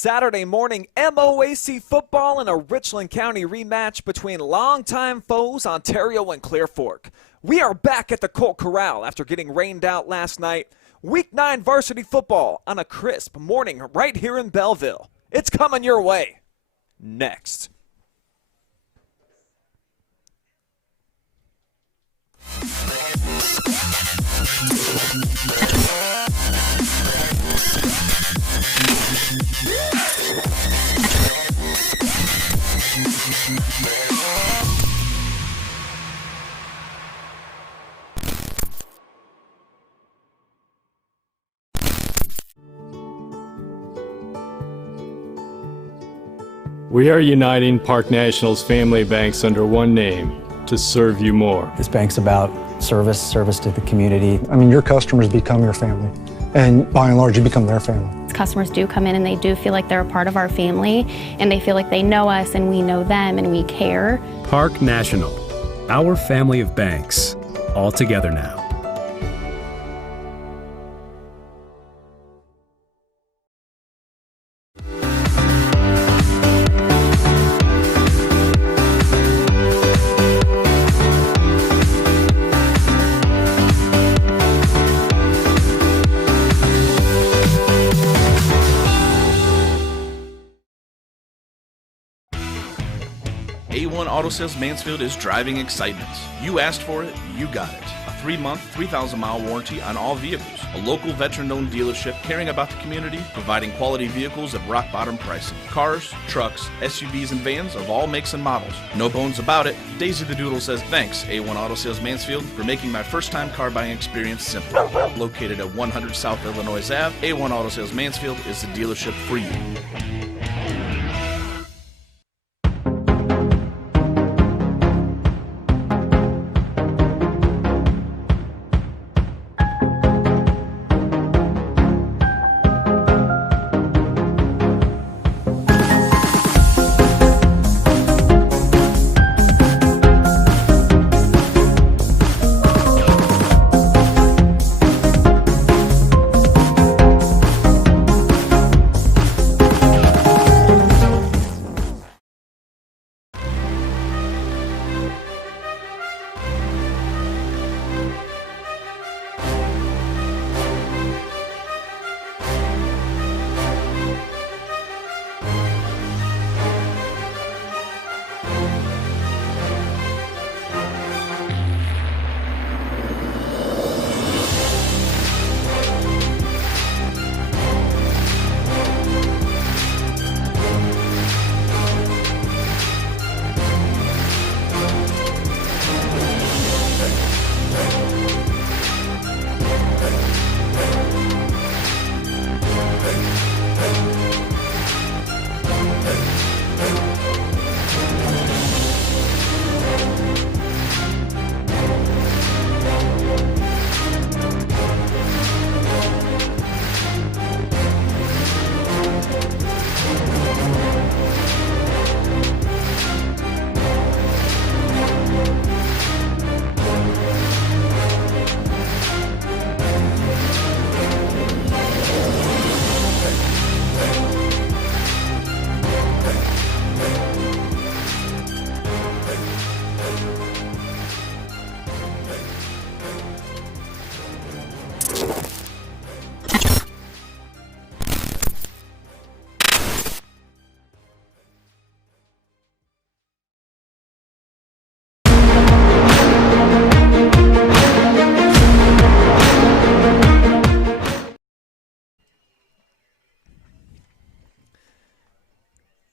Saturday morning MOAC football in a Richland County rematch between longtime foes Ontario and Clear Fork. We are back at the Colt Corral after getting rained out last night. Week 9 varsity football on a crisp morning right here in Bellville. It's coming your way. Next. We are uniting Park National's family banks under one name to serve you more. This bank's about service to the community. I mean, your customers become your family, and by and large, you become their family. Customers do come in and they do feel like they're a part of our family, and they feel like they know us and we know them and we care. Park National, our family of banks, all together now. A1 Auto Sales Mansfield is driving excitement. You asked for it, you got it. A 3-month, 3,000-mile warranty on all vehicles. A local veteran-owned dealership caring about the community, providing quality vehicles at rock-bottom pricing. Cars, trucks, SUVs, and vans of all makes and models. No bones about it. Daisy the Doodle says, thanks, A1 Auto Sales Mansfield, for making my first-time car buying experience simple. Located at 100 South Illinois Ave, A1 Auto Sales Mansfield is the dealership for you.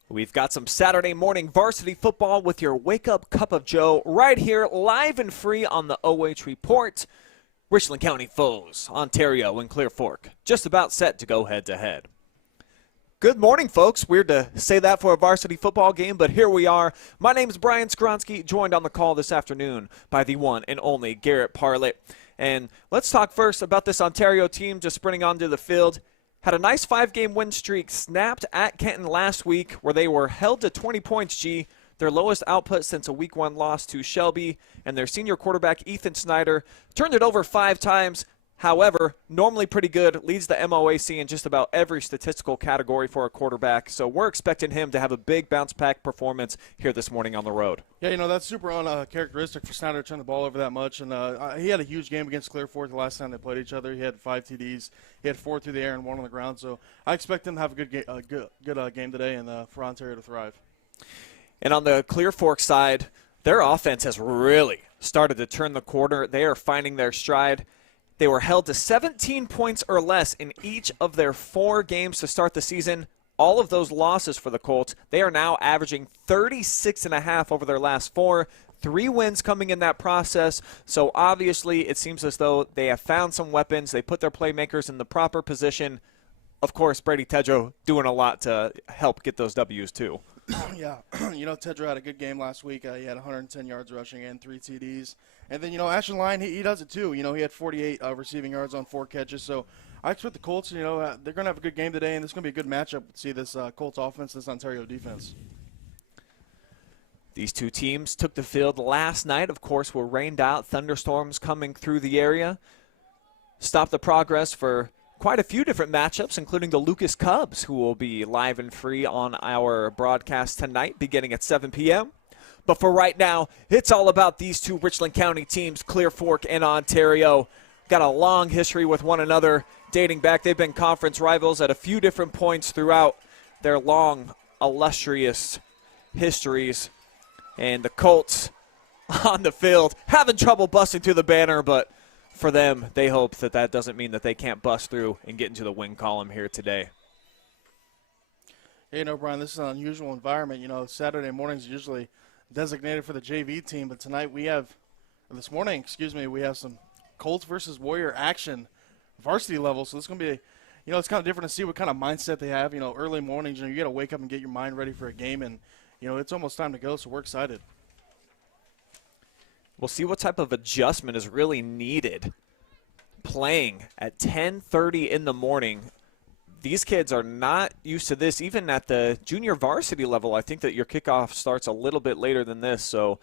We've got some Saturday morning varsity football with your wake-up cup of joe right here, live and free on the OH Report. Richland County foes, Ontario and Clear Fork, just about set to go head-to-head. Good morning, folks. Weird to say that for a varsity football game, but here we are. My name is Brian Skowronski, joined on the call this afternoon by the one and only Garret Parlett. And let's talk first about this Ontario team just sprinting onto the field. Had a nice 5-game win streak snapped at Kenton last week where they were held to 20 points, their lowest output since a Week 1 loss to Shelby, and their senior quarterback Ethan Snyder turned it over 5 times. However, normally pretty good, leads the MOAC in just about every statistical category for a quarterback. So we're expecting him to have a big bounce-back performance here this morning on the road. Yeah, that's super uncharacteristic for Snyder to turn the ball over that much. And he had a huge game against Clear Fork the last time they played each other. He had 5 TDs. He had 4 through the air and 1 on the ground. So I expect him to have a good game today and for Ontario to thrive. And on the Clear Fork side, their offense has really started to turn the corner. They are finding their stride. They were held to 17 points or less in each of their 4 games to start the season. All of those losses for the Colts, they are now averaging 36.5 over their last 4. 3 wins coming in that process. So obviously it seems as though they have found some weapons. They put their playmakers in the proper position. Of course, Brady Tedrow doing a lot to help get those W's too. Yeah, Tedrow had a good game last week. He had 110 yards rushing and 3 TDs. And then, Ashton Lyon, he does it too. He had 48 receiving yards on 4 catches. So I expect the Colts, they're going to have a good game today, and this is going to be a good matchup to see this Colts offense, this Ontario defense. These 2 teams took the field last night. Of course, were rained out, thunderstorms coming through the area. Stopped the progress for quite a few different matchups, including the Lucas Cubs, who will be live and free on our broadcast tonight beginning at 7 p.m. But for right now, it's all about these 2 Richland County teams, Clear Fork and Ontario. Got a long history with one another dating back. They've been conference rivals at a few different points throughout their long, illustrious histories. And the Colts on the field having trouble busting through the banner, but for them, they hope that doesn't mean that they can't bust through and get into the win column here today. Brian, this is an unusual environment. Saturday mornings are usually designated for the JV team, but this morning, we have some Colts versus Warrior action, varsity level. So it's going to be, it's kind of different to see what kind of mindset they have. Early mornings, you got to wake up and get your mind ready for a game, and it's almost time to go. So we're excited. We'll see what type of adjustment is really needed playing at 10:30 in the morning. These kids are not used to this. Even at the junior varsity level, I think that your kickoff starts a little bit later than this. So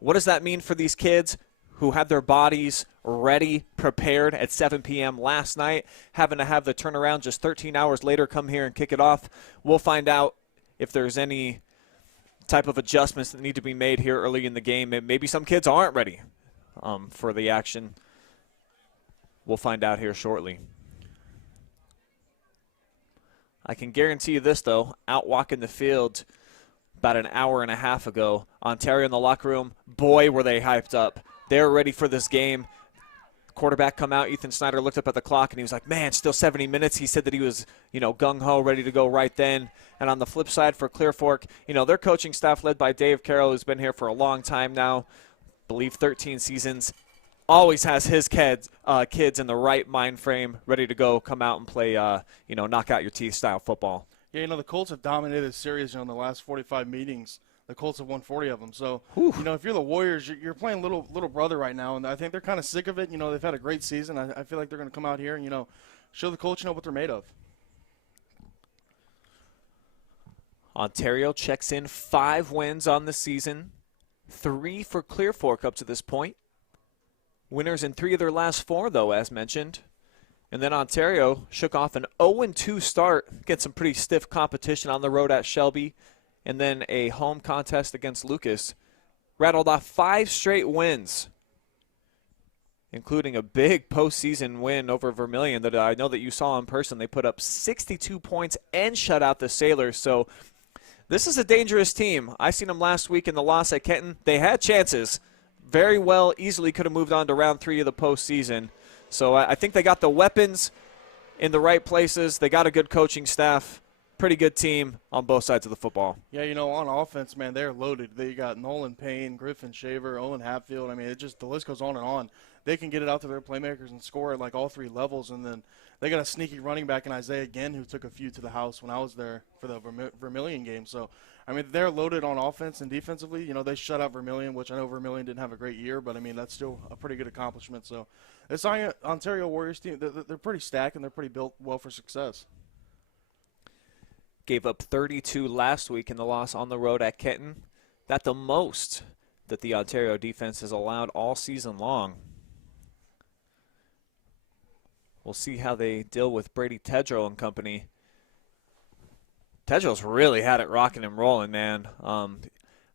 what does that mean for these kids who had their bodies ready, prepared at 7 p.m. last night, having to have the turnaround just 13 hours later come here and kick it off? We'll find out if there's any type of adjustments that need to be made here early in the game. Maybe some kids aren't ready for the action. We'll find out here shortly. I can guarantee you this, though. Out walking the field about an hour and a half ago, Ontario in the locker room, boy, were they hyped up. They're ready for this game. Quarterback come out, Ethan Snyder looked up at the clock, and he was like, man, still 70 minutes. He said that he was, gung-ho, ready to go right then. And on the flip side for Clear Fork, their coaching staff led by Dave Carroll, who's been here for a long time now, I believe 13 seasons, always has his kids in the right mind frame, ready to go, come out and play, knock out your teeth style football. Yeah, the Colts have dominated the series in the last 45 meetings. The Colts have won 40 of them. So, if you're the Warriors, you're playing little brother right now, and I think they're kind of sick of it. They've had a great season. I feel like they're going to come out here and, show the Colts, what they're made of. Ontario checks in 5 wins on the season, 3 for Clear Fork up to this point. Winners in 3 of their last 4, though, as mentioned. And then Ontario shook off an 0-2 start against some pretty stiff competition on the road at Shelby, and then a home contest against Lucas. Rattled off 5 straight wins, including a big postseason win over Vermilion that I know that you saw in person. They put up 62 points and shut out the Sailors. So this is a dangerous team. I seen them last week in the loss at Kenton. They had chances. Very well, easily could have moved on to round 3 of the postseason. So I think they got the weapons in the right places. They got a good coaching staff. Pretty good team on both sides of the football. Yeah, on offense, man, they're loaded. They got Nolan Payne, Griffin Shaver, Owen Hatfield. I mean, the list goes on and on. They can get it out to their playmakers and score at like all 3 levels. And then they got a sneaky running back in Isaiah Ginn who took a few to the house when I was there for the Vermilion game. So, I mean, they're loaded on offense and defensively. They shut out Vermilion, which I know Vermilion didn't have a great year, but, I mean, that's still a pretty good accomplishment. So, this Ontario Warriors team, they're pretty stacked and they're pretty built well for success. Gave up 32 last week in the loss on the road at Kenton. That's the most that the Ontario defense has allowed all season long. we'll see how they deal with Brady Tedrow and company. Tedrow's really had it rocking and rolling, man.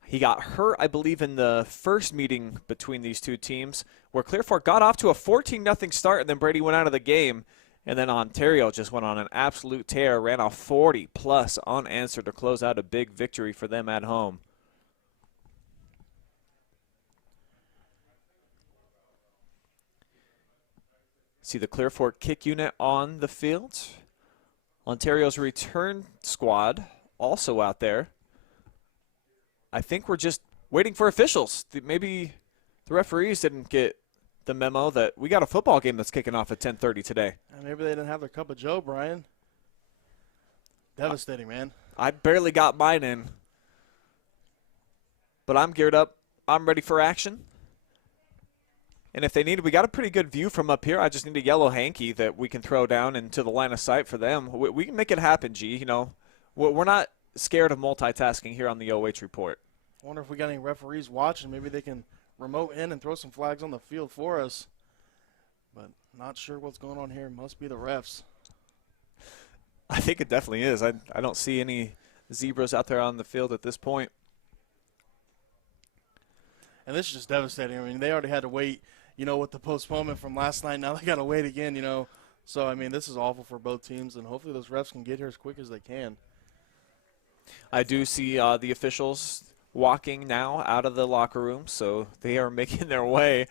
He got hurt, I believe, in the first meeting between these two teams, where Clear Fork got off to a 14-0 start, and then Brady went out of the game. And then Ontario just went on an absolute tear, ran off 40-plus unanswered to close out a big victory for them at home. See the Clear Fork kick unit on the field. Ontario's return squad also out there. I think we're just waiting for officials. Maybe the referees didn't get the memo that we got a football game that's kicking off at 10:30 today. And maybe they didn't have their cup of joe, Brian. Devastating, man. I barely got mine in. But I'm geared up. I'm ready for action. And if they need, we got a pretty good view from up here. I just need a yellow hanky that we can throw down into the line of sight for them. We can make it happen, G. You know, we're not scared of multitasking here on the OH Report. I wonder if we got any referees watching. Maybe they can remote in and throw some flags on the field for us. But not sure what's going on here. Must be the refs. I think it definitely is. I don't see any zebras out there on the field at this point. And this is just devastating. I mean, they already had to wait, you know, with the postponement from last night. Now they got to wait again, you know. So, I mean, this is awful for both teams, and hopefully those refs can get here as quick as they can. I do see the officials walking now out of the locker room, so they are making their way.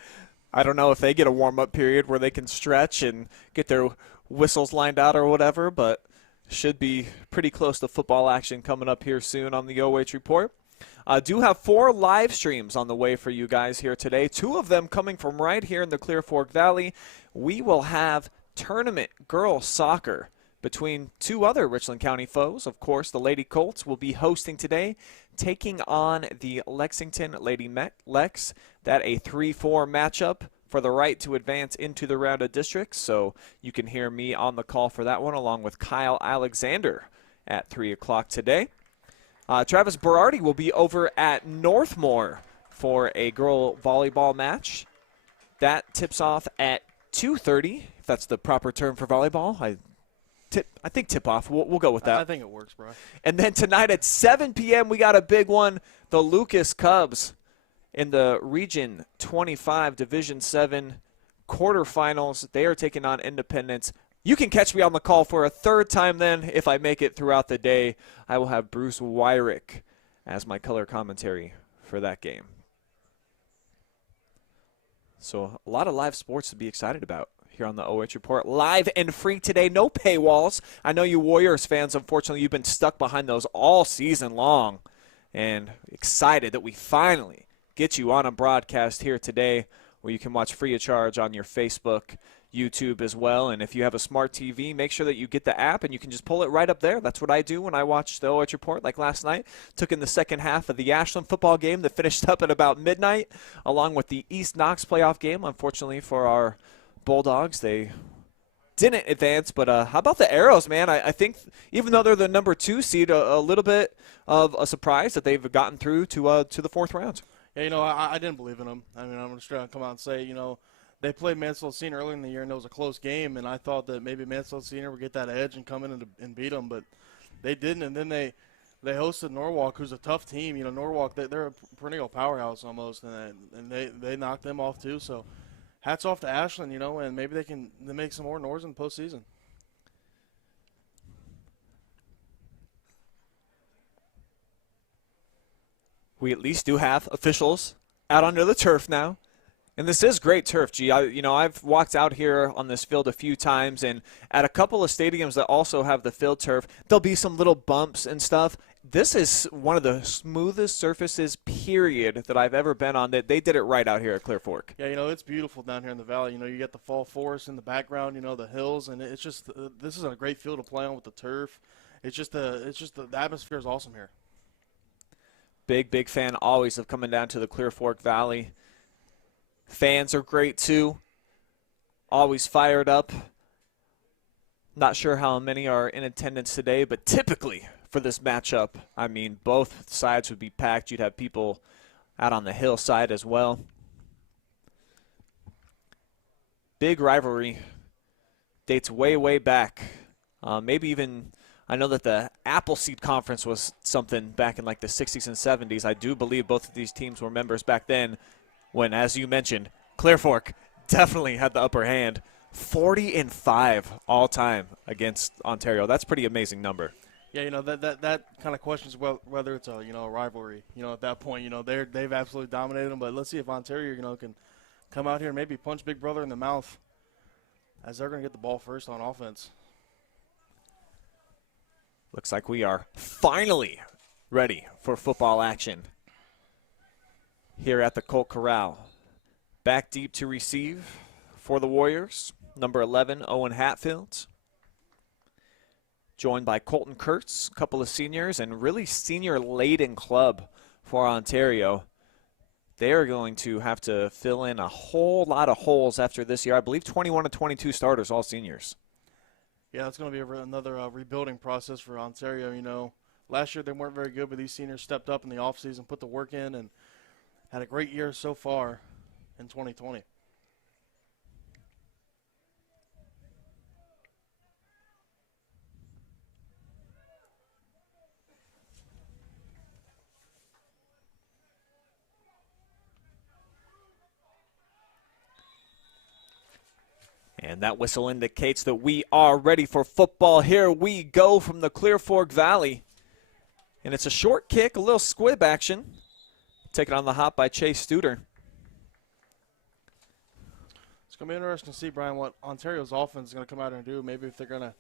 I don't know if they get a warm-up period where they can stretch and get their whistles lined out or whatever, but should be pretty close to football action coming up here soon on the OH Report. Do have 4 live streams on the way for you guys here today, 2 of them coming from right here in the Clear Fork Valley. We will have tournament girls soccer between 2 other Richland County foes. Of course, the Lady Colts will be hosting today, taking on the Lexington Lady Lex. That a 3-4 matchup for the right to advance into the round of districts. So you can hear me on the call for that one, along with Kyle Alexander at 3 o'clock today. Travis Berardi will be over at Northmore for a girl volleyball match. That tips off at 2:30, if that's the proper term for volleyball. I think tip-off. We'll go with that. I think it works, bro. And then tonight at 7 p.m., we got a big one. The Lucas Cubs in the Region 25 Division 7 quarterfinals. They are taking on Independence. You can catch me on the call for a 3rd time then. If I make it throughout the day, I will have Bruce Wyrick as my color commentary for that game. So a lot of live sports to be excited about here on the OH Report. Live and free today, no paywalls. I know you Warriors fans, unfortunately, you've been stuck behind those all season long. And excited that we finally get you on a broadcast here today where you can watch free of charge on your Facebook, YouTube as well. And if you have a smart TV, make sure that you get the app and you can just pull it right up there. That's what I do when I watch the OH Report. Like last night, took in the second half of the Ashland football game that finished up at about midnight, along with the East Knox playoff game. Unfortunately for our Bulldogs, they didn't advance. But how about the Arrows, man? I think even though they're the number 2 seed, a little bit of a surprise that they've gotten through to the 4th round. Yeah, you know, I didn't believe in them. I mean, I'm just going to come out and say, you know, they played Mansfield Senior early in the year, and it was a close game, and I thought that maybe Mansfield Senior would get that edge and come in and beat them, but they didn't. And then they hosted Norwalk, who's a tough team. You know, Norwalk, they're a perennial powerhouse almost, and they knocked them off too. So hats off to Ashland, you know, and maybe they make some more noise in the postseason. We at least do have officials out under the turf now. And this is great turf, G. I've walked out here on this field a few times, and at a couple of stadiums that also have the field turf, there'll be some little bumps and stuff. This is one of the smoothest surfaces, period, that I've ever been on. That they did it right out here at Clear Fork. Yeah, you know, it's beautiful down here in the valley. You know, you get the fall forest in the background, you know, the hills, and it's just this is a great field to play on with the turf. The atmosphere is awesome here. Big fan always of coming down to the Clear Fork Valley. Fans are great too. Always fired up. Not sure how many are in attendance today, but typically for this matchup, I mean, both sides would be packed. You'd have people out on the hillside as well. Big rivalry dates way, way back. Maybe even, I know that the Appleseed Conference was something back in like the 60s and 70s. I do believe both of these teams were members back then when, as you mentioned, Clear Fork definitely had the upper hand. 40-5 all time against Ontario. That's a pretty amazing number. Yeah, that kind of questions whether it's a a rivalry. At that point, they've absolutely dominated them. But let's see if Ontario can come out here and maybe punch Big Brother in the mouth, as they're going to get the ball first on offense. Looks like we are finally ready for football action here at the Colt Corral. Back deep to receive for the Warriors, number 11, Owen Hatfield. Joined by Colton Kurtz, a couple of seniors, and really senior-laden club for Ontario. They are going to have to fill in a whole lot of holes after this year. I believe 21 to 22 starters, all seniors. Yeah, it's going to be another rebuilding process for Ontario. Last year they weren't very good, but these seniors stepped up in the offseason, put the work in, and had a great year so far in 2020. And that whistle indicates that we are ready for football. Here we go from the Clear Fork Valley. And it's a short kick, a little squib action. Taken on the hop by Chase Studer. It's going to be interesting to see, Brian, what Ontario's offense is going to come out and do. Maybe if they're going to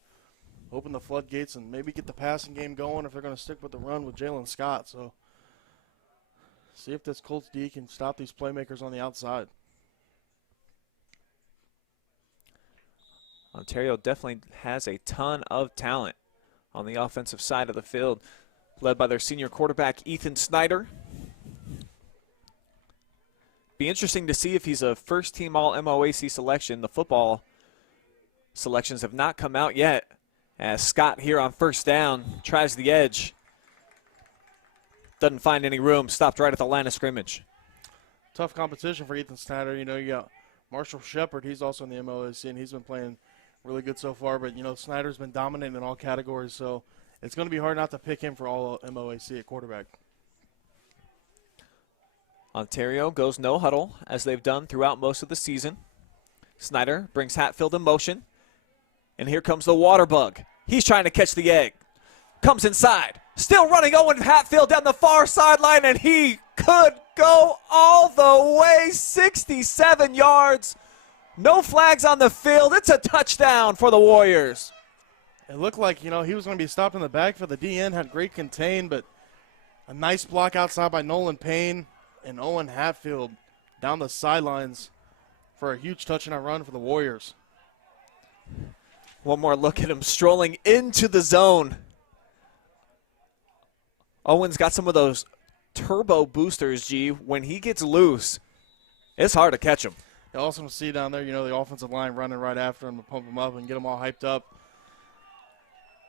open the floodgates and maybe get the passing game going, if they're going to stick with the run with Jalen Scott. So see if this Colts D can stop these playmakers on the outside. Ontario definitely has a ton of talent on the offensive side of the field, led by their senior quarterback, Ethan Snyder. Be interesting to see if he's a first-team All-MOAC selection. The football selections have not come out yet, as Scott here on first down tries the edge. Doesn't find any room, stopped right at the line of scrimmage. Tough competition for Ethan Snyder. You got Marshall Shepard. He's also in the MOAC, and he's been playing really good so far. But, Snyder's been dominating in all categories, so it's going to be hard not to pick him for all MOAC at quarterback. Ontario goes no huddle, as they've done throughout most of the season. Snyder brings Hatfield in motion. And here comes the water bug. He's trying to catch the egg. Comes inside. Still running Owen Hatfield down the far sideline, and he could go all the way 67 yards. No flags on the field. It's a touchdown for the Warriors. It looked like, he was going to be stopped in the back for the DN, had great contain, but a nice block outside by Nolan Payne and Owen Hatfield down the sidelines for a huge touchdown run for the Warriors. One more look at him strolling into the zone. Owen's got some of those turbo boosters, G. When he gets loose, it's hard to catch him. You also see down there, the offensive line running right after him to pump him up and get him all hyped up.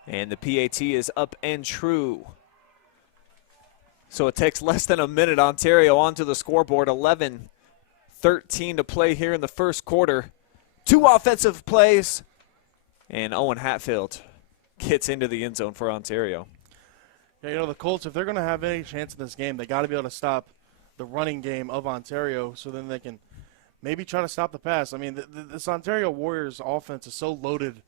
And the PAT is up and true. So it takes less than a minute. Ontario onto the scoreboard. 11-13 to play here in the first quarter. 2 offensive plays. And Owen Hatfield gets into the end zone for Ontario. Yeah, the Colts, if they're going to have any chance in this game, they got to be able to stop the running game of Ontario so then they can maybe try to stop the pass. I mean, this Ontario Warriors offense is so loaded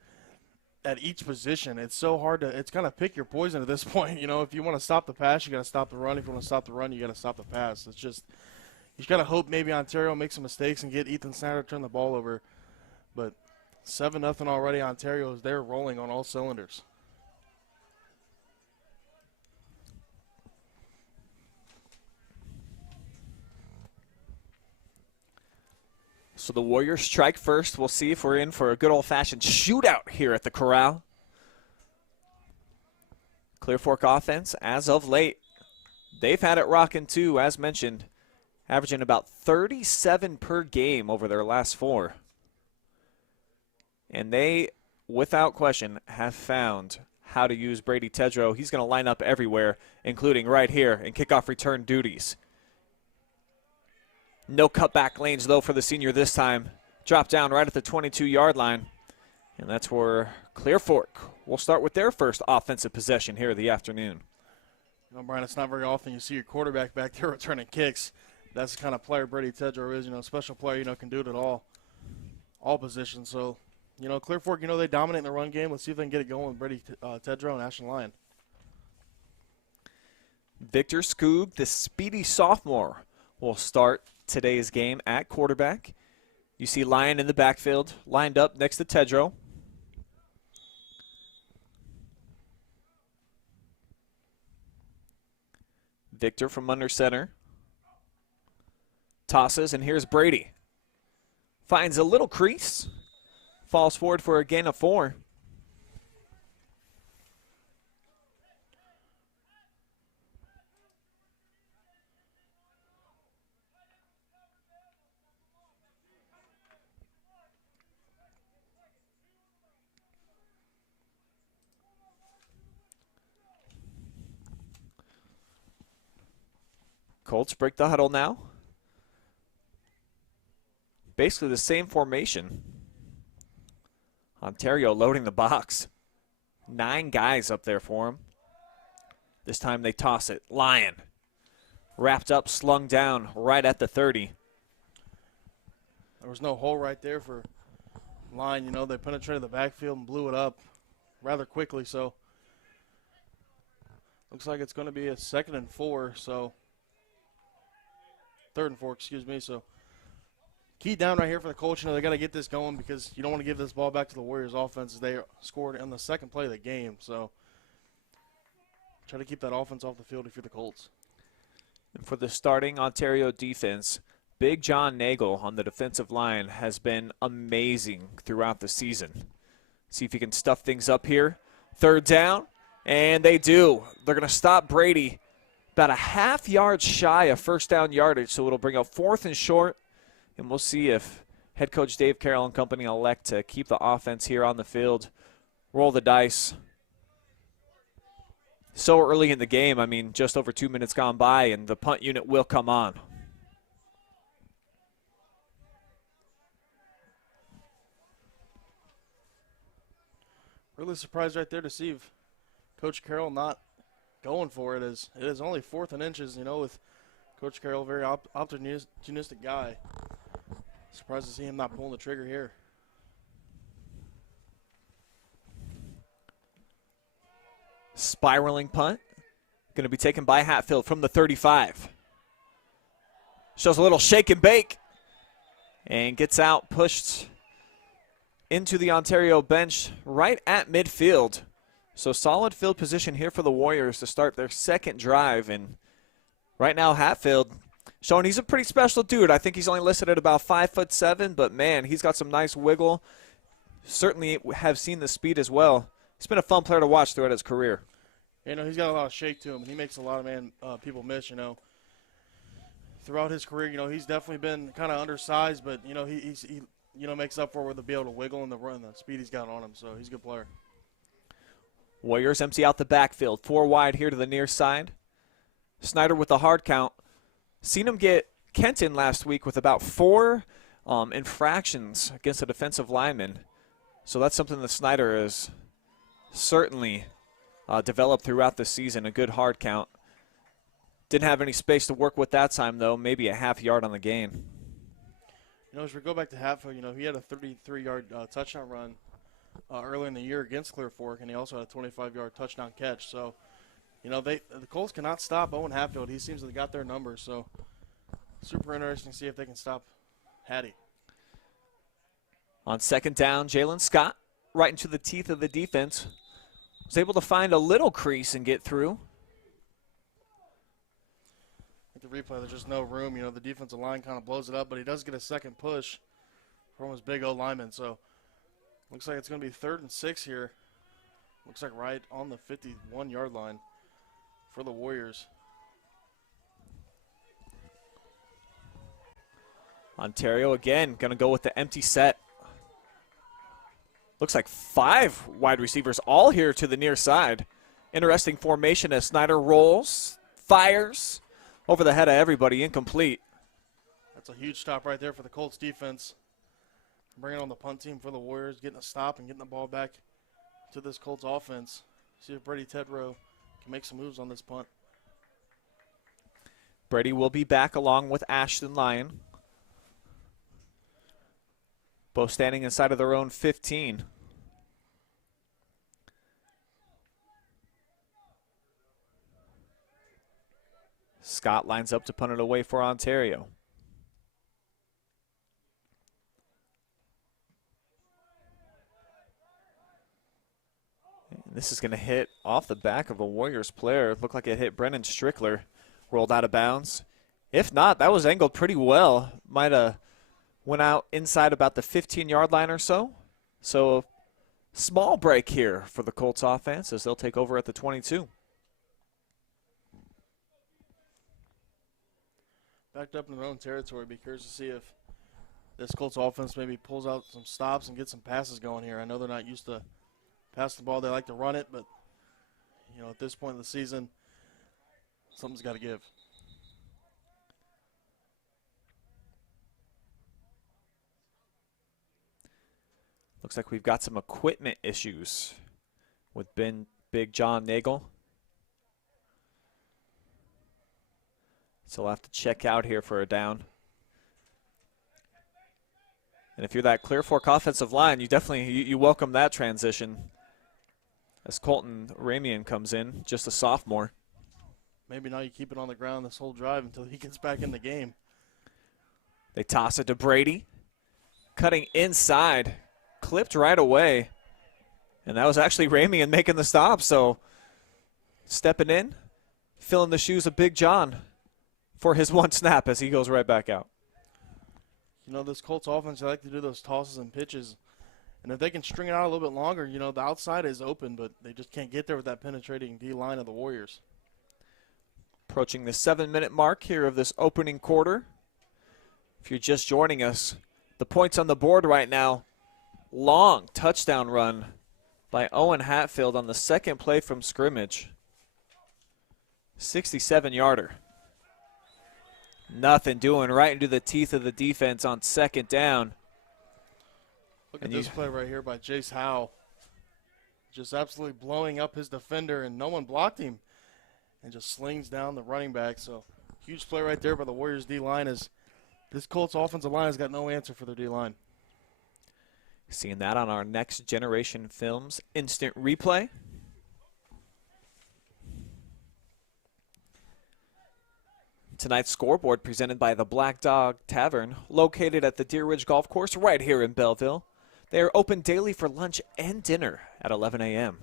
at each position. It's so hard to – it's kind of pick your poison at this point. If you want to stop the pass, you got to stop the run. If you want to stop the run, you got to stop the pass. It's just – you got to hope maybe Ontario makes some mistakes and get Ethan Snyder to turn the ball over. But 7-0 already. Ontario is there rolling on all cylinders. So the Warriors strike first. We'll see if we're in for a good old-fashioned shootout here at the Corral. Clear Fork offense, as of late, they've had it rocking too, as mentioned, averaging about 37 per game over their last 4. And they, without question, have found how to use Brady Tedrow. He's going to line up everywhere, including right here in kickoff return duties. No cutback lanes, though, for the senior this time. Dropped down right at the 22-yard line. And that's where Clear Fork will start with their first offensive possession here of the afternoon. You know, Brian, it's not very often you see your quarterback back there returning kicks. That's the kind of player Brady Tedrow is, special player, can do it at all positions. So, Clear Fork, they dominate in the run game. Let's see if they can get it going with Brady Tedrow and Ashton Lyon. Victor Skoog, the speedy sophomore, will start today's game at quarterback. You see Lyon in the backfield, lined up next to Tedrow. Victor from under center. Tosses, and here's Brady. Finds a little crease. Falls forward for a gain of 4. Colts break the huddle now. Basically the same formation. Ontario loading the box. 9 guys up there for him. This time they toss it. Lyon. Wrapped up, slung down right at the 30. There was no hole right there for Lyon. They penetrated the backfield and blew it up rather quickly. So looks like it's going to be a 2nd and 4. So 3rd and 4, excuse me. So key down right here for the Colts. They got to get this going because you don't want to give this ball back to the Warriors offense as they scored on the 2nd play of the game. So try to keep that offense off the field if you're the Colts. And for the starting Ontario defense, Big John Nagel on the defensive line has been amazing throughout the season. See if he can stuff things up here. 3rd down, and they do. They're going to stop Brady about a half yard shy of 1st down yardage, so it'll bring up 4th and short. And we'll see if head coach Dave Carroll and company elect to keep the offense here on the field, roll the dice. So early in the game, just over 2 minutes gone by, and the punt unit will come on. Really surprised right there to see Coach Carroll not going for it. As it is only 4th and inches, with Coach Carroll, very opportunistic guy. Surprised to see him not pulling the trigger here. Spiraling punt. Going to be taken by Hatfield from the 35. Shows a little shake and bake. And gets out, pushed into the Ontario bench right at midfield. So solid field position here for the Warriors to start their 2nd drive. And right now Hatfield showing he's a pretty special dude. I think he's only listed at about 5'7", but man, he's got some nice wiggle. Certainly have seen the speed as well. He's been a fun player to watch throughout his career. He's got a lot of shake to him. He makes a lot of people miss, Throughout his career, he's definitely been kind of undersized, but, he makes up for it with the be able to wiggle and the run, the speed he's got on him. So he's a good player. Warriors empty out the backfield. 4 wide here to the near side. Snyder with the hard count. Seen him get Kenton last week with about 4 infractions against a defensive lineman. So that's something that Snyder has certainly developed throughout the season, a good hard count. Didn't have any space to work with that time, though, maybe a half yard on the gain. As we go back to Hatfield, he had a 33-yard touchdown run early in the year against Clear Fork, and he also had a 25-yard touchdown catch. So, the Colts cannot stop Owen Hatfield. He seems to have got their numbers. So, super interesting to see if they can stop Hattie. On 2nd down, Jalen Scott right into the teeth of the defense. Was able to find a little crease and get through. At the replay, there's just no room. The defensive line kind of blows it up, but he does get a 2nd push from his big O lineman. So, looks like it's going to be 3rd and 6 here. Looks like right on the 51-yard line for the Warriors. Ontario again going to go with the empty set. Looks like 5 wide receivers all here to the near side. Interesting formation as Snyder rolls, fires over the head of everybody, incomplete. That's a huge stop right there for the Colts defense. bringing on the punt team for the Warriors, getting a stop and getting the ball back to this Colts offense. See if Brady Tedrow can make some moves on this punt. Brady will be back along with Ashton Lyon. Both standing inside of their own 15. Scott lines up to punt it away for Ontario. And this is going to hit off the back of a Warriors player. It looked like it hit Brennan Strickler. Rolled out of bounds. If not, that was angled pretty well. Might have went out inside about the 15-yard line or so. So small break here for the Colts offense as they'll take over at the 22. Backed up in their own territory. Be curious to see if this Colts offense maybe pulls out some stops and gets some passes going here. I know they're not used to pass the ball. They like to run it, but, you know, at this point in the season, something's got to give. Looks like we've got some equipment issues with Big John Nagel. So we'll have to check out here for a down. And if you're that Clear Fork offensive line, you definitely you welcome that transition as Colton Ramian comes in, just a sophomore. Maybe now you keep it on the ground this whole drive until he gets back in the game. They toss it to Brady. Cutting inside. Clipped right away. And that was actually Ramian making the stop. So stepping in, filling the shoes of Big John for his one snap as he goes right back out. You know, this Colts offense, they like to do those tosses and pitches. And if they can string it out a little bit longer, you know, the outside is open, but they just can't get there with that penetrating D-line of the Warriors. Approaching the 7-minute mark here of this opening quarter. If you're just joining us, the points on the board right now, long touchdown run by Owen Hatfield on the second play from scrimmage. 67-yarder. Nothing doing, right into the teeth of the defense on second down. Look at this play right here by Jace Howe. Just absolutely blowing up his defender, and no one blocked him. And just slings down the running back. So huge play right there by the Warriors D-line as this Colts offensive line has got no answer for their D-line. Seeing that on our Next Generation Films instant replay. Tonight's scoreboard presented by the Black Dog Tavern, located at the Deer Ridge Golf Course right here in Bellville. They are open daily for lunch and dinner at 11 a.m.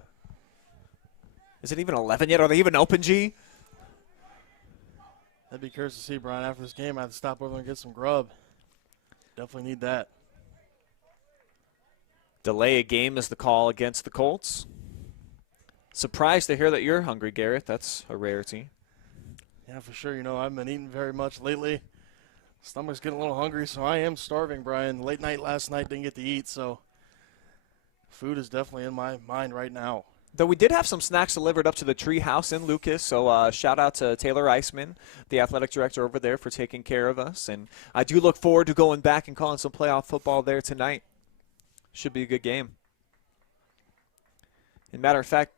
Is it even 11 yet? Are they even open, G? I'd be curious to see, Brian. After this game, I have to stop over and get some grub. Definitely need that. Delay a game is the call against the Colts. Surprised to hear that you're hungry, Garrett. That's a rarity. Yeah, for sure. You know, I haven't been eating very much lately. Stomach's getting a little hungry, so I am starving, Brian. Late night last night, didn't get to eat, so food is definitely in my mind right now. Though we did have some snacks delivered up to the tree house in Lucas, so shout out to Taylor Eisman, the athletic director over there, for taking care of us. And I do look forward to going back and calling some playoff football there tonight. Should be a good game. As a matter of fact,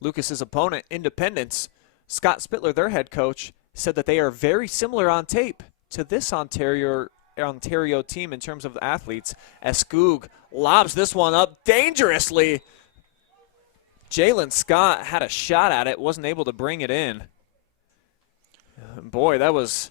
Lucas's opponent, Independence, Scott Spittler, their head coach, said that they are very similar on tape to this Ontario team in terms of athletes, as Skoog lobs this one up dangerously. Jalen Scott had a shot at it, wasn't able to bring it in. Boy, that was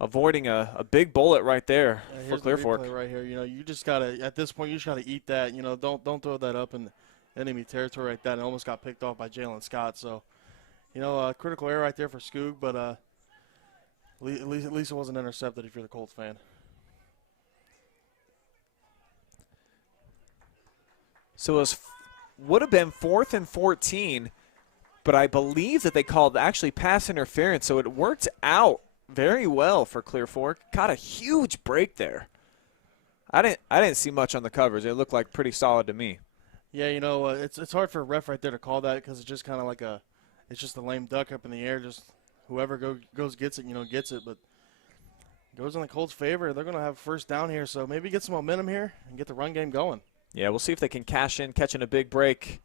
avoiding a big bullet right there for Clear Fork. Right here, you know, you just gotta, at this point, you just gotta eat that. You know, don't throw that up in enemy territory like that. It almost got picked off by Jalen Scott. So, you know, critical error right there for Skoog, but at least it wasn't intercepted if you're the Colts fan. So it would have been 4th and 14, but I believe that they called actually pass interference, so it worked out very well for Clear Fork. Got a huge break there. I didn't see much on the coverage. It looked like pretty solid to me. Yeah, you know, it's hard for a ref right there to call that because it's just kind of like it's just a lame duck up in the air. Just whoever goes gets it, you know, gets it. But goes in the Colts' favor. They're going to have first down here, so maybe get some momentum here and get the run game going. Yeah, we'll see if they can cash in, catching a big break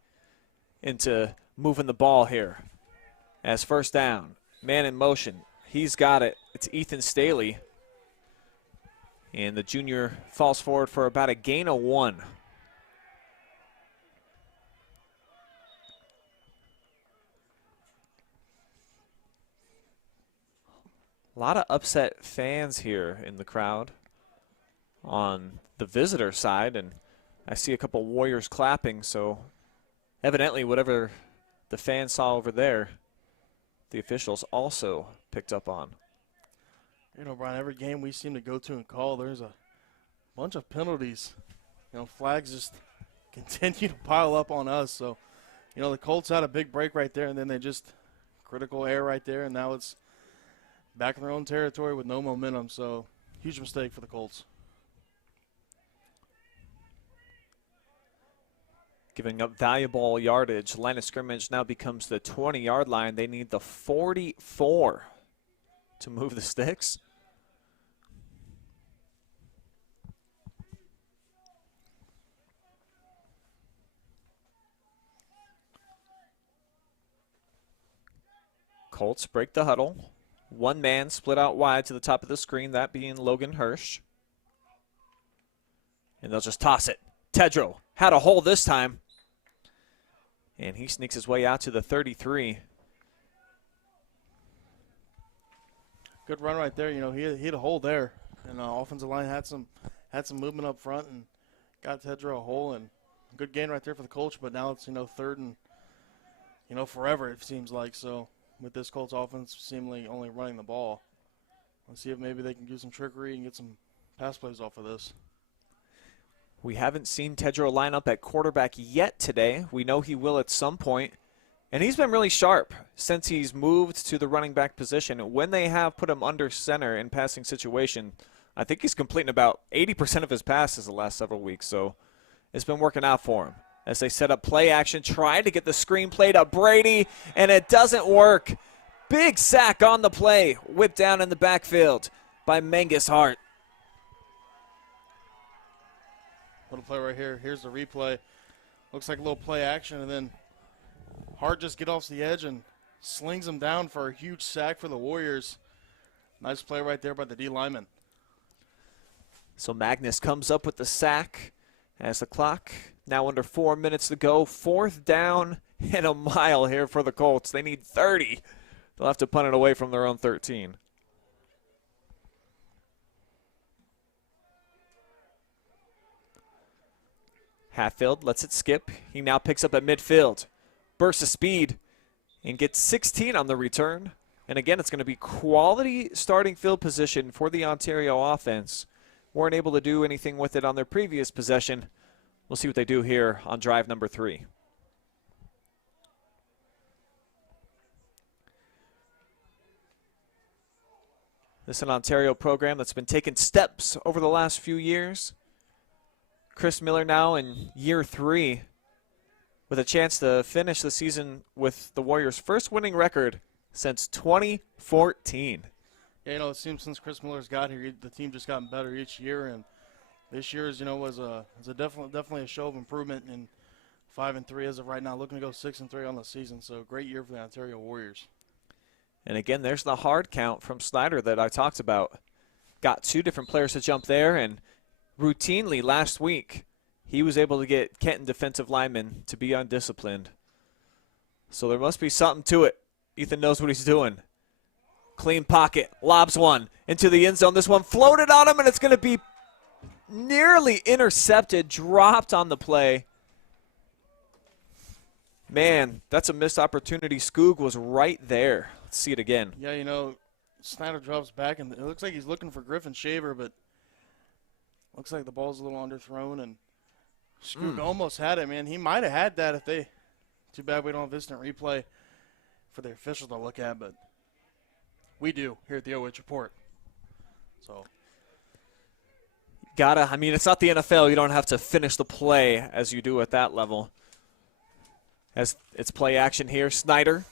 into moving the ball here. As first down, man in motion. He's got it. It's Ethan Staley. And the junior falls forward for about a gain of 1. A lot of upset fans here in the crowd on the visitor side, and I see a couple Warriors clapping, so evidently whatever the fans saw over there, the officials also picked up on. You know, Brian, every game we seem to go to and call, there's a bunch of penalties. You know, flags just continue to pile up on us. So, you know, the Colts had a big break right there, and then they just critical error right there, and now it's back in their own territory with no momentum. So, huge mistake for the Colts. Giving up valuable yardage. Line of scrimmage now becomes the 20-yard line. They need the 44 to move the sticks. Colts break the huddle. One man split out wide to the top of the screen, that being Logan Hirsch. And they'll just toss it. Tedrow had a hole this time. And he sneaks his way out to the 33. Good run right there. You know, he had a hole there. And offensive line had some movement up front and got Tedrow a hole. And good gain right there for the Colts. But now it's, you know, third and, you know, forever it seems like. So with this Colts offense seemingly only running the ball, let's see if maybe they can do some trickery and get some pass plays off of this. We haven't seen Tedrow line up at quarterback yet today. We know he will at some point. And he's been really sharp since he's moved to the running back position. When they have put him under center in passing situation, I think he's completing about 80% of his passes the last several weeks. So it's been working out for him. As they set up play action, try to get the screen play to Brady, and it doesn't work. Big sack on the play, whipped down in the backfield by Mengus Hart. Little play right here. Here's the replay. Looks like a little play action, and then Hart just get off the edge and slings him down for a huge sack for the Warriors. Nice play right there by the D lineman. So Magnus comes up with the sack as the clock now under 4 minutes to go. Fourth down and a mile here for the Colts. They need 30. They'll have to punt it away from their own 13. Hatfield lets it skip. He now picks up at midfield. Burst of speed and gets 16 on the return. And again, it's going to be quality starting field position for the Ontario offense. Weren't able to do anything with it on their previous possession. We'll see what they do here on drive number 3. This is an Ontario program that's been taking steps over the last few years. Chris Miller now in year 3 with a chance to finish the season with the Warriors' first winning record since 2014. Yeah, you know, it seems since Chris Miller's got here, the team just gotten better each year, and this year's, you know, was definitely a show of improvement. And 5-3 as of right now, looking to go 6-3 on the season. So great year for the Ontario Warriors. And again, there's the hard count from Snyder that I talked about. Got 2 different players to jump there, and routinely last week, he was able to get Kenton defensive linemen to be undisciplined. So there must be something to it. Ethan knows what he's doing. Clean pocket, lobs one into the end zone. This one floated on him, and it's going to be nearly intercepted, dropped on the play. Man, that's a missed opportunity. Skoog was right there. Let's see it again. Yeah, you know, Snyder drops back, and it looks like he's looking for Griffin Shaver, but looks like the ball's a little underthrown, and Skoog almost had it, man. He might have had that if they – too bad we don't have instant replay for the officials to look at, but we do here at the OH Report. So I mean, it's not the NFL. You don't have to finish the play as you do at that level. As it's play action here, Snyder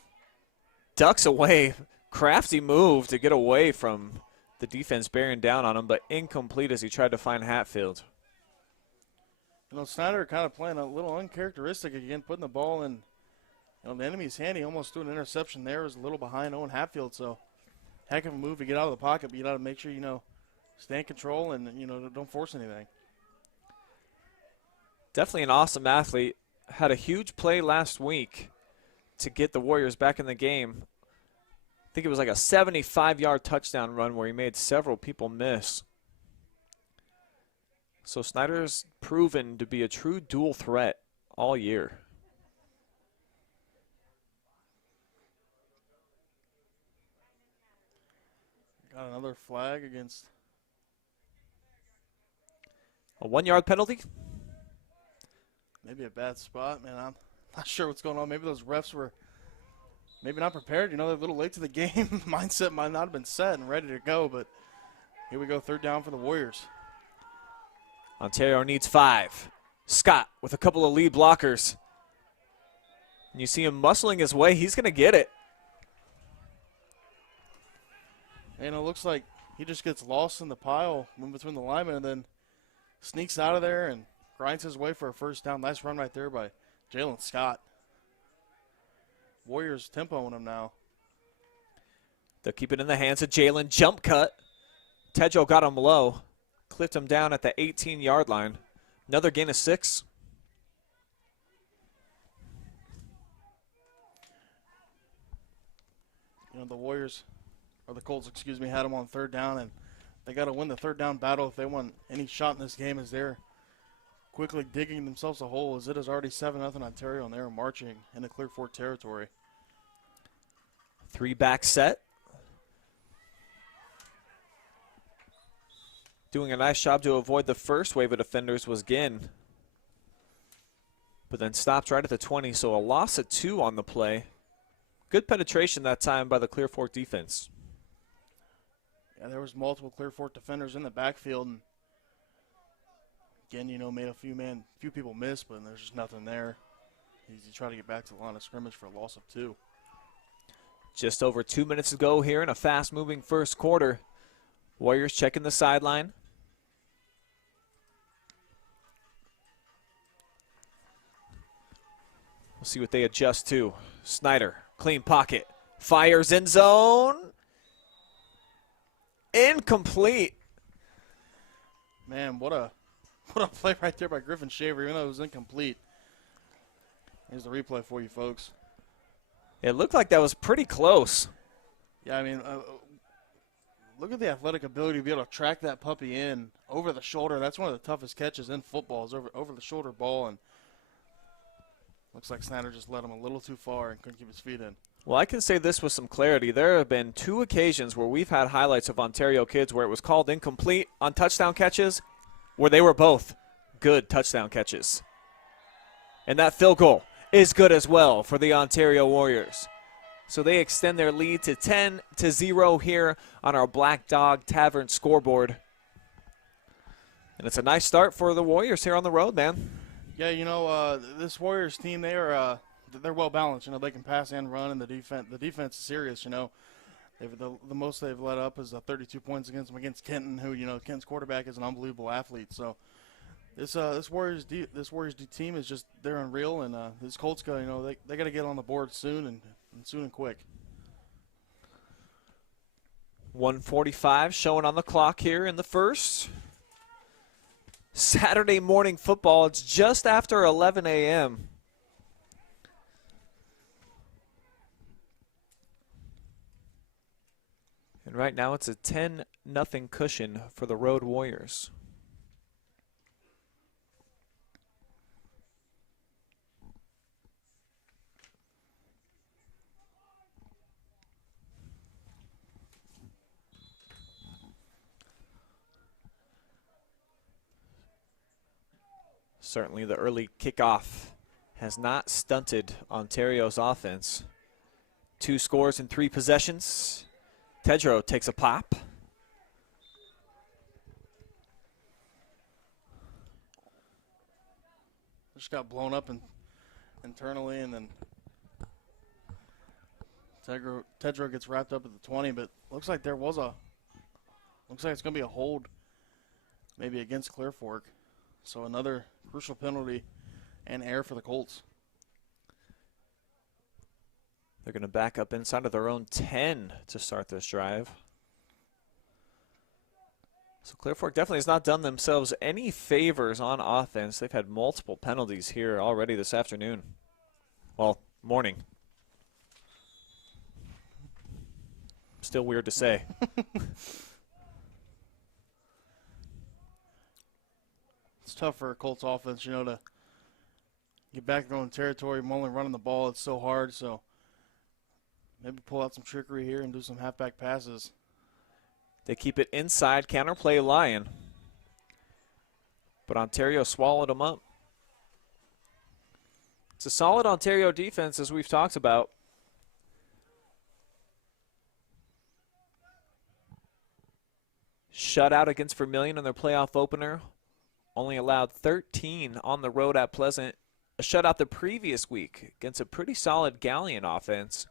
ducks away. Crafty move to get away from The defense bearing down on him, but incomplete as he tried to find Hatfield. You know, Snyder kind of playing a little uncharacteristic again, putting the ball in the enemy's hand. He almost threw an interception there. Was a little behind Owen Hatfield, so heck of a move to get out of the pocket, but you got to make sure, stay in control and, don't force anything. Definitely an awesome athlete. Had a huge play last week to get the Warriors back in the game. I think it was like a 75-yard touchdown run where he made several people miss. So Snyder's proven to be a true dual threat all year. Got another flag against. A 1-yard penalty? Maybe a bad spot, man. I'm not sure what's going on. Maybe those refs were maybe not prepared. They're a little late to the game. Mindset might not have been set and ready to go, but here we go, 3rd down for the Warriors. Ontario needs 5. Scott with a couple of lead blockers. And you see him muscling his way. He's going to get it. And it looks like he just gets lost in the pile in between the linemen and then sneaks out of there and grinds his way for a 1st down. Nice run right there by Jalen Scott. Warriors tempoing him now. They'll keep it in the hands of Jalen. Jump cut. Tedro got him low. Clipped him down at the 18-yard line. Another gain of 6. The Warriors, or the Colts, had them on 3rd down, and they got to win the 3rd down battle if they want any shot in this game, as they're quickly digging themselves a hole, as it is already 7-0 Ontario, and they're marching into Clear Fork territory. 3-back set. Doing a nice job to avoid the first wave of defenders was Ginn. But then stopped right at the 20, so a loss of 2 on the play. Good penetration that time by the Clear Fork defense. Yeah, there was multiple Clear Fork defenders in the backfield, and again, made a few people miss, but there's just nothing there. He tried to get back to the line of scrimmage for a loss of 2. Just over 2 minutes to go here in a fast-moving first quarter. Warriors checking the sideline. We'll see what they adjust to. Snyder, clean pocket, fires in zone. Incomplete. Man, what a play right there by Griffin Shaver, even though it was incomplete. Here's the replay for you folks. It looked like that was pretty close. Yeah, look at the athletic ability to be able to track that puppy in over the shoulder. That's one of the toughest catches in football, is over the shoulder ball, and looks like Snyder just led him a little too far and couldn't keep his feet in. Well, I can say this with some clarity. There have been 2 occasions where we've had highlights of Ontario kids where it was called incomplete on touchdown catches, where they were both good touchdown catches. And that field goal is good as well for the Ontario Warriors. So they extend their lead to 10-0 here on our Black Dog Tavern scoreboard. And it's a nice start for the Warriors here on the road, man. Yeah, this Warriors team, they're well balanced. They can pass and run, and the defense is serious. The most they've let up is 32 points against them against Kenton, who Kenton's quarterback is an unbelievable athlete. So this Warriors team is just, they're unreal, and this Colts they got to get on the board soon and quick. 1:45 showing on the clock here in the first. Saturday morning football. It's just after 11 a.m. And right now it's a 10-0 cushion for the Road Warriors. Certainly the early kickoff has not stunted Ontario's offense. 2 scores in 3 possessions. Tedro takes a pop. Just got blown up internally, and then Tedro gets wrapped up at the 20, but looks like there was a Looks like it's going to be a hold maybe against Clear Fork. So another crucial penalty and error for the Colts. They're going to back up inside of their own 10 to start this drive. So Clear Fork definitely has not done themselves any favors on offense. They've had multiple penalties here already this afternoon. Well, morning. Still weird to say. It's tough for a Colts offense, to get back in their own territory. Only running the ball, it's so hard. So maybe pull out some trickery here and do some halfback passes. They keep it inside, counterplay Lion. But Ontario swallowed them up. It's a solid Ontario defense, as we've talked about. Shutout against Vermilion in their playoff opener. Only allowed 13 on the road at Pleasant. A shutout the previous week against a pretty solid Galleon offense.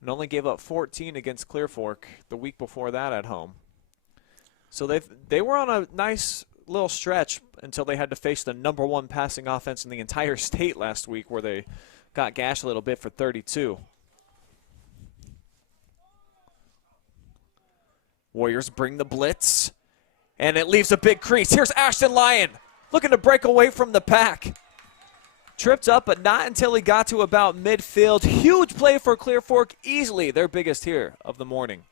And only gave up 14 against Clear Fork the week before that at home. So they were on a nice little stretch until they had to face the #1 passing offense in the entire state last week, where they got gashed a little bit for 32. Warriors bring the blitz, and it leaves a big crease. Here's Ashton Lyon looking to break away from the pack. Tripped up, but not until he got to about midfield. Huge play for Clear Fork, easily their biggest here of the morning.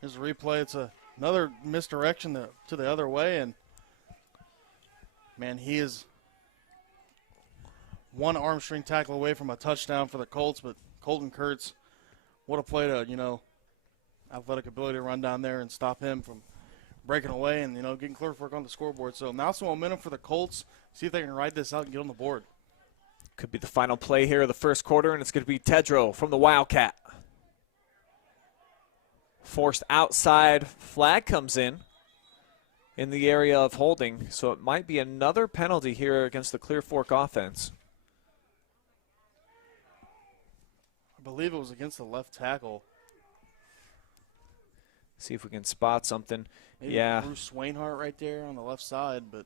Here's a replay. It's another misdirection to the other way, and man, he is one arm string tackle away from a touchdown for the Colts. But Colton Kurtz, what a play to athletic ability to run down there and stop him from breaking away and getting Clear Fork on the scoreboard. So now some momentum for the Colts. See if they can ride this out and get on the board. Could be the final play here of the first quarter, and it's going to be Tedrow from the Wildcat. Forced outside, flag comes in the area of holding, so it might be another penalty here against the Clear Fork offense. I believe it was against the left tackle. See if we can spot something. Maybe yeah. Bruce Swainhart right there on the left side, but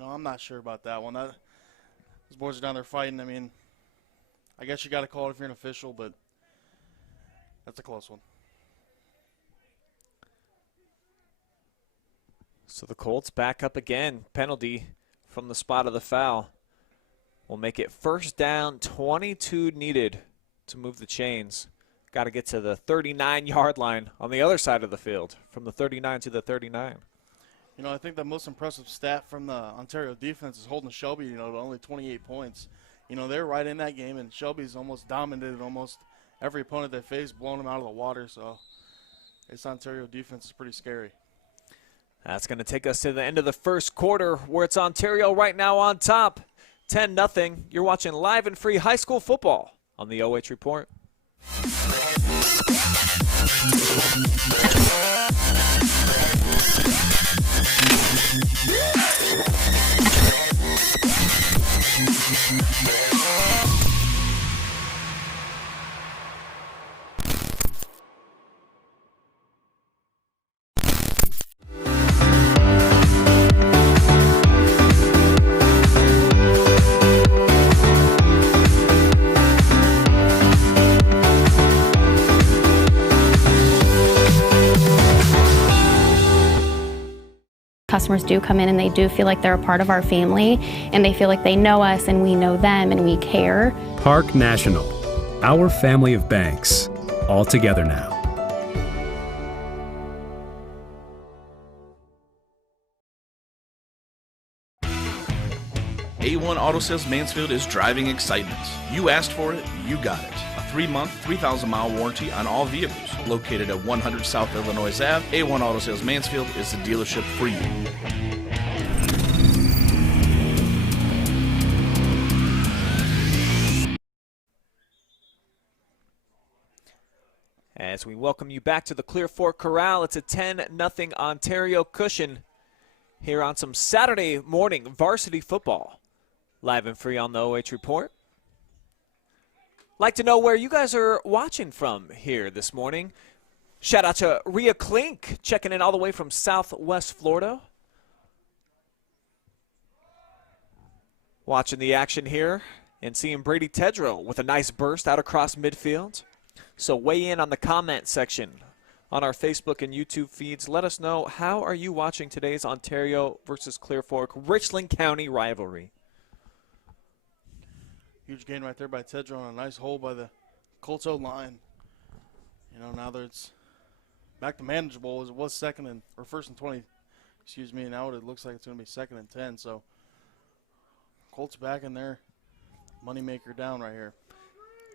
I'm not sure about that one. Those boys are down there fighting. I mean, I guess you got to call it if you're an official, but that's a close one. So the Colts back up again. Penalty from the spot of the foul will make it first down, 22 needed to move the chains. Got to get to the 39-yard line on the other side of the field, from the 39 to the 39. I think the most impressive stat from the Ontario defense is holding Shelby, to only 28 points. They're right in that game, and Shelby's almost dominated almost every opponent they face, blowing them out of the water. So this Ontario defense is pretty scary. That's going to take us to the end of the first quarter, where it's Ontario right now on top, 10-0. You're watching live and free high school football on the OH Report. Customers do come in and they do feel like they're a part of our family, and they feel like they know us and we know them and we care. Park National, our family of banks, all together now. A1 Auto Sales Mansfield is driving excitement. You asked for it, you got it. A 3-month, 3,000-mile warranty on all vehicles. Located at 100 South Illinois Ave, A1 Auto Sales Mansfield is the dealership for you. As we welcome you back to the Clear Fork Corral, it's a 10-0 Ontario cushion here on some Saturday morning varsity football. Live and free on the OH Report. Like to know where you guys are watching from here this morning. Shout out to Rhea Klink checking in all the way from Southwest Florida. Watching the action here and seeing Brady Tedrow with a nice burst out across midfield. So weigh in on the comment section on our Facebook and YouTube feeds. Let us know, how are you watching today's Ontario versus Clear Fork Richland County rivalry? Huge gain right there by Tedrow on a nice hole by the Colts O-line. You know, now that it's back to manageable, as it was first and 20, excuse me. Now it looks like it's going to be 2nd and 10. So Colts back in there, moneymaker down right here.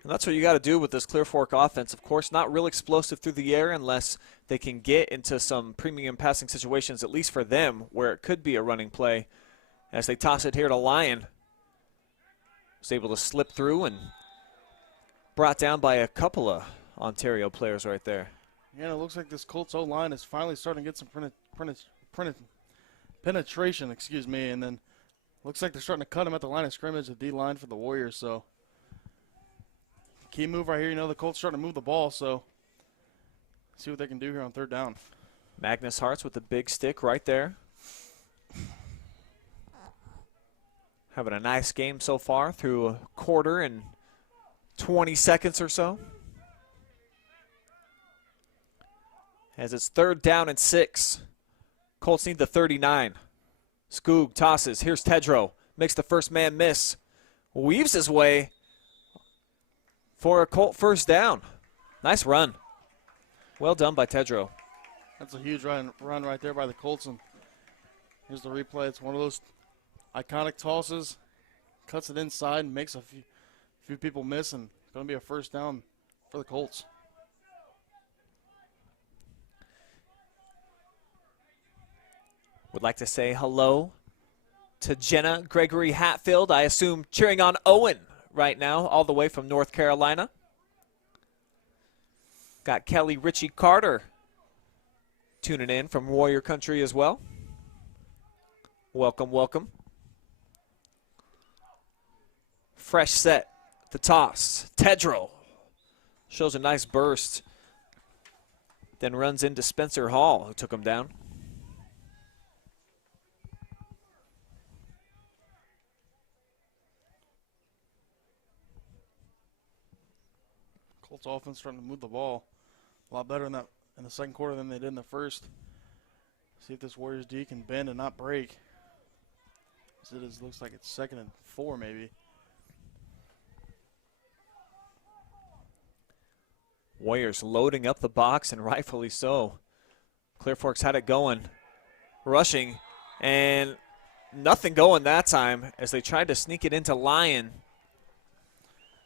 And that's what you got to do with this Clear Fork offense. Of course, not real explosive through the air unless they can get into some premium passing situations, at least for them, where it could be a running play. As they toss it here to Lyon. Was able to slip through and brought down by a couple of Ontario players right there. Yeah, it looks like this Colts O-line is finally starting to get some penetration, excuse me, and then looks like they're starting to cut them at the line of scrimmage, the D-line for the Warriors. So key move right here. You know, the Colts starting to move the ball, so see what they can do here on 3rd down. Magnus Hartz with the big stick right there. Having a nice game so far through a quarter and 20 seconds or so. As it's 3rd down and 6. Colts need the 39. Skoog tosses. Here's Tedrow. Makes the first man miss. Weaves his way for a Colt 1st down. Nice run. Well done by Tedrow. That's a huge run right there by the Colts. And here's the replay. It's one of those iconic tosses. Cuts it inside and makes a few people miss. And it's going to be a 1st down for the Colts. Would like to say hello to Jenna Gregory Hatfield. I assume cheering on Owen right now, all the way from North Carolina. Got Kelly Ritchie Carter tuning in from Warrior Country as well. Welcome, welcome. Fresh set, the toss. Tedrow shows a nice burst, then runs into Spencer Hall, who took him down. Colts offense starting to move the ball a lot better in the 2nd quarter than they did in the 1st. See if this Warriors D can bend and not break. It looks like it's 2nd and 4 maybe. Warriors loading up the box, and rightfully so. Clear Fork's had it going, rushing, and nothing going that time as they tried to sneak it into Lyon.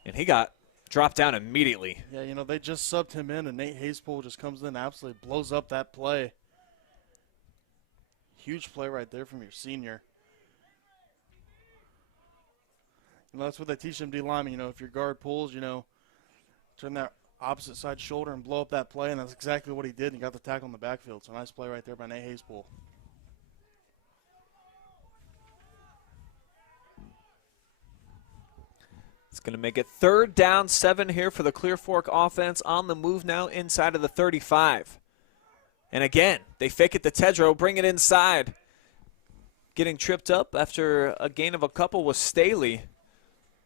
And he got dropped down immediately. Yeah, you know, they just subbed him in, and Nate Hazepool just comes in and absolutely blows up that play. Huge play right there from your senior. You know, that's what they teach them D linemen. You know, if your guard pulls, you know, turn that opposite side shoulder and blow up that play, and that's exactly what he did. And he got the tackle in the backfield. So nice play right there by Nate Hazepool. It's going to make it 3rd down 7 here for the Clear Fork offense, on the move now inside of the 35. And again, they fake it to Tedrow, bring it inside. Getting tripped up after a gain of a couple was Staley.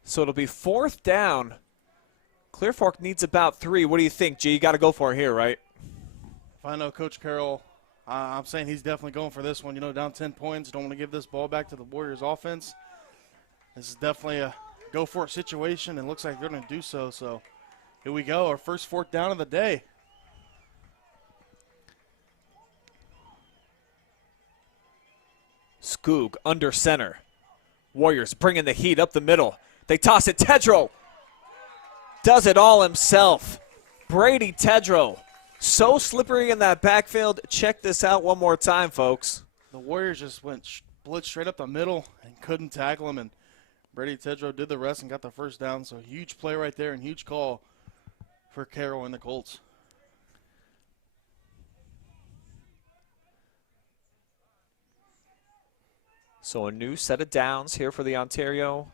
So it'll be 4th down. Clear Fork needs about 3. What do you think, G? You got to go for it here, right? If I know Coach Carroll, I'm saying he's definitely going for this one. You know, down 10 points, don't want to give this ball back to the Warriors offense. This is definitely a go-for-it situation, and looks like they're going to do so. So here we go, our first 4th down of the day. Skoog under center. Warriors bringing the heat up the middle. They toss it. Tedrow does it all himself. Brady Tedrow, so slippery in that backfield. Check this out one more time, folks. The Warriors just went blitz straight up the middle and couldn't tackle him, and Brady Tedrow did the rest and got the 1st down. So huge play right there and huge call for Carroll and the Colts. So a new set of downs here for the Ontario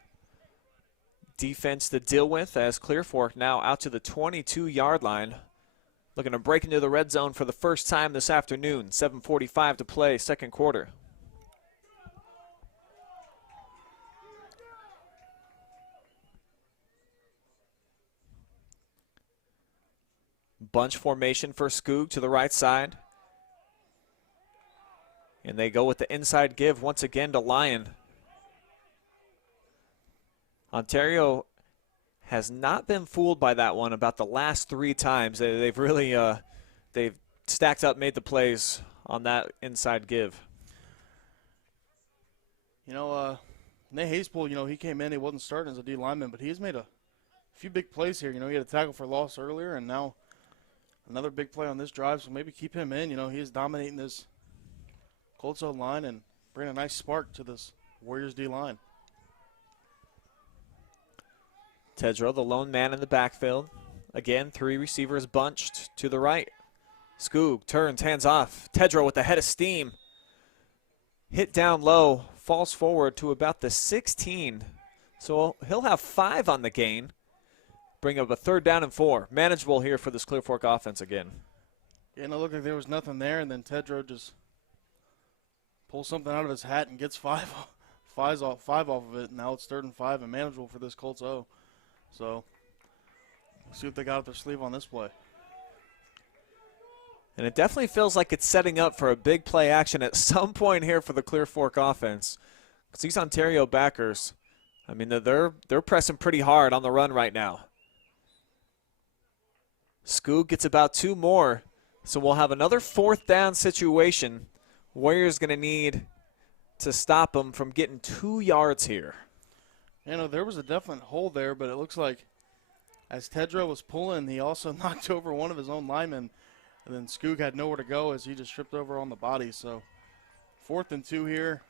defense to deal with, as Clear Fork now out to the 22-yard line. looking to break into the red zone for the first time this afternoon. 7:45 to play, second quarter. Bunch formation for Skoog to the right side. And they go with the inside give once again to Lyon. Ontario has not been fooled by that one about the last 3 times. They've really they've stacked up, made the plays on that inside give. You know, Nate Hazepool, you know, he came in, he wasn't starting as a D lineman, but he's made a few big plays here. You know, he had a tackle for loss earlier, and now another big play on this drive, so maybe keep him in. You know, he is dominating this Colts O-line and bringing a nice spark to this Warriors D-line. Tedrow, the lone man in the backfield. Again, 3 receivers bunched to the right. Skoog turns, hands off. Tedrow with the head of steam. Hit down low, falls forward to about the 16. So he'll have 5 on the gain. Bring up a 3rd down and 4. Manageable here for this Clear Fork offense again. Yeah, and it looked like there was nothing there, and then Tedrow just pulls something out of his hat and gets 5 off of it. And now it's 3rd and 5 and manageable for this Colts O. So we'll see what they got up their sleeve on this play. And it definitely feels like it's setting up for a big play action at some point here for the Clear Fork offense. Because these Ontario backers, I mean, they're pressing pretty hard on the run right now. Skoog gets about 2 more, so we'll have another 4th down situation. Warriors going to need to stop them from getting 2 yards here. You know, there was a definite hole there, but it looks like as Tedrow was pulling, he also knocked over one of his own linemen, and then Skoog had nowhere to go as he just tripped over on the body. So 4th and 2 here.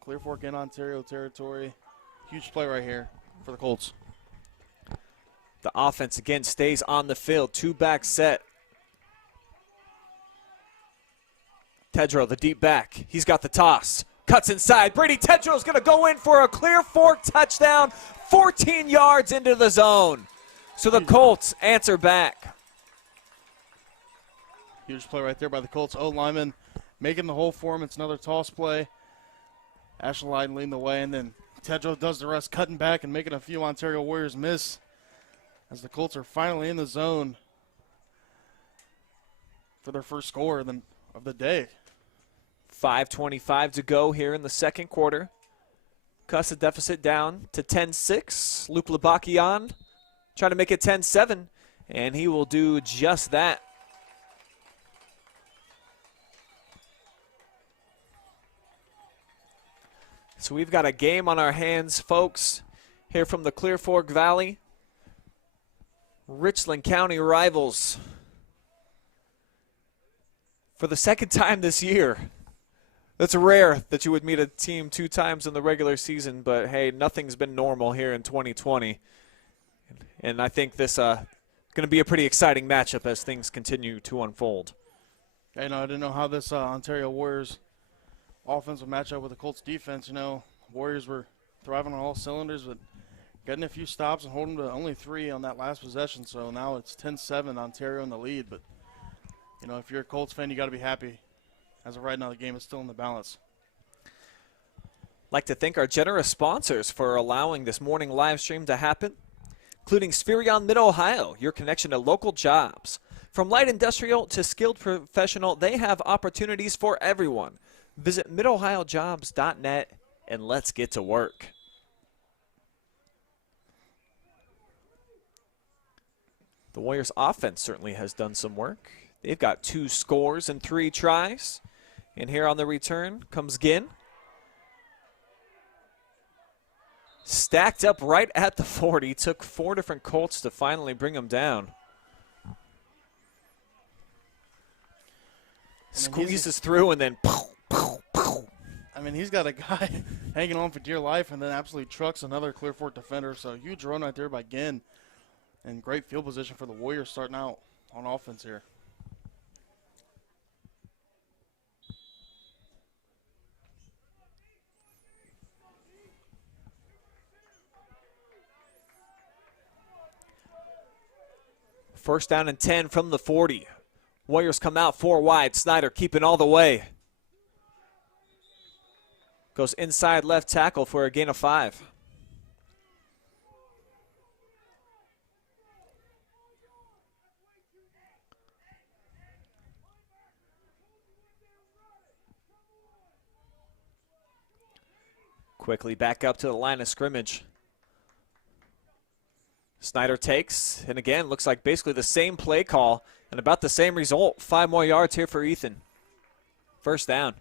Clear Fork in Ontario territory. Huge play right here for the Colts. The offense again stays on the field. 2-back set. Tedrow, the deep back. He's got the toss. Cuts inside. Brady Tedrow's going to go in for a Clear Fork touchdown. 14 yards into the zone. So the Colts answer back. Huge play right there by the Colts O-lineman. Making the hole for him. It's another toss play. Ashley leading the way, and then Tedrow does the rest, cutting back and making a few Ontario Warriors miss as the Colts are finally in the zone for their first score of the day. 5:25 to go here in the second quarter. Cuts the deficit down to 10-6. Luke Labakian trying to make it 10-7, and he will do just that. So we've got a game on our hands, folks, here from the Clear Fork Valley. Richland County rivals for the second time this year. That's rare that you would meet a team 2 times in the regular season, but hey, nothing's been normal here in 2020. And I think this going to be a pretty exciting matchup as things continue to unfold. I didn't know how this Ontario Warriors offense would match up with the Colts defense. You know, Warriors were thriving on all cylinders, but getting a few stops and holding to only 3 on that last possession. So now it's 10-7, Ontario in the lead. But, you know, if you're a Colts fan, you got to be happy. As of right now, the game is still in the balance. Like to thank our generous sponsors for allowing this morning live stream to happen, including Spherion Mid-Ohio, your connection to local jobs. From light industrial to skilled professional, they have opportunities for everyone. Visit midohiojobs.net and let's get to work. The Warriors offense certainly has done some work. They've got 2 scores and 3 tries. And here on the return comes Ginn. Stacked up right at the 40. Took 4 different Colts to finally bring him down. Squeezes through and then I mean, he's got a guy hanging on for dear life and then absolutely trucks another Clear Fork defender. So huge run right there by Ginn. And great field position for the Warriors starting out on offense here. First down and 10 from the 40. Warriors come out 4 wide. Snyder keeping all the way. Goes inside left tackle for a gain of 5. Quickly back up to the line of scrimmage. Snyder takes, and again, looks like basically the same play call and about the same result. 5 more yards here for Ethan. First down.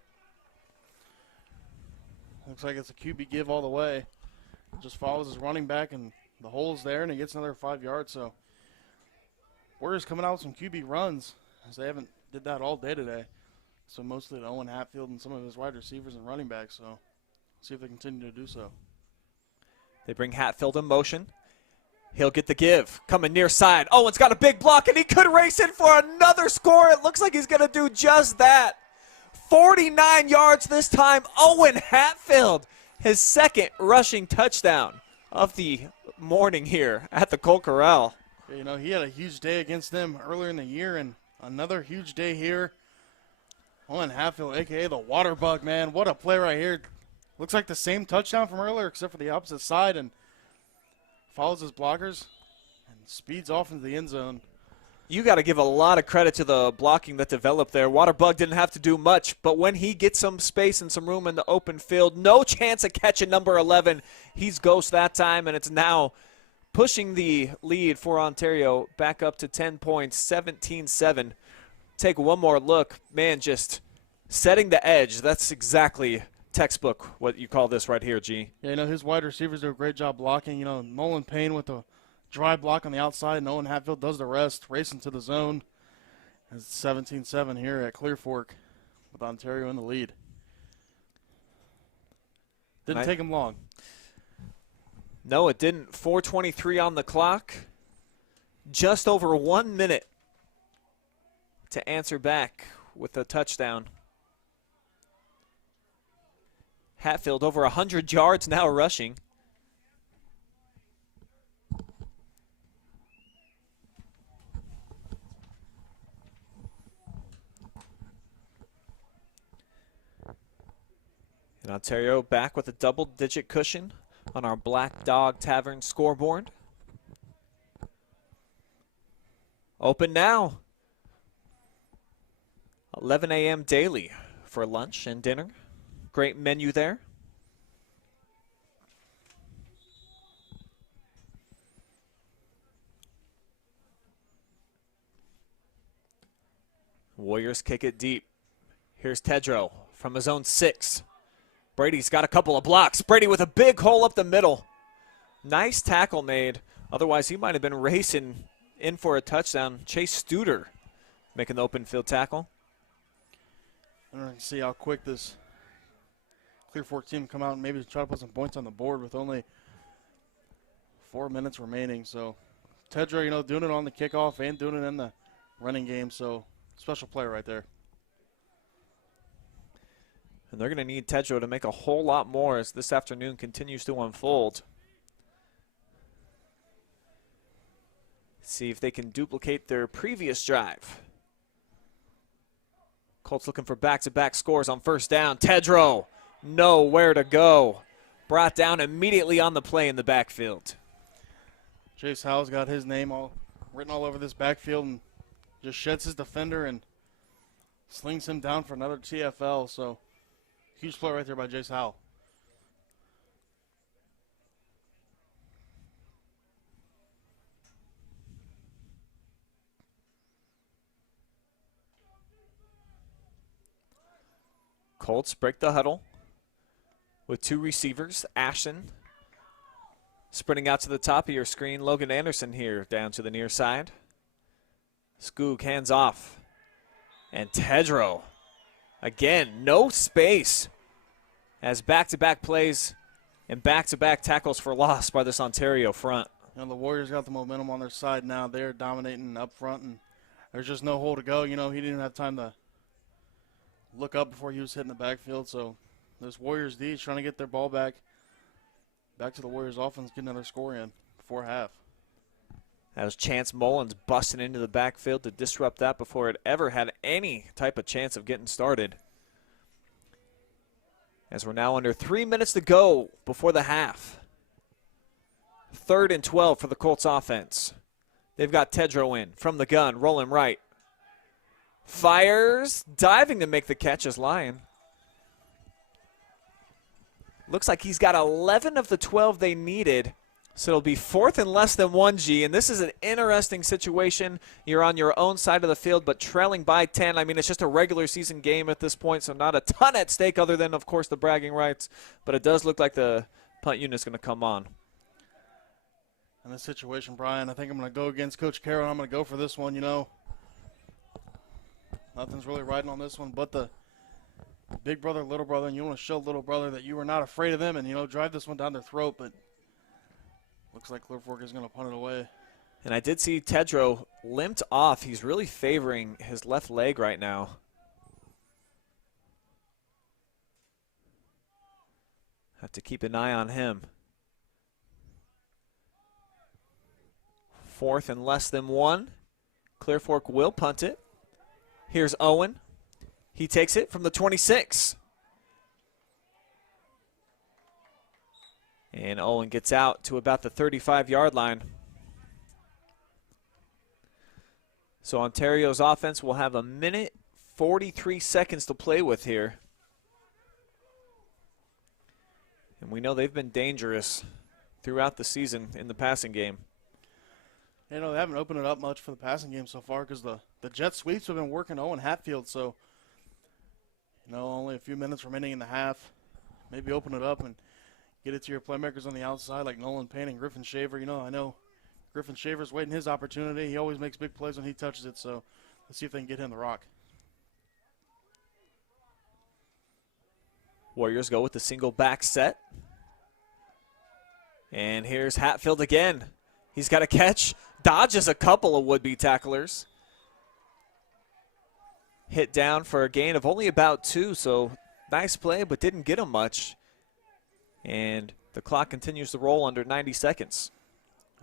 Looks like it's a QB give all the way. Just follows his running back, and the hole's there, and he gets another 5 yards. So Warriors coming out with some QB runs, as they haven't did that all day today. So mostly to Owen Hatfield and some of his wide receivers and running backs. So see if they continue to do so. They bring Hatfield in motion. He'll get the give. Coming near side. Owen's got a big block, and he could race in for another score. It looks like he's going to do just that. 49 yards this time. Owen Hatfield, his second rushing touchdown of the morning here at the Colt Corral. You know, he had a huge day against them earlier in the year, and another huge day here. Owen Hatfield, a.k.a. the water bug, man. What a play right here. Looks like the same touchdown from earlier, except for the opposite side, and follows his blockers and speeds off into the end zone. You got to give a lot of credit to the blocking that developed there. Waterbug didn't have to do much, but when he gets some space and some room in the open field, no chance of catching number 11. He's ghost that time, and it's now pushing the lead for Ontario back up to 10 points, 17-7. Take one more look. Man, just setting the edge. That's exactly textbook what you call this right here, G. Yeah, you know, his wide receivers do a great job blocking. You know, Nolan Payne with a dry block on the outside, and Owen Hatfield does the rest, racing to the zone. It's 17-7 here at Clear Fork with Ontario in the lead. Didn't take him long. No, it didn't. 4:23 on the clock. Just over 1 minute to answer back with a touchdown. Hatfield over 100 yards now rushing. And Ontario back with a double-digit cushion on our Black Dog Tavern scoreboard. Open now. 11 a.m. daily for lunch and dinner. Great menu there. Warriors kick it deep. Here's Tedrow from his own 6. Brady's got a couple of blocks. Brady with a big hole up the middle. Nice tackle made. Otherwise, he might have been racing in for a touchdown. Chase Studer making the open field tackle. I don't know, see how quick this Clear Fork team come out and maybe try to put some points on the board with only 4 minutes remaining. So Tedrow, you know, doing it on the kickoff and doing it in the running game. So special player right there. And they're going to need Tedrow to make a whole lot more as this afternoon continues to unfold. See if they can duplicate their previous drive. Colts looking for back-to-back scores on first down. Tedrow, nowhere to go. Brought down immediately on the play in the backfield. Chase Howell's got his name all written all over this backfield and just sheds his defender and slings him down for another TFL. So huge play right there by Chase Howell. Colts break the huddle with 2 receivers. Ashton sprinting out to the top of your screen. Logan Anderson here down to the near side. Skoog hands off. And Tedrow, again, no space as back-to-back plays and back-to-back tackles for loss by this Ontario front. You know, the Warriors got the momentum on their side now. They're dominating up front, and there's just no hole to go. You know, he didn't have time to look up before he was hitting the backfield. So this Warriors D is trying to get their ball back to the Warriors offense, get another score in before half. That was Chance Mullins busting into the backfield to disrupt that before it ever had any type of chance of getting started. As we're now under 3 minutes to go before the half. 3rd and 12 for the Colts offense. They've got Tedrow in from the gun, rolling right. Fires, diving to make the catch as Lyon. Looks like he's got 11 of the 12 they needed. So it'll be 4th and less than 1G, and this is an interesting situation. You're on your own side of the field, but trailing by 10. I mean, it's just a regular season game at this point, so not a ton at stake other than, of course, the bragging rights. But it does look like the punt unit's going to come on. In this situation, Brian, I think I'm going to go against Coach Carroll. I'm going to go for this one, you know. Nothing's really riding on this one but the big brother, little brother, and you want to show little brother that you are not afraid of them and, you know, drive this one down their throat, but looks like Clear Fork is going to punt it away. And I did see Tedrow limped off. He's really favoring his left leg right now. Have to keep an eye on him. 4th and less than 1. Clear Fork will punt it. Here's Owen. He takes it from the 26. And Owen gets out to about the 35-yard line. So Ontario's offense will have 1 minute 43 seconds to play with here. And we know they've been dangerous throughout the season in the passing game. You know, they haven't opened it up much for the passing game so far because the jet sweeps have been working Owen Hatfield. So, you know, only a few minutes remaining in the half. Maybe open it up and get it to your playmakers on the outside like Nolan Payne and Griffin Shaver. You know, I know Griffin Shaver's waiting his opportunity. He always makes big plays when he touches it. So let's see if they can get him the rock. Warriors go with the single back set. And here's Hatfield again. He's got a catch. Dodges a couple of would-be tacklers. Hit down for a gain of only about 2, so nice play, but didn't get him much. And the clock continues to roll under 90 seconds.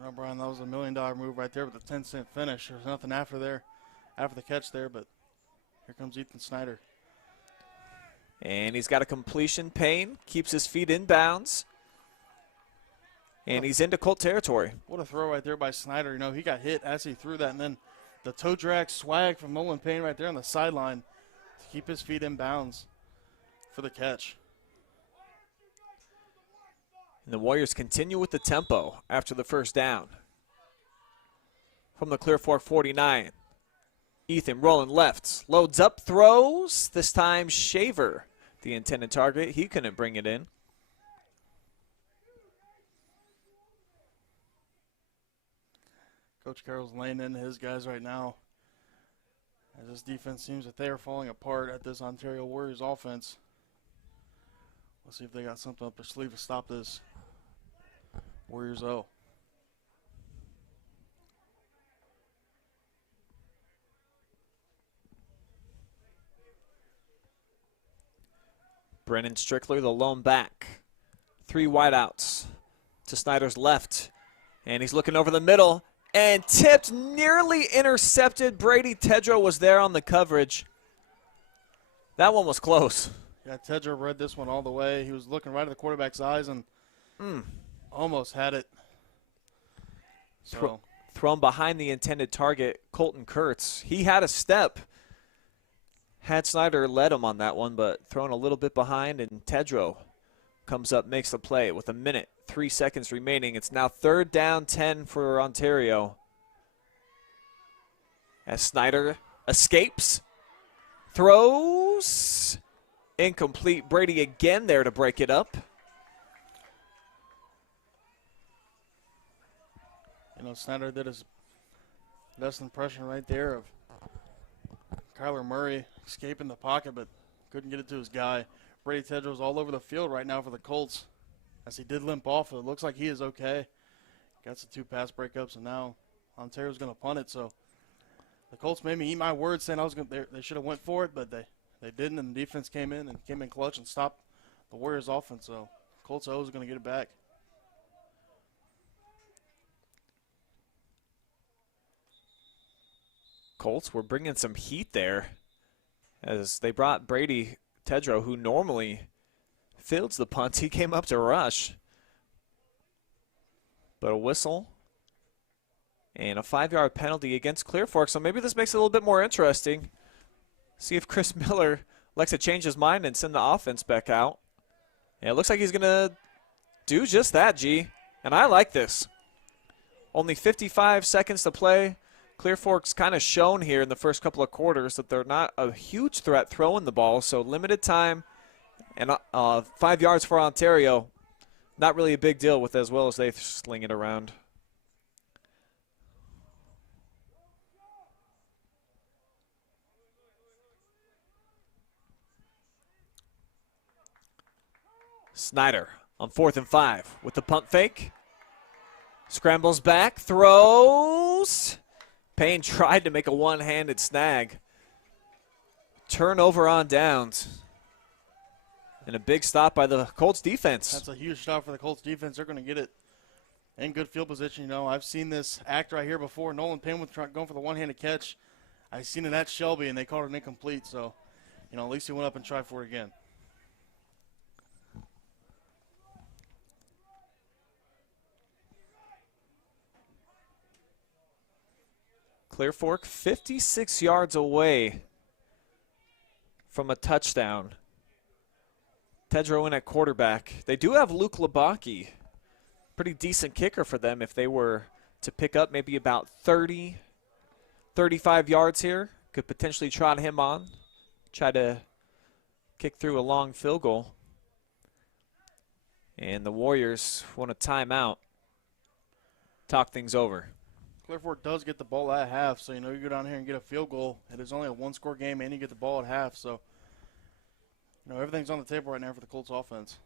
I know, Brian, that was $1 million move right there with a 10-cent finish. There's nothing after the catch there, but here comes Ethan Snyder. And he's got a completion. Payne keeps his feet in bounds. And he's into Colt territory. What a throw right there by Snyder. You know, he got hit as he threw that, and then the toe drag swag from Nolan Payne right there on the sideline to keep his feet in bounds for the catch. And the Warriors continue with the tempo after the first down. From the Clear Fork 49, Ethan rolling left, loads up, throws. This time Shaver, the intended target. He couldn't bring it in. Coach Carroll's laying into his guys right now. As this defense seems that they are falling apart at this Ontario Warriors offense. Let's see if they got something up their sleeve to stop this Warriors O. Brennan Strickler, the lone back. 3 wideouts to Snyder's left. And he's looking over the middle. And tipped, nearly intercepted. Brady Tedrow was there on the coverage. That one was close. Yeah, Tedrow read this one all the way. He was looking right at the quarterback's eyes and almost had it. So thrown behind the intended target, Colton Kurtz. He had a step. Had Snyder led him on that one, but thrown a little bit behind, and Tedrow comes up, makes the play with 1 minute, 3 seconds remaining. It's now 3rd down 10 for Ontario. As Snyder escapes, throws, incomplete. Brady again there to break it up. You know, Snyder did his best impression right there of Kyler Murray escaping the pocket, but couldn't get it to his guy. Brady Tedrow's all over the field right now for the Colts, as he did limp off. It looks like he is okay. Got some 2 pass breakups, and now Ontario's going to punt it. So the Colts made me eat my words saying they should have went for it, but they didn't, and the defense came in clutch and stopped the Warriors' offense. So Colts O is going to get it back. Colts were bringing some heat there as they brought Brady Tedrow, who normally fields the punts. He came up to rush. But a whistle and a 5-yard penalty against Clear Fork. So maybe this makes it a little bit more interesting. See if Chris Miller likes to change his mind and send the offense back out. And it looks like he's going to do just that, G. And I like this. Only 55 seconds to play. Clear Fork's kind of shown here in the first couple of quarters that they're not a huge threat throwing the ball. So limited time and 5 yards for Ontario. Not really a big deal with as well as they sling it around. Snyder on 4th and 5 with the pump fake. Scrambles back, throws. Payne tried to make a one-handed snag. Turnover on downs. And a big stop by the Colts defense. That's a huge stop for the Colts defense. They're going to get it in good field position. You know, I've seen this act right here before. Nolan Payne was going for the one-handed catch. I've seen it at Shelby, and they called it incomplete. So, you know, at least he went up and tried for it again. Clear Fork 56 yards away from a touchdown. Tedrow in at quarterback. They do have Luke Labaki. Pretty decent kicker for them if they were to pick up maybe about 30, 35 yards here. Could potentially trot him on. Try to kick through a long field goal. And the Warriors want a timeout. Talk things over. Clear Fork does get the ball at half, so, you know, you go down here and get a field goal. It is only a one-score game, and you get the ball at half. So, you know, everything's on the table right now for the Colts offense.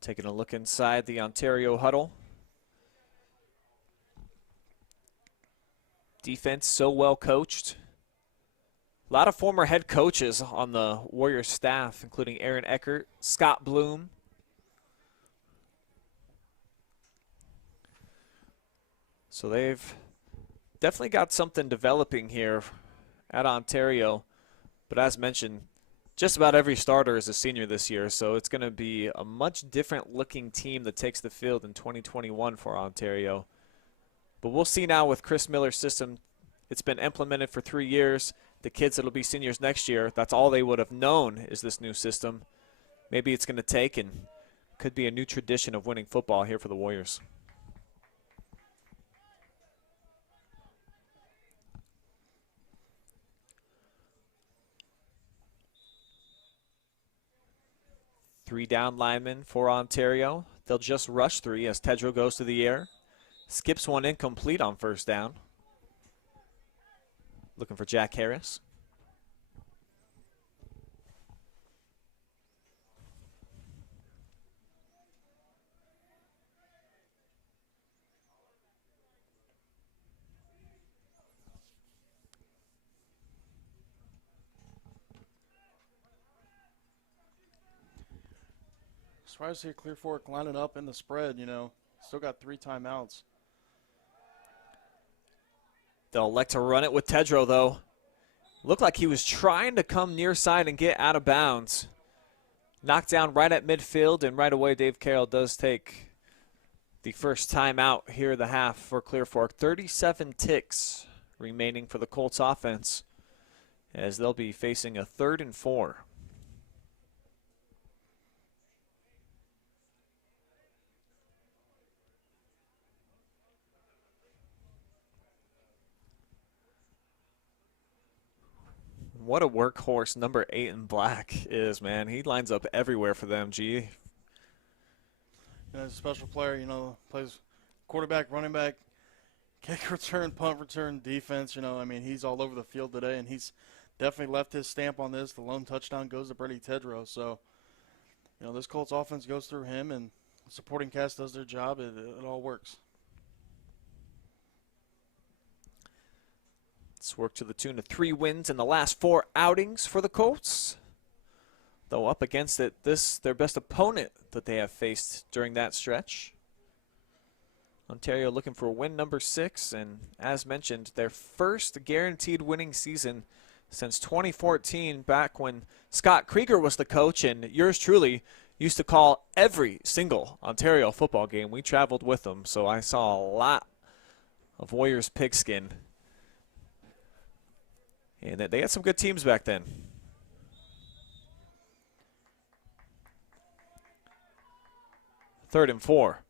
Taking a look inside the Ontario huddle. Defense so well coached. A lot of former head coaches on the Warriors staff, including Aaron Eckert, Scott Bloom. So they've definitely got something developing here at Ontario. But as mentioned, just about every starter is a senior this year, so it's going to be a much different looking team that takes the field in 2021 for Ontario. But we'll see now with Chris Miller's system. It's been implemented for 3 years. The kids that will be seniors next year, that's all they would have known is this new system. Maybe it's going to take and could be a new tradition of winning football here for the Warriors. Three down linemen for Ontario. They'll just rush 3 as Tedrow goes to the air. Skips one incomplete on first down. Looking for Jack Harris. Surprised to see Clear Fork lining up in the spread, you know. Still got 3 timeouts. They'll elect to run it with Tedrow, though. Looked like he was trying to come near side and get out of bounds. Knocked down right at midfield, and right away Dave Carroll does take the first timeout here in the half for Clear Fork. 37 ticks remaining for the Colts offense as they'll be facing a 3rd and 4. What a workhorse number 8 in black is, man. He lines up everywhere for them, G. You know, he's a special player, you know, plays quarterback, running back, kick return, punt return, defense. You know, I mean, he's all over the field today, and he's definitely left his stamp on this. The lone touchdown goes to Brady Tedrow. So, you know, this Colts offense goes through him, and the supporting cast does their job. It all works. It's worked to the tune of 3 wins in the last 4 outings for the Colts. though up against it, their best opponent that they have faced during that stretch. Ontario looking for win number 6, and as mentioned, their first guaranteed winning season since 2014, back when Scott Krieger was the coach, and yours truly used to call every single Ontario football game. We traveled with them, so I saw a lot of Warriors pigskin. And they had some good teams back then. Third and 4.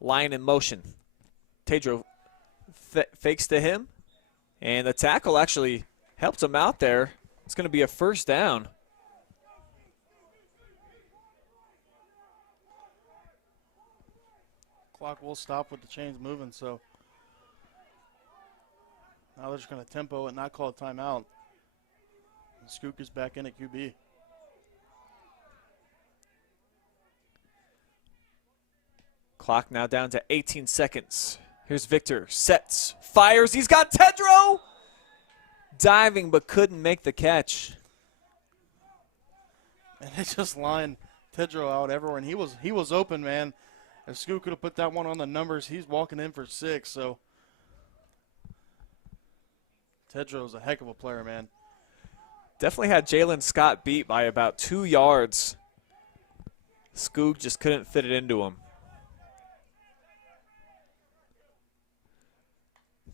Line in motion. Tedro fakes to him, and the tackle actually helped him out there. It's going to be a first down. Clock will stop with the chains moving, so now they're just going to tempo and not call a timeout. And Skook is back in at QB. Clock now down to 18 seconds. Here's Victor, sets, fires. He's got Tedro diving but couldn't make the catch. And they just lined Tedro out everywhere, and he was open, man. If Skook could have put that one on the numbers, he's walking in for 6. So Tedro's a heck of a player, man. Definitely had Jalen Scott beat by about 2 yards. Skook just couldn't fit it into him.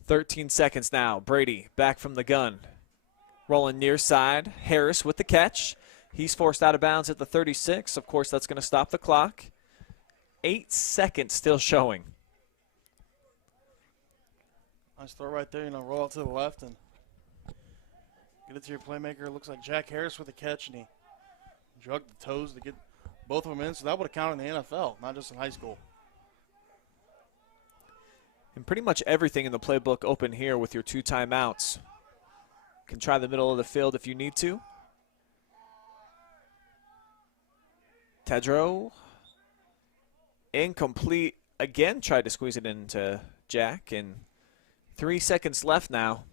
13 seconds now. Brady back from the gun. Rolling near side. Harris with the catch. He's forced out of bounds at the 36. Of course, that's going to stop the clock. 8 seconds still showing. Nice throw right there. Roll out to the left and get it to your playmaker. It looks like Jack Harris with the catch, and he drugged the toes to get both of them in. So that would have counted in the NFL, not just in high school. And pretty much everything in the playbook open here with your 2 timeouts. Can try the middle of the field if you need to. Tedro. Incomplete. Again, tried to squeeze it into Jack. And 3 seconds left now.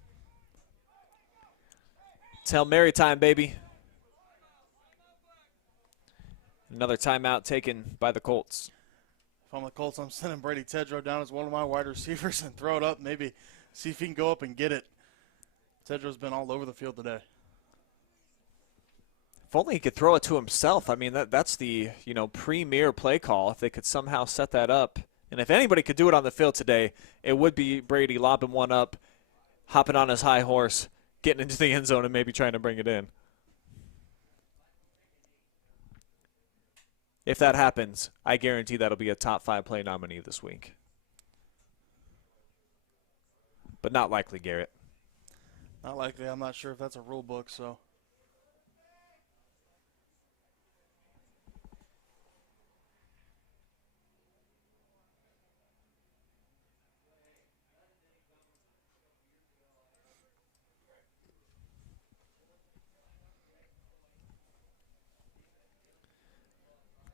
It's Hail Mary time, baby. Another timeout taken by the Colts. If I'm the Colts, I'm sending Brady Tedro down as one of my wide receivers and throw it up, maybe see if he can go up and get it. Tedro's been all over the field today. If only he could throw it to himself. I mean, that's the premier play call. If they could somehow set that up, and if anybody could do it on the field today, it would be Brady lobbing one up, hopping on his high horse, getting into the end zone, and maybe trying to bring it in. If that happens, I guarantee that'll be a top 5 play nominee this week. But not likely, Garrett. Not likely. I'm not sure if that's a rule book, so.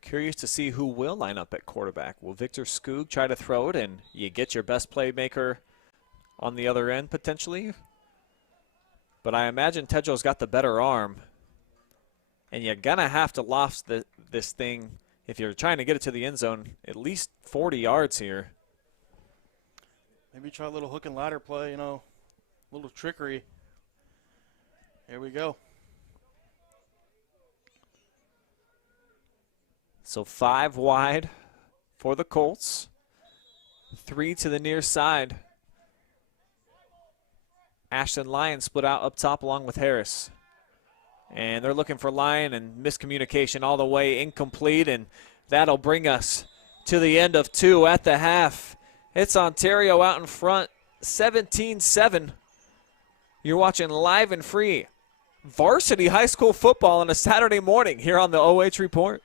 Curious to see who will line up at quarterback. Will Victor Skoog try to throw it and you get your best playmaker on the other end potentially? But I imagine Tedro's got the better arm. And you're going to have to loft this thing if you're trying to get it to the end zone at least 40 yards here. Maybe try a little hook and ladder play, a little trickery. Here we go. So 5 wide for the Colts. 3 to the near side. Ashton Lyon split out up top along with Harris. And they're looking for Lyon, and miscommunication all the way, incomplete, and that'll bring us to the end of 2 at the half. It's Ontario out in front, 17-7. You're watching live and free varsity high school football on a Saturday morning here on the OH Report.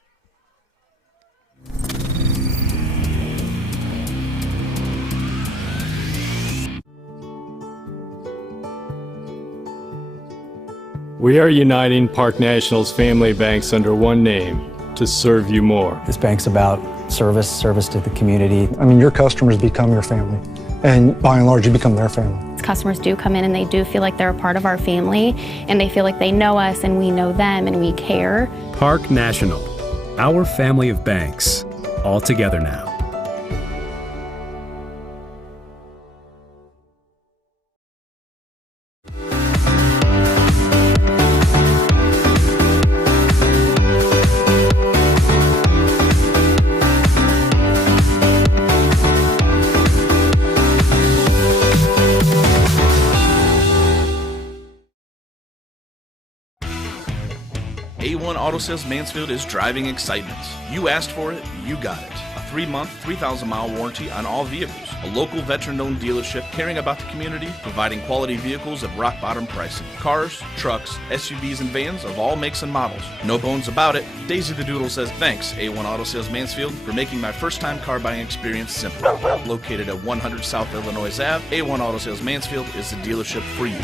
We are uniting Park National's family banks under one name to serve you more. This bank's about service to the community. I mean, your customers become your family, and by and large, you become their family. customers do come in and they do feel like they're a part of our family, and they feel like they know us and we know them and we care. Park National, our family of banks, all together now. A1 Auto Sales Mansfield is driving excitement. You asked for it, you got it. A 3-month, 3,000-mile warranty on all vehicles. A local veteran-owned dealership caring about the community, providing quality vehicles at rock-bottom pricing. Cars, trucks, SUVs, and vans of all makes and models. No bones about it. Daisy the Doodle says thanks, A1 Auto Sales Mansfield, for making my first-time car buying experience simple. Located at 100 South Illinois Ave, A1 Auto Sales Mansfield is the dealership for you.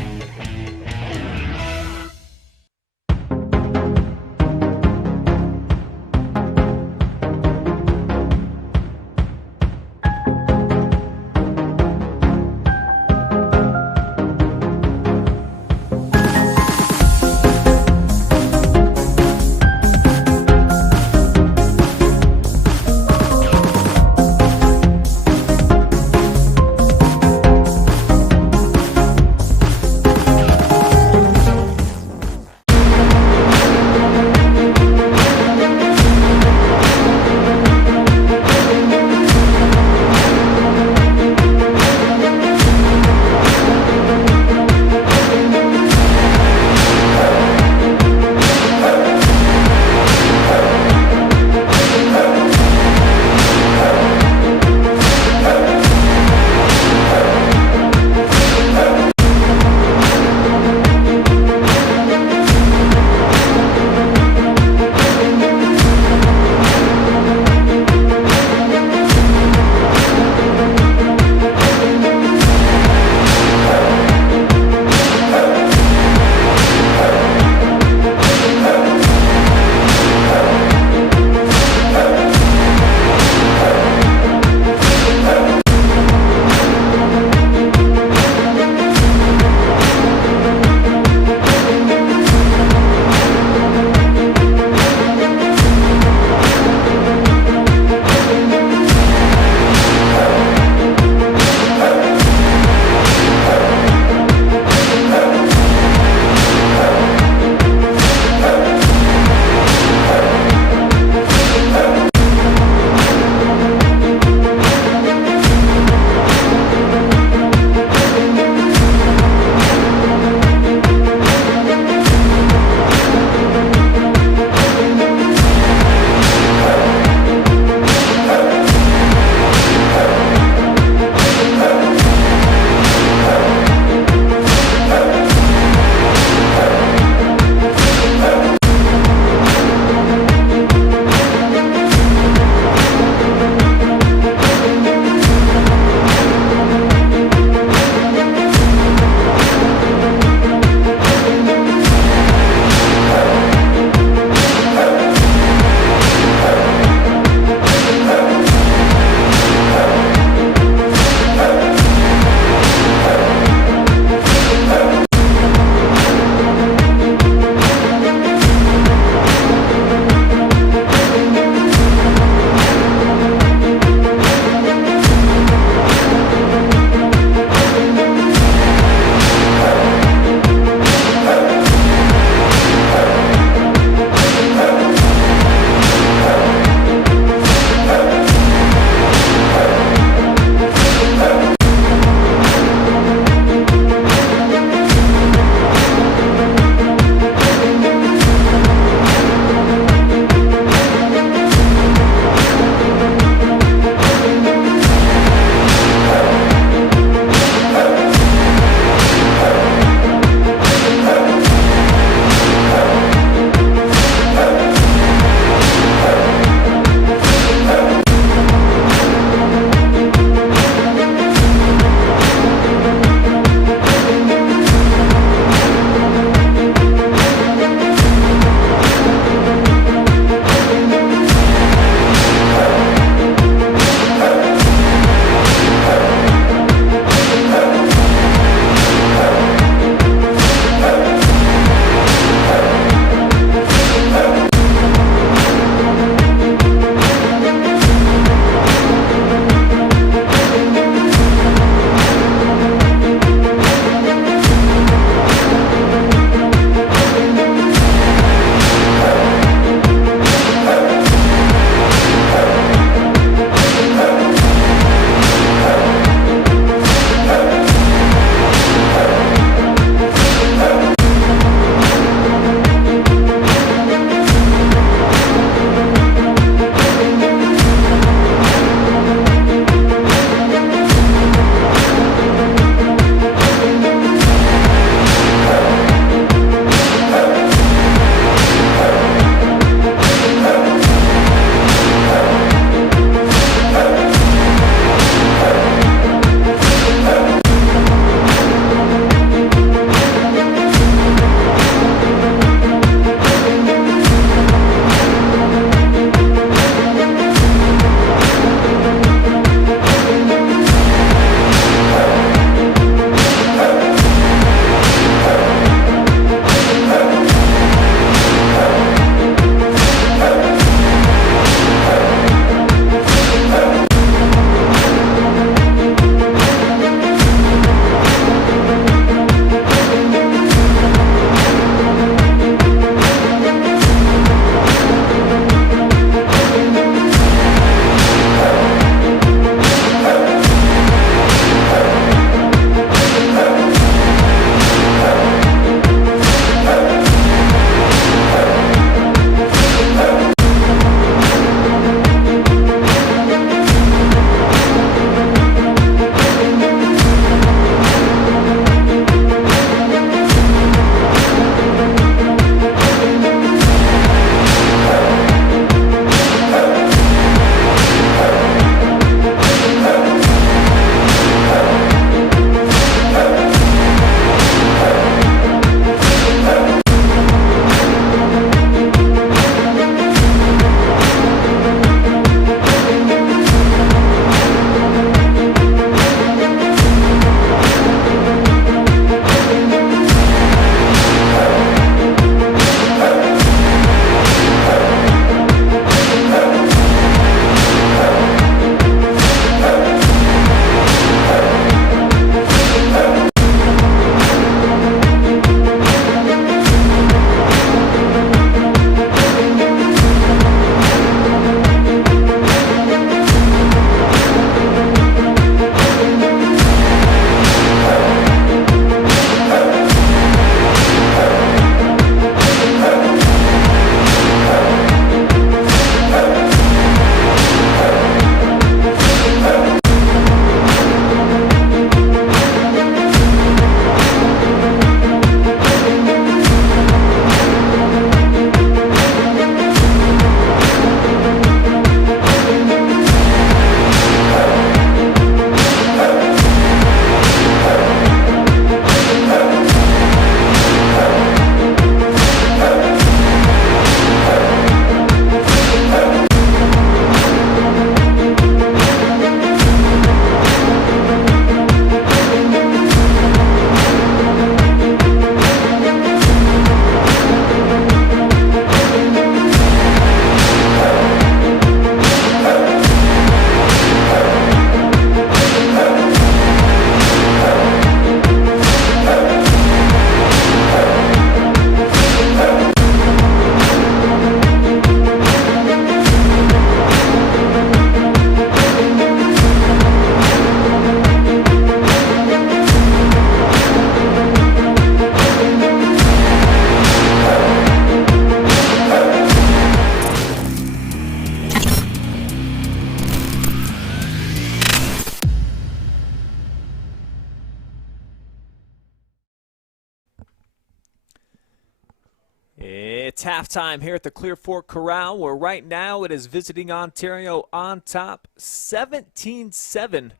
It's halftime here at the Clear Fork Corral, where right now it is visiting Ontario on top 17-7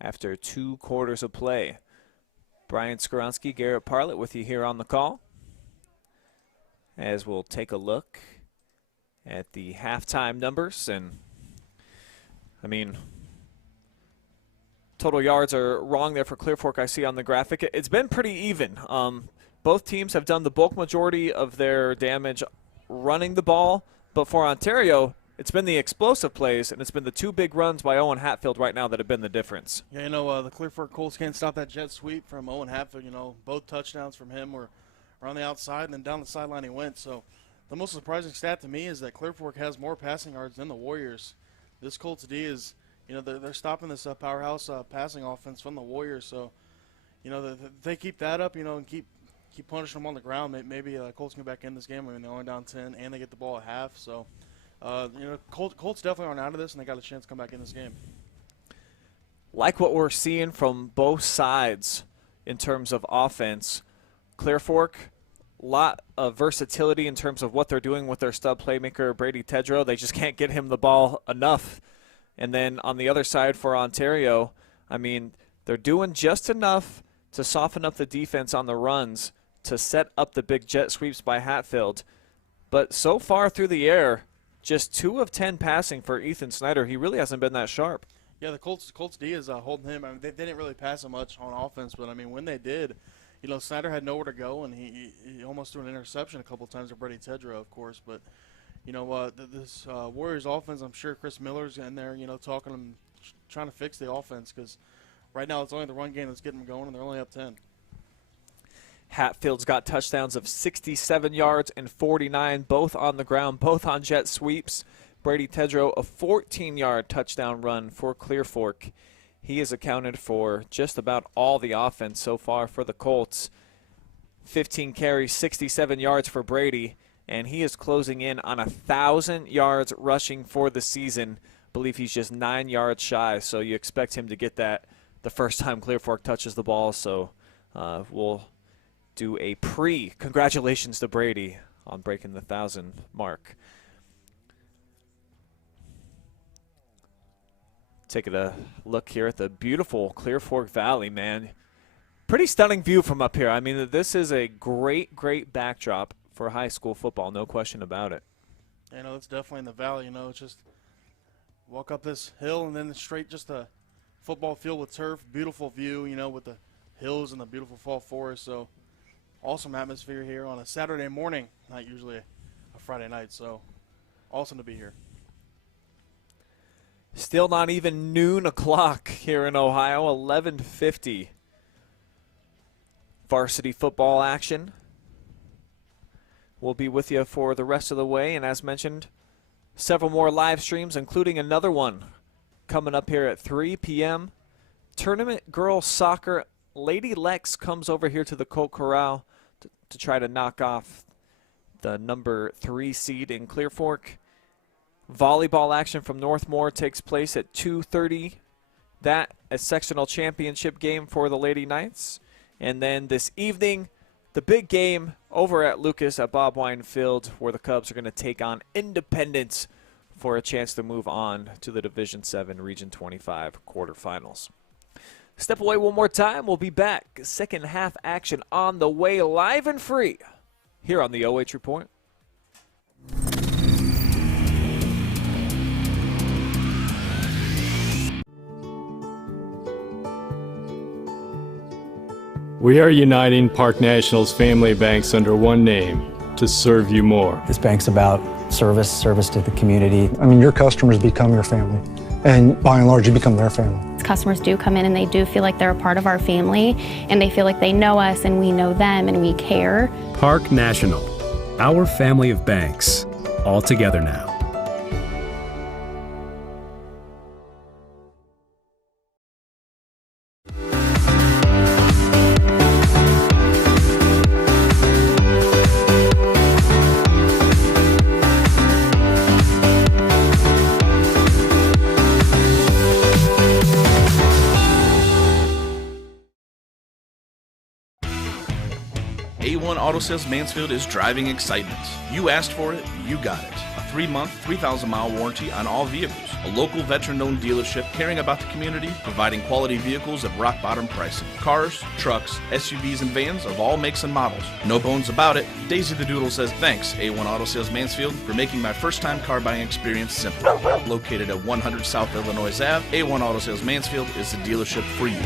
after 2 quarters of play. Brian Skowronski, Garret, Parlett with you here on the call, as we'll take a look at the halftime numbers. And I mean, total yards are wrong there for Clear Fork, I see on the graphic. It's been pretty even. Both teams have done the bulk majority of their damage running the ball, but for Ontario, it's been the explosive plays, and it's been the 2 big runs by Owen Hatfield right now that have been the difference. Yeah, the Clear Fork Colts can't stop that jet sweep from Owen Hatfield. Both touchdowns from him were on the outside, and then down the sideline he went. So the most surprising stat to me is that Clear Fork has more passing yards than the Warriors. This Colts D is, they're stopping this powerhouse passing offense from the Warriors. So, they keep that up, and keep punishing them on the ground. Maybe Colts can get back in this game. I mean, they're only down 10, and they get the ball at half. So, Colts definitely aren't out of this, and they got a chance to come back in this game. Like what we're seeing from both sides in terms of offense, Clear Fork, a lot of versatility in terms of what they're doing with their stud playmaker, Brady Tedrow. They just can't get him the ball enough. And then on the other side for Ontario, I mean, they're doing just enough to soften up the defense on the runs to set up the big jet sweeps by Hatfield. But so far through the air, just 2 of 10 passing for Ethan Snyder. He really hasn't been that sharp. Yeah, the Colts D is holding him. I mean, they didn't really pass him much on offense, but, I mean, when they did, Snyder had nowhere to go, and he almost threw an interception a couple of times to Brady Tedrow, of course. But, this Warriors offense, I'm sure Chris Miller's in there, talking to him, trying to fix the offense, because right now it's only the run game that's getting them going, and they're only up 10. Hatfield's got touchdowns of 67 yards and 49, both on the ground, both on jet sweeps. Brady Tedrow, a 14-yard touchdown run for Clear Fork. He has accounted for just about all the offense so far for the Colts. 15 carries, 67 yards for Brady, and he is closing in on 1,000 yards rushing for the season. I believe he's just 9 yards shy, so you expect him to get that the first time Clear Fork touches the ball. So we'll do a congratulations to Brady on breaking the 1,000 mark. Taking a look here at the beautiful Clear Fork Valley, man. Pretty stunning view from up here. I mean, this is a great, great backdrop for high school football, no question about it. It's definitely in the valley. It's just walk up this hill and then straight just a football field with turf. Beautiful view, with the hills and the beautiful fall forest. So awesome atmosphere here on a Saturday morning, not usually a Friday night. So awesome to be here. Still not even noon o'clock here in Ohio, 11:50. Varsity football action. We'll be with you for the rest of the way, and as mentioned, several more live streams, including another one coming up here at 3 p.m. Tournament Girls Soccer. Lady Lex comes over here to the Colt Corral to try to knock off the number 3 seed in Clear Fork. Volleyball action from Northmore takes place at 2:30. That a sectional championship game for the Lady Knights. And then this evening, the big game over at Lucas at Bob Wine Field, where the Cubs are going to take on Independence for a chance to move on to the Division 7 Region 25 quarterfinals. Step away one more time. We'll be back. Second half action on the way, live and free here on the OH Report. We are uniting Park National's family banks under one name to serve you more. This bank's about service to the community. I mean, your customers become your family, and by and large, you become their family. Customers do come in and they do feel like they're a part of our family, and they feel like they know us and we know them and we care. Park National, our family of banks, all together now. Auto Sales Mansfield is driving excitement. You asked for it, you got it. A 3-month, 3,000-mile warranty on all vehicles. A local veteran-owned dealership caring about the community, providing quality vehicles at rock-bottom pricing. Cars, trucks, SUVs, and vans of all makes and models. No bones about it. Daisy the Doodle says thanks, A1 Auto Sales Mansfield, for making my first-time car buying experience simple. Located at 100 South Illinois Ave, A1 Auto Sales Mansfield is the dealership for you.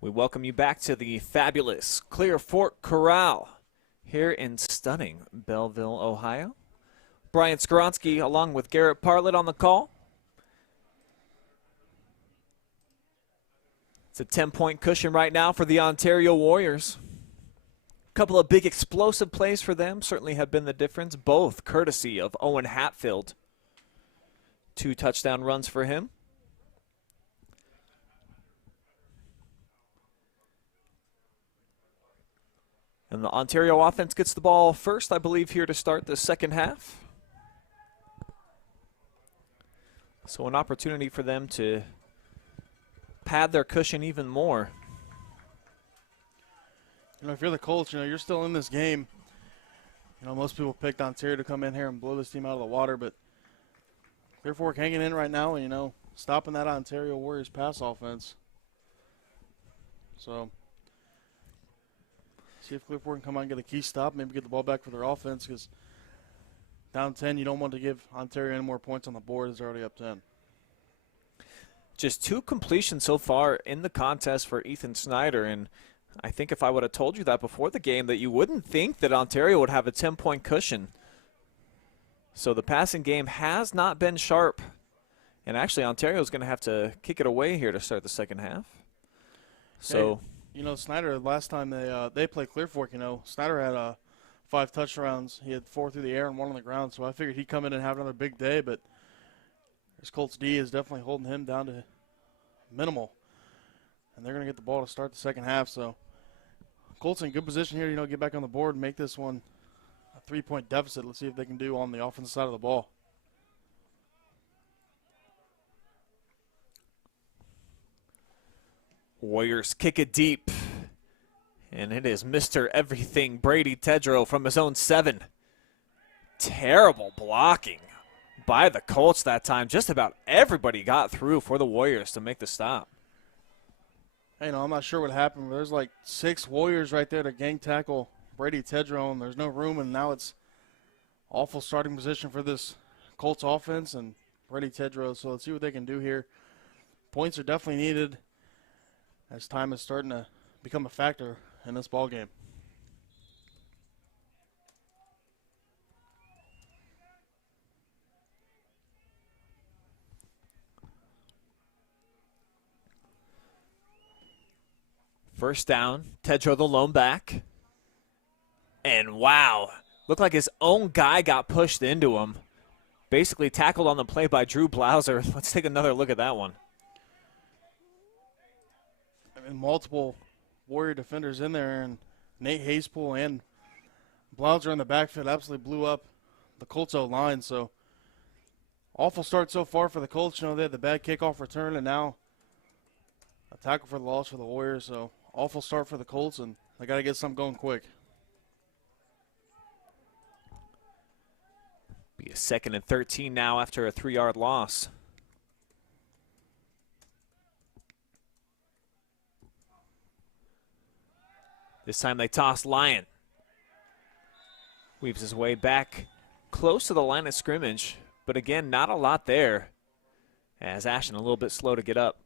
We welcome you back to the fabulous Clear Fork Corral here in stunning Bellville, Ohio. Brian Skowronski along with Garret Parlett on the call. It's a 10-point cushion right now for the Ontario Warriors. A couple of big explosive plays for them certainly have been the difference, both courtesy of Owen Hatfield. 2 touchdown runs for him. And the Ontario offense gets the ball first, I believe, here to start the second half. So an opportunity for them to pad their cushion even more. You know, if you're the Colts, you know, you're still in this game. You know, most people picked Ontario to come in here and blow this team out of the water, but Clear Fork hanging in right now and, you know, stopping that Ontario Warriors pass offense. So see if Clear Fork can come out and get a key stop, maybe get the ball back for their offense, because down 10, you don't want to give Ontario any more points on the board as they're already up 10. Just 2 completions so far in the contest for Ethan Snyder, and I think if I would have told you that before the game, that you wouldn't think that Ontario would have a 10-point cushion. So the passing game has not been sharp And actually, Ontario's going to have to kick it away here to start the second half. So, hey, Snyder, last time they played Clear Fork, Snyder had 5 touchdowns. He had 4 through the air and 1 on the ground. So I figured he'd come in and have another big day, but this Colts D is definitely holding him down to minimal. And they're going to get the ball to start the second half. So Colts in good position here, get back on the board and make this one a 3-point deficit. Let's see if they can do on the offensive side of the ball. Warriors kick it deep. And it is Mr. Everything Brady Tedrow from his own 7. Terrible blocking by the Colts that time. Just about everybody got through for the Warriors to make the stop. Hey, I'm not sure what happened, but there's like 6 Warriors right there to gang tackle Brady Tedrow, and there's no room, and now it's awful starting position for this Colts offense and Brady Tedrow. So let's see what they can do here. Points are definitely needed as time is starting to become a factor in this ball game. First down, Tedrow the lone back. And wow, looked like his own guy got pushed into him. Basically tackled on the play by Drew Blauser. Let's take another look at that one. Multiple Warrior defenders in there, and Nate Hasepool and Blauser in the backfield absolutely blew up the Colts O-line. So awful start so far for the Colts. They had the bad kickoff return, and now a tackle for the loss for the Warriors. So awful start for the Colts, and they got to get something going quick. Be a 2nd and 13 now after a 3-yard loss. This time they toss Lyon. Weaves his way back close to the line of scrimmage, but again, not a lot there, as Ashton a little bit slow to get up.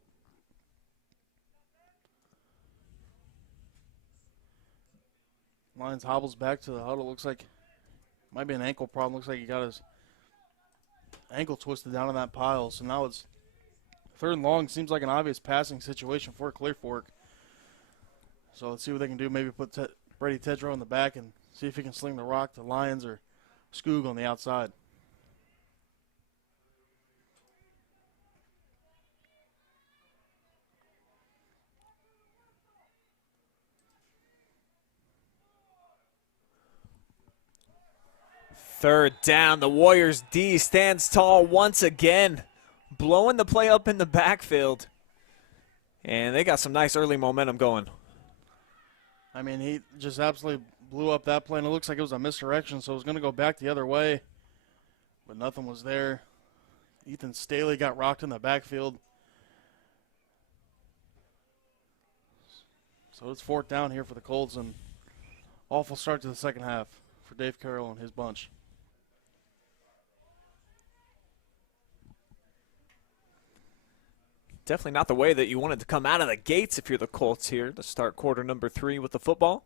Lyons hobbles back to the huddle. Looks like might be an ankle problem. Looks like he got his ankle twisted down in that pile. So now it's 3rd and long. Seems like an obvious passing situation for Clear Fork. So let's see what they can do. Maybe put Brady Tedrow in the back and see if he can sling the rock to Lyons or Skoog on the outside. Third down, the Warriors D stands tall once again, blowing the play up in the backfield. And they got some nice early momentum going. I mean, he just absolutely blew up that play, and it looks like it was a misdirection, so it was going to go back the other way, but nothing was there. Ethan Staley got rocked in the backfield. So it's 4th down here for the Colts, and awful start to the second half for Dave Carroll and his bunch. Definitely not the way that you wanted to come out of the gates if you're the Colts here to start quarter number 3 with the football.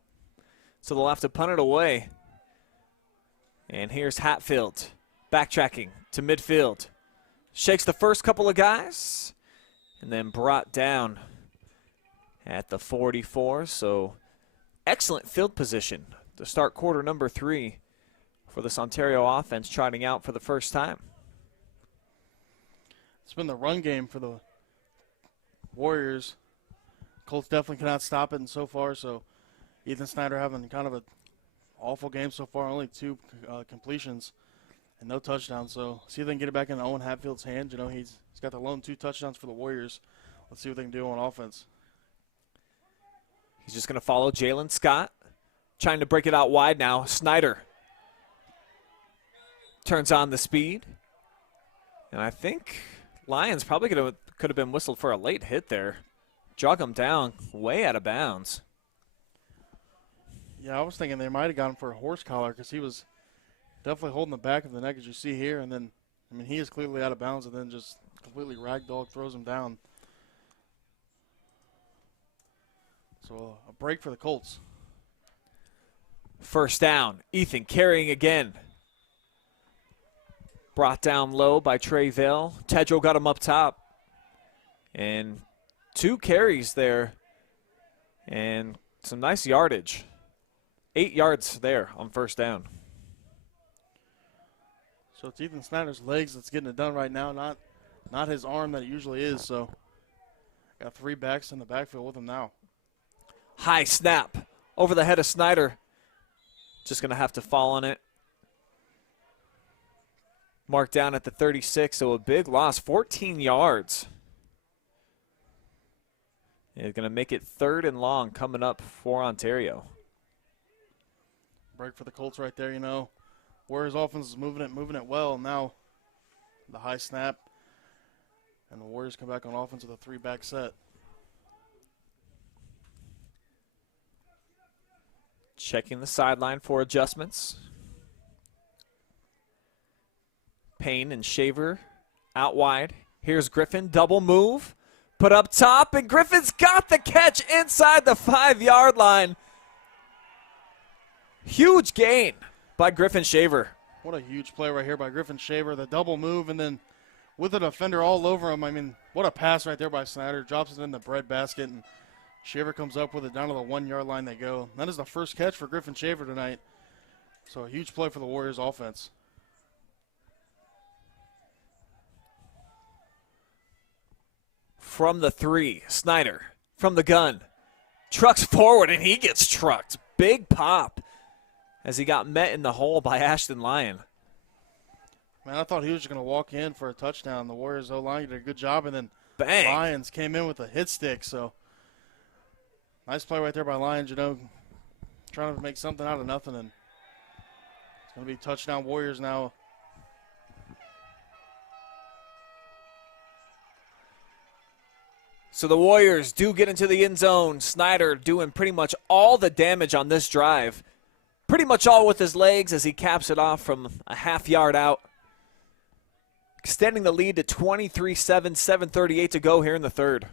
So they'll have to punt it away. And here's Hatfield backtracking to midfield. Shakes the first couple of guys and then brought down at the 44. So excellent field position to start quarter number 3 for this Ontario offense trotting out for the first time. It's been the run game for the Warriors. Colts definitely cannot stop it, and so far, so Ethan Snyder having kind of an awful game so far. Only 2 completions and no touchdowns. So see if they can get it back in Owen Hatfield's hands. He's got the lone 2 touchdowns for the Warriors. Let's see what they can do on offense. He's just going to follow Jalen Scott, trying to break it out wide now. Snyder turns on the speed, and I think Lyons probably could have been whistled for a late hit there. Jog him down way out of bounds. Yeah, I was thinking they might have got him for a horse collar because he was definitely holding the back of the neck, as you see here. And then, he is clearly out of bounds and then just completely ragdoll throws him down. So a break for the Colts. First down, Ethan carrying again. Brought down low by Treyville. Tedrow got him up top. And 2 carries there. And some nice yardage. 8 yards there on first down. So it's Ethan Snyder's legs that's getting it done right now, not his arm that it usually is. So got 3 backs in the backfield with him now. High snap over the head of Snyder. Just going to have to fall on it. Marked down at the 36, so a big loss, 14 yards. It's going to make it 3rd and long coming up for Ontario. Break for the Colts right there, you know. Warriors offense is moving it well. Now the high snap, and the Warriors come back on offense with a 3-back set. Checking the sideline for adjustments. Payne and Shaver out wide. Here's Griffin, double move. Put up top, and Griffin's got the catch inside the 5-yard line. Huge gain by Griffin Shaver. What a huge play right here by Griffin Shaver. The double move, and then with the defender all over him. I mean, what a pass right there by Snyder. Drops it in the breadbasket, and Shaver comes up with it. Down to the 1-yard line they go. That is the first catch for Griffin Shaver tonight. So a huge play for the Warriors offense. From the 3, Snyder from the gun. Trucks forward, and he gets trucked. Big pop as he got met in the hole by Ashton Lyon. Man, I thought he was just going to walk in for a touchdown. The Warriors O-line did a good job, and then Bang. Lyons came in with a hit stick. So nice play right there by Lyons, you know, trying to make something out of nothing. And it's going to be touchdown Warriors now. So the Warriors do get into the end zone. Snyder doing pretty much all the damage on this drive. Pretty much all with his legs as he caps it off from a half-yard out. Extending the lead to 23-7, 7:38 to go here in the 3rd.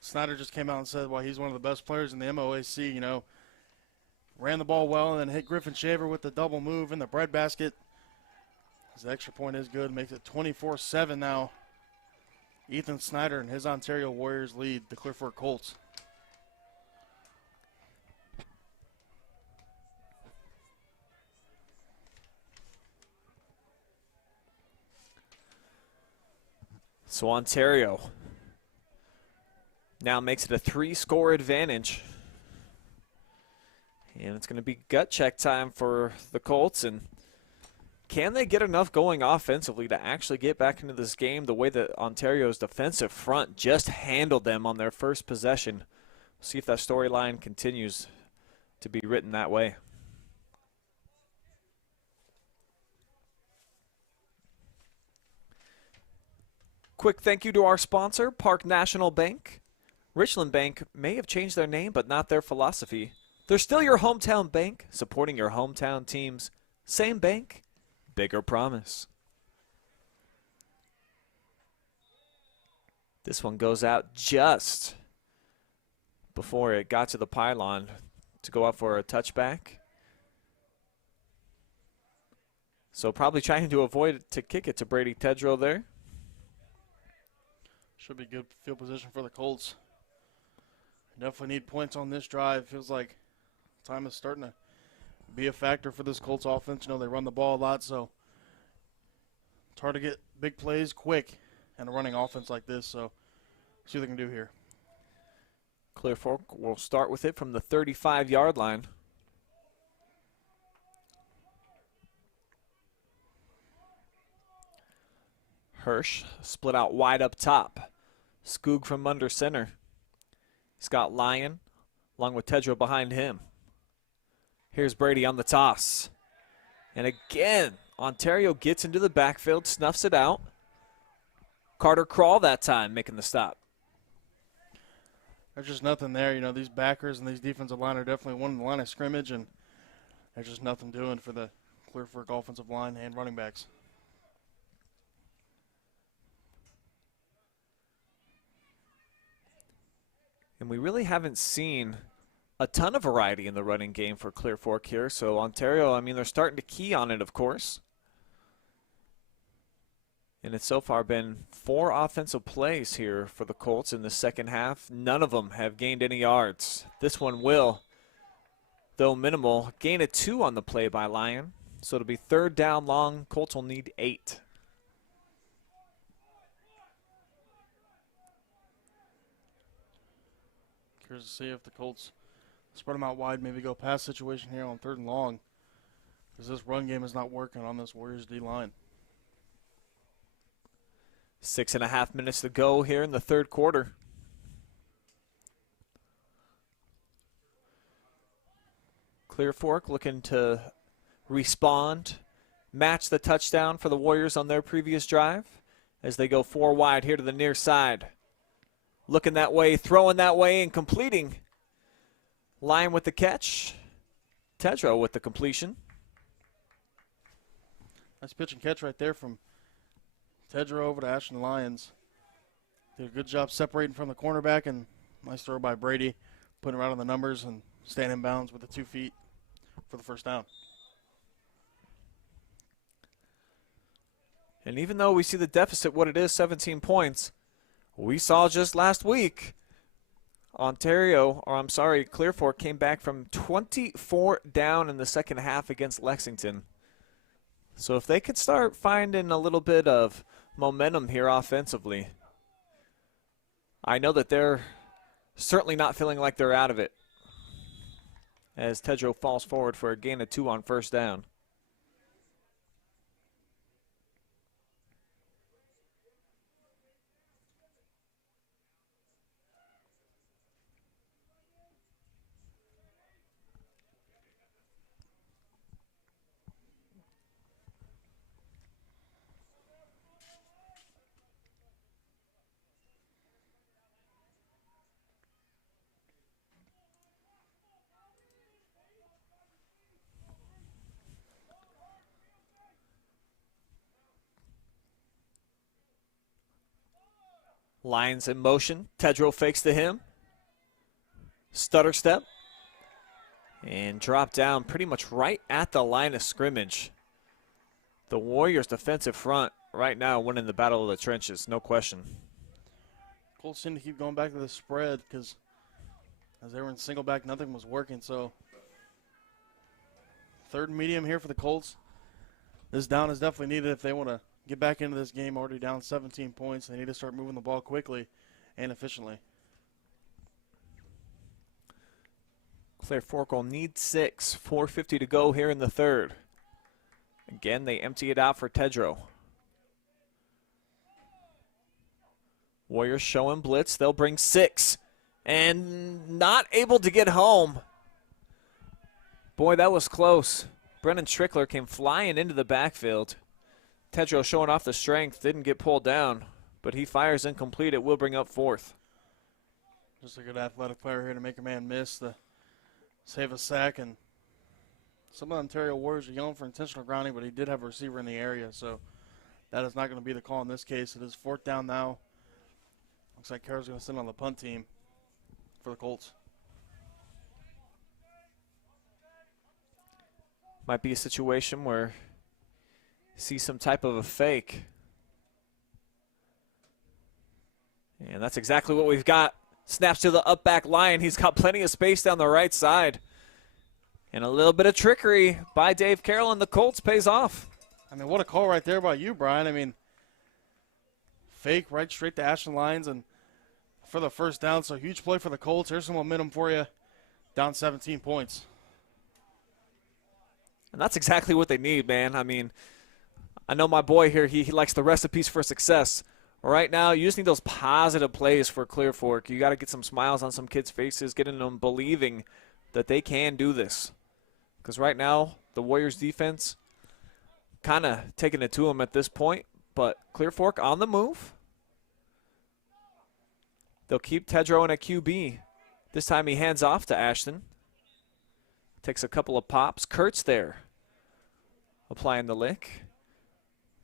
Snyder just came out and said, well, he's one of the best players in the MOAC, you know. Ran the ball well and then hit Griffin Shaver with the double move in the breadbasket. His extra point is good. Makes it 24-7 now. Ethan Snyder and his Ontario Warriors lead the Clear Fork Colts. So Ontario now makes it a 3-score advantage. And it's going to be gut check time for the Colts. And can they get enough going offensively to actually get back into this game the way that Ontario's defensive front just handled them on their first possession? See if that storyline continues to be written that way. Quick thank you to our sponsor, Park National Bank. Richland Bank may have changed their name, but not their philosophy. They're still your hometown bank, supporting your hometown teams. Same bank, bigger promise. This one goes out just before it got to the pylon to go up for a touchback. So probably trying to avoid to kick it to Brady Tedrow there. Should be good field position for the Colts. Definitely need points on this drive. Feels like time is starting to be a factor for this Colts offense. You know, they run the ball a lot, so it's hard to get big plays quick in a running offense like this. So see what they can do here. Clear Fork will start with it from the 35-yard line. Hirsch split out wide up top. Skoog from under center. He's got Lyon along with Tedrow behind him. Here's Brady on the toss. And again, Ontario gets into the backfield, snuffs it out. Carter Crawl that time making the stop. There's just nothing there. You know, these backers and these defensive line are definitely one in the line of scrimmage, and there's just nothing doing for the Clear Fork offensive line and running backs. And we really haven't seen a ton of variety in the running game for Clear Fork here. So Ontario, I mean, they're starting to key on it, of course. And it's so far been 4 offensive plays here for the Colts in the second half. None of them have gained any yards. This one will, though minimal, gain a 2 on the play by Lyon. So it'll be 3rd down long. Colts will need 8. Curious to see if the Colts spread them out wide, maybe go pass situation here on 3rd and long, because this run game is not working on this Warriors D-line. 6.5 minutes to go here in the 3rd quarter. Clear Fork looking to respond, match the touchdown for the Warriors on their previous drive as they go 4 wide here to the near side. Looking that way, throwing that way, and completing. Lyon with the catch. Tedrow with the completion. Nice pitch and catch right there from Tedrow over to Ashton Lyons. Did a good job separating from the cornerback, and nice throw by Brady, putting it right on the numbers and staying in bounds with the 2 feet for the 1st down. And even though we see the deficit, what it is, 17 points, we saw just last week, Clear Fork came back from 24 down in the second half against Lexington. So if they could start finding a little bit of momentum here offensively, I know that they're certainly not feeling like they're out of it as Tedrow falls forward for a gain of 2 on 1st down. Lyons in motion. Tedrow fakes to him. Stutter step. And drop down pretty much right at the line of scrimmage. The Warriors' defensive front right now winning the battle of the trenches, no question. Colts seem to keep going back to the spread because as they were in single back, nothing was working. So 3rd and medium here for the Colts. This down is definitely needed if they want to get back into this game already down 17 points. They need to start moving the ball quickly and efficiently. Clear Fork will need 6. 4:50 to go here in the 3rd. Again, they empty it out for Tedrow. Warriors showing blitz. They'll bring 6. And not able to get home. Boy, that was close. Brennan Strickler came flying into the backfield. Tedrow showing off the strength, didn't get pulled down, but he fires incomplete. It will bring up 4th. Just a good athletic player here to make a man miss, to save a sack. And some of the Ontario Warriors are yelling for intentional grounding, but he did have a receiver in the area, so that is not going to be the call in this case. It is 4th down now. Looks like Carroll's going to sit on the punt team for the Colts. Might be a situation where see some type of a fake. And that's exactly what we've got. Snaps to the up back line. He's got plenty of space down the right side. And a little bit of trickery by Dave Carroll, and the Colts pays off. I mean, what a call right there by you, Brian. I mean, fake right straight to Ashton Lyons and for the 1st down. So huge play for the Colts. Here's some momentum for you. Down 17 points. And that's exactly what they need, man. I mean, I know my boy here, he likes the recipes for success. Right now, you just need those positive plays for Clear Fork. You got to get some smiles on some kids' faces, getting them believing that they can do this. Because right now, the Warriors' defense kind of taking it to them at this point. But Clear Fork on the move. They'll keep Tedrow in a QB. This time he hands off to Ashton. Takes a couple of pops. Kurtz there applying the lick.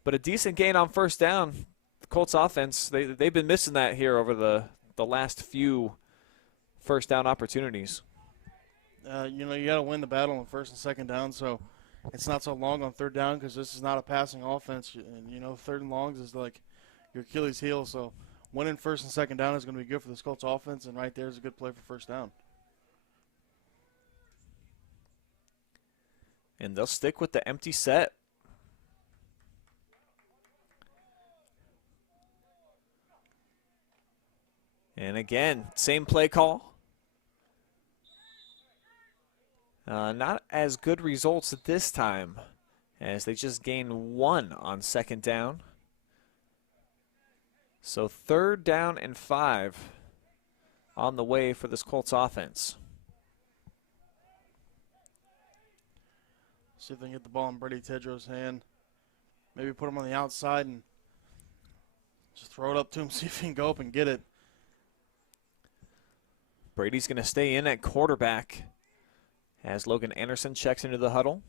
But a decent gain on 1st down. The Colts offense, they've been missing that here over the last few 1st down opportunities. You got to win the battle on 1st and 2nd down. So it's not so long on third down because this is not a passing offense. And, you know, third and longs is like your Achilles heel. So winning first and second down is going to be good for this Colts offense, and right there is a good play for first down. And they'll stick with the empty set. And again, same play call. Not as good results this time, as they just gained 1 on second down. So 3rd down and 5 on the way for this Colts offense. See if they can get the ball in Brady Tedrow's hand. Maybe put him on the outside and just throw it up to him, see if he can go up and get it. Brady's going to stay in at quarterback as Logan Anderson checks into the huddle.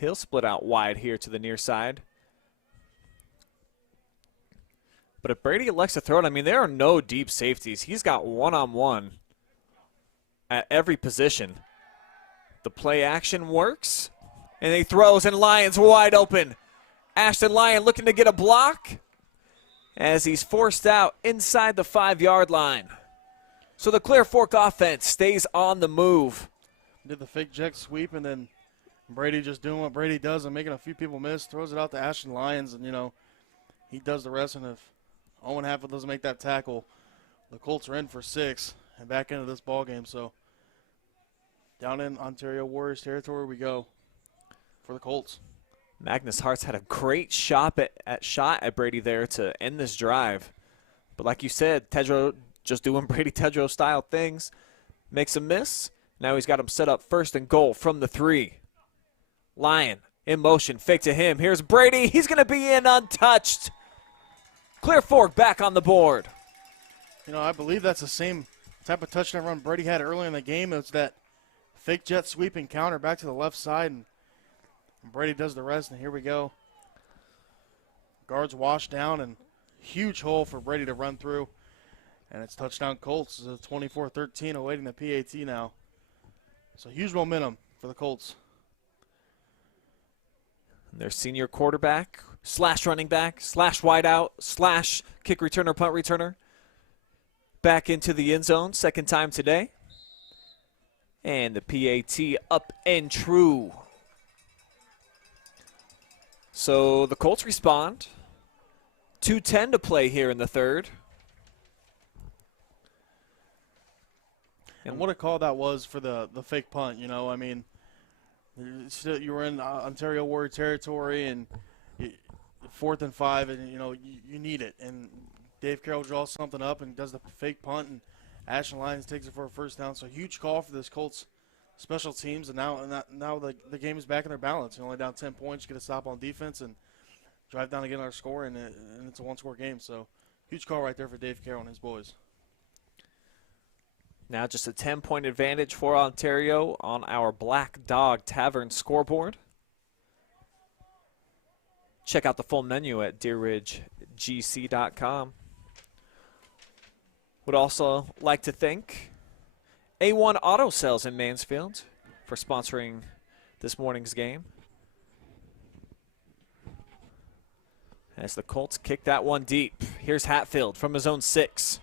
He'll split out wide here to the near side. But if Brady elects to throw it, I mean, there are no deep safeties. He's got one-on-one at every position. The play action works, and he throws, and Lyon's wide open. Ashton Lyon looking to get a block as he's forced out inside the 5-yard line. So the Clear Fork offense stays on the move. Did the fake jet sweep, and then Brady just doing what Brady does and making a few people miss, throws it out to Ashton Lyons, and, you know, he does the rest. And if Owen Hatfield doesn't make that tackle, the Colts are in for 6 and back into this ball game. So down in Ontario Warriors territory we go for the Colts. Magnus Hart's had a great shot at Brady there to end this drive. But like you said, Tedrow just doing Brady Tedrow style things. Makes a miss. Now he's got him set up 1st and goal from the 3. Lyon in motion, fake to him. Here's Brady. He's going to be in untouched. Clear Fork back on the board. You know, I believe that's the same type of touchdown run Brady had earlier in the game. It's that fake jet sweep and counter back to the left side, and Brady does the rest, and here we go. Guards washed down, and huge hole for Brady to run through. And it's touchdown Colts. It's a 24-13 awaiting the PAT now. So huge momentum for the Colts. Their senior quarterback, slash running back, slash wideout, slash kick returner, punt returner. Back into the end zone, 2nd time today. And the PAT up and true. So the Colts respond. 2:10 to play here in the 3rd. And what a call that was for the fake punt, you know. I mean, you were in Ontario Warrior territory, and 4th and 5, and, you know, you need it. And Dave Carroll draws something up and does the fake punt, and Ashton Lyons takes it for a 1st down. So huge call for this Colts special teams, and now the game is back in their balance. You're only down 10 points, get a stop on defense, and drive down to get our score, and it's a 1-score game. So huge call right there for Dave Carroll and his boys. Now just a 10-point advantage for Ontario on our Black Dog Tavern scoreboard. Check out the full menu at deerridgegc.com. Would also like to thank A1 Auto Sales in Mansfield for sponsoring this morning's game. As the Colts kick that one deep. Here's Hatfield from his own 6.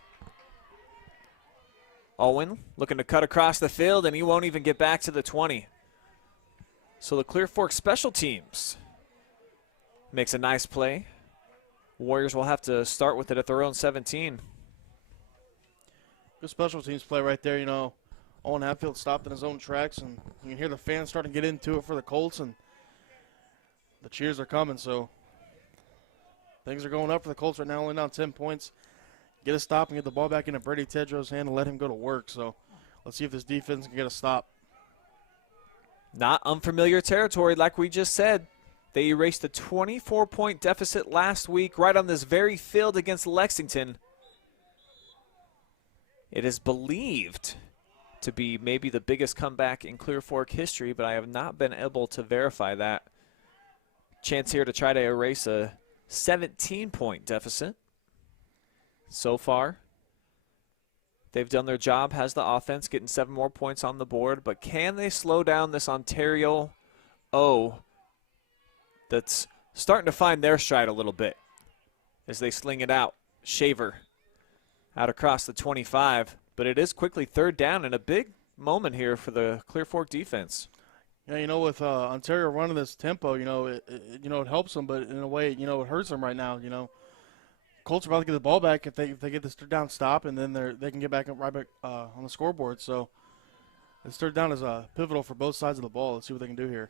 Owen looking to cut across the field, and he won't even get back to the 20. So the Clear Fork special teams makes a nice play. Warriors will have to start with it at their own 17. Good special teams play right there, you know. Owen Hatfield stopped in his own tracks, and you can hear the fans starting to get into it for the Colts, and the cheers are coming. So things are going up for the Colts right now, only down 10 points. Get a stop and get the ball back into Brady Tedrow's hand and let him go to work. So let's see if this defense can get a stop. Not unfamiliar territory, like we just said. They erased a 24-point deficit last week right on this very field against Lexington. It is believed to be maybe the biggest comeback in Clear Fork history, but I have not been able to verify that. Chance here to try to erase a 17-point deficit. So far, they've done their job, has the offense, getting 7 more points on the board. But can they slow down this Ontario O that's starting to find their stride a little bit as they sling it out. Shaver out across the 25, but it is quickly third down and a big moment here for the Clear Fork defense. Yeah, you know, with Ontario running this tempo, it helps them, but in a way, it hurts them right now. Colts are about to get the ball back if they get this third down stop, and then they can get back right back on the scoreboard. So this third down is pivotal for both sides of the ball. Let's see what they can do here.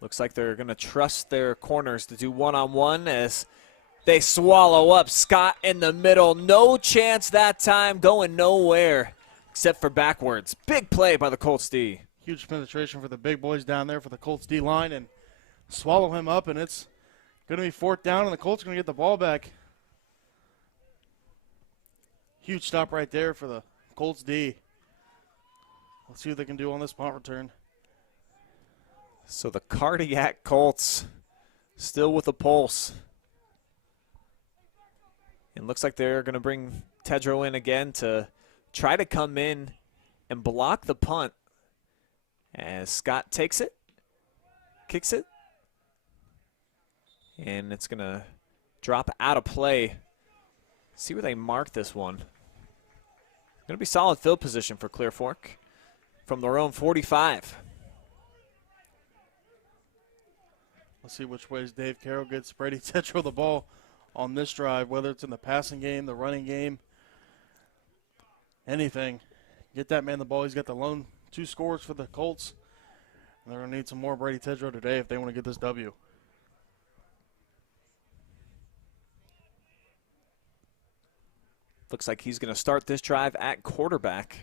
Looks like they're going to trust their corners to do one-on-one as they swallow up Scott in the middle. No chance that time, going nowhere except for backwards. Big play by the Colts D. Huge penetration for the big boys down there for the Colts D line, and swallow him up, and it's going to be fourth down, and the Colts are going to get the ball back. Huge stop right there for the Colts D. Let's see what they can do on this punt return. So the cardiac Colts still with a pulse. It looks like they're going to bring Tedrow in again to try to come in and block the punt as Scott takes it, kicks it, and it's going to drop out of play. See where they mark this one. Going to be solid field position for Clear Fork from their own 45. Let's see which ways Dave Carroll gets Brady Tedrow the ball on this drive, whether it's in the passing game, the running game, anything. Get that man the ball. He's got the lone 2 scores for the Colts. And they're going to need some more Brady Tedrow today if they want to get this W. Looks like he's going to start this drive at quarterback.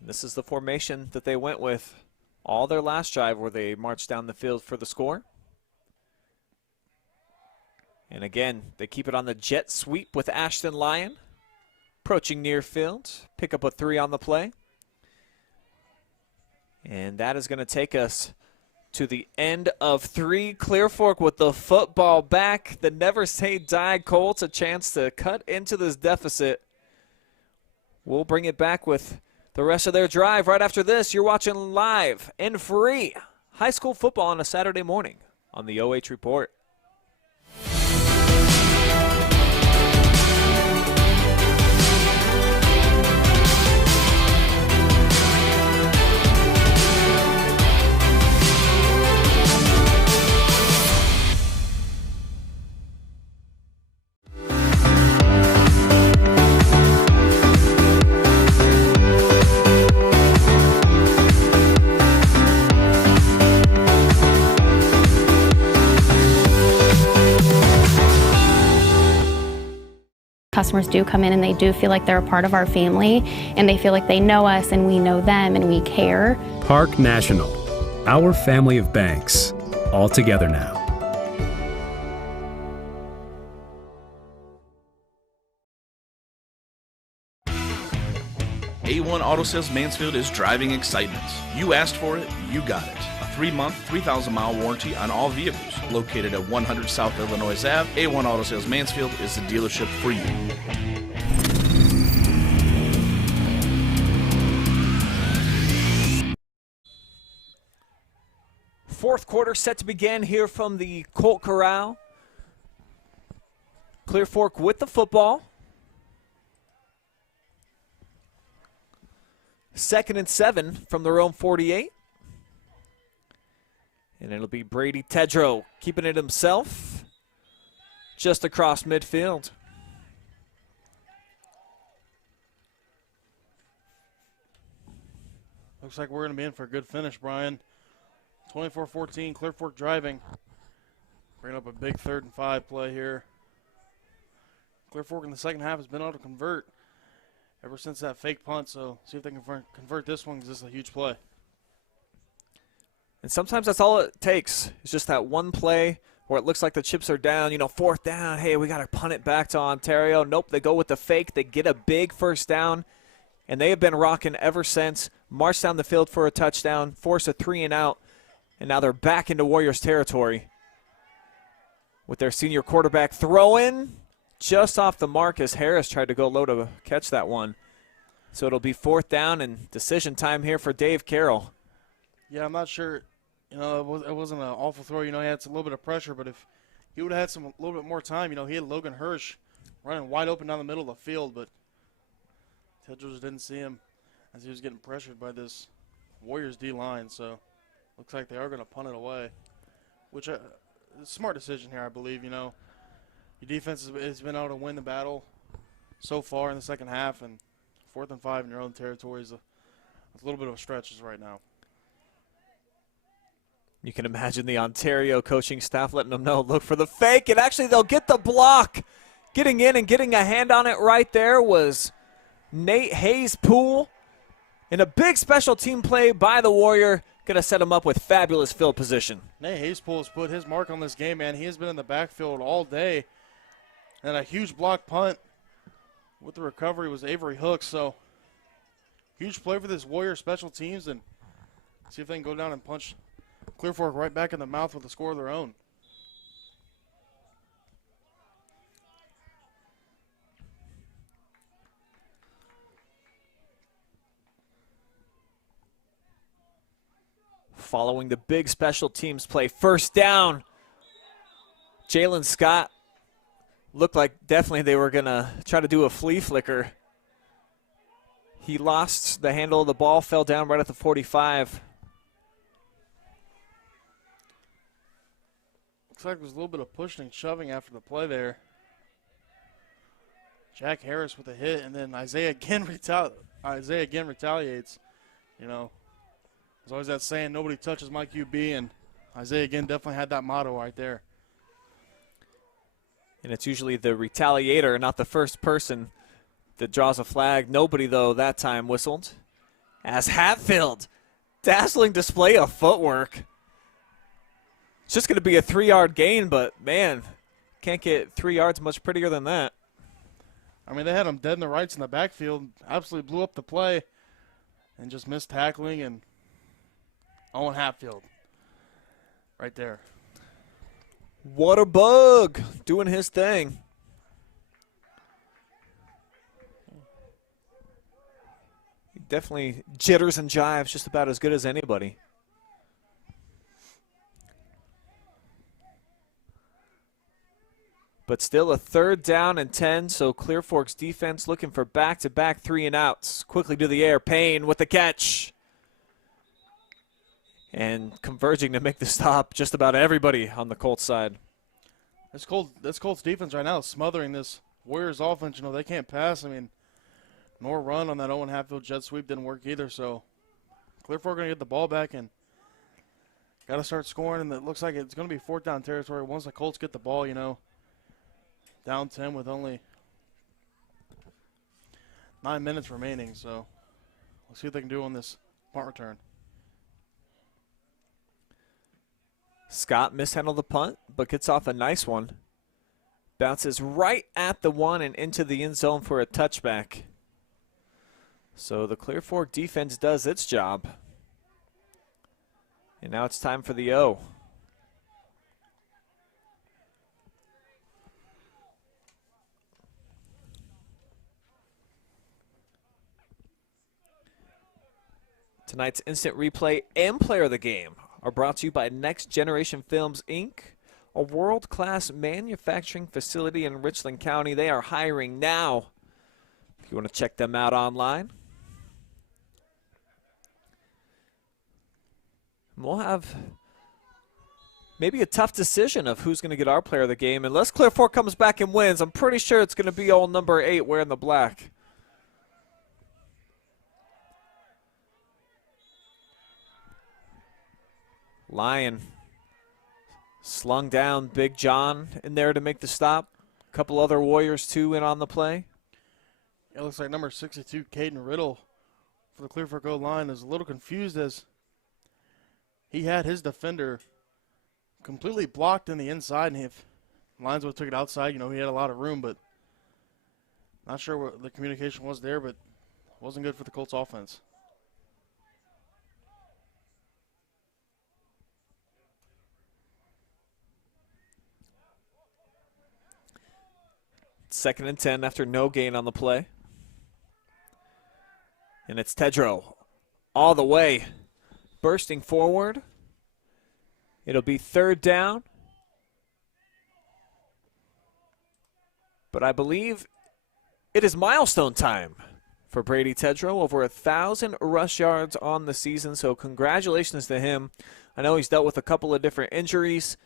And this is the formation that they went with all their last drive where they marched down the field for the score. And again, they keep it on the jet sweep with Ashton Lyon. Approaching near field, pick up a 3 on the play. And that is going to take us to the end of 3. Clear Fork with the football back. The Never Say Die Colts a chance to cut into this deficit. We'll bring it back with the rest of their drive right after this. You're watching live and free high school football on a Saturday morning on the OH Report. Customers do come in and they do feel like they're a part of our family, and they feel like they know us and we know them and we care. Park National, our family of banks, all together now. A1 Auto Sales Mansfield is driving excitement. You asked for it, you got it. A 3-month, 3,000-mile warranty on all vehicles. Located at 100 South Illinois Ave, A1 Auto Sales Mansfield is the dealership for you. Fourth quarter set to begin here from the Colt Corral. Clear Fork with the football. 2nd and 7 from their own 48. And it'll be Brady Tedrow keeping it himself just across midfield. Looks like we're going to be in for a good finish, Brian. 24-14, Clear Fork driving. Bringing up a big 3rd and 5 play here. Clear Fork in the second half has been able to convert ever since that fake punt, so see if they can convert this one because this is a huge play. And sometimes that's all it takes. It's just that one play where it looks like the chips are down, 4th down. Hey, we got to punt it back to Ontario. Nope, they go with the fake. They get a big first down, and they have been rocking ever since. Marched down the field for a touchdown, forced a 3 and out, and now they're back into Warriors territory with their senior quarterback throwing just off the mark as Harris tried to go low to catch that one. So it'll be 4th down and decision time here for Dave Carroll. Yeah, I'm not sure. You know, it wasn't an awful throw. You know, he had a little bit of pressure, but if he would have had a little bit more time, you know, he had Logan Hirsch running wide open down the middle of the field, but Tedros just didn't see him as he was getting pressured by this Warriors D-line. So looks like they are going to punt it away, which is a smart decision here, I believe. You know, your defense has been able to win the battle so far in the second half, and 4th and 5 in your own territory is a little bit of a stretch right now. You can imagine the Ontario coaching staff letting them know, look for the fake, and actually they'll get the block. Getting in and getting a hand on it right there was Nate Hayes-Poole. And a big special team play by the Warrior, going to set him up with fabulous field position. Nate Hayes-Poole has put his mark on this game, man. He has been in the backfield all day. And a huge block punt with the recovery was Avery Hooks. So huge play for this Warrior special teams, and see if they can go down and punch Clear Fork right back in the mouth with a score of their own. Following the big special teams play, 1st down. Jalen Scott looked like definitely they were going to try to do a flea flicker. He lost the handle of the ball, fell down right at the 45. Looks like there was a little bit of pushing and shoving after the play there. Jack Harris with a hit, and then Isaiah again retaliates. You know, there's always that saying, nobody touches my QB, and Isaiah again definitely had that motto right there. And it's usually the retaliator, not the first person that draws a flag. Nobody, though, that time whistled. As Hatfield, dazzling display of footwork. It's just going to be a 3-yard gain, but, man, can't get 3 yards much prettier than that. I mean, they had him dead in the rights in the backfield, absolutely blew up the play, and just missed tackling, and Owen Hatfield right there. What a bug, doing his thing. He definitely jitters and jives just about as good as anybody. But still a 3rd down and 10, so Clear Fork's defense looking for back-to-back 3-and-outs. Quickly to the air, Payne with the catch. And converging to make the stop just about everybody on the Colts side. This Colts defense right now is smothering this Warriors offense. You know, they can't pass. I mean, nor run on that Owen Hatfield jet sweep didn't work either. So Clear Fork going to get the ball back and got to start scoring. And it looks like it's going to be 4th down territory once the Colts get the ball, you know. Down 10 with only 9 minutes remaining. So let's see what they can do on this punt return. Scott mishandled the punt, but gets off a nice one. Bounces right at the 1 and into the end zone for a touchback. So the Clear Fork defense does its job. And now it's time for the O. Tonight's instant replay and player of the game are brought to you by Next Generation Films, Inc., a world-class manufacturing facility in Richland County. They are hiring now. If you want to check them out online. We'll have maybe a tough decision of who's going to get our player of the game. Unless Clear Fork comes back and wins, I'm pretty sure it's going to be old number 8 wearing the black. Lyon slung down Big John in there to make the stop. A couple other Warriors, too, in on the play. It looks like number 62, Caden Riddle, for the Clear Fork O line, is a little confused as he had his defender completely blocked in the inside, and if Lions would have took it outside, you know, he had a lot of room, but not sure what the communication was there, but wasn't good for the Colts offense. Second and 10 after no gain on the play. And it's Tedrow all the way, bursting forward. It'll be 3rd down. But I believe it is milestone time for Brady Tedrow. Over 1,000 rush yards on the season, so congratulations to him. I know he's dealt with a couple of different injuries.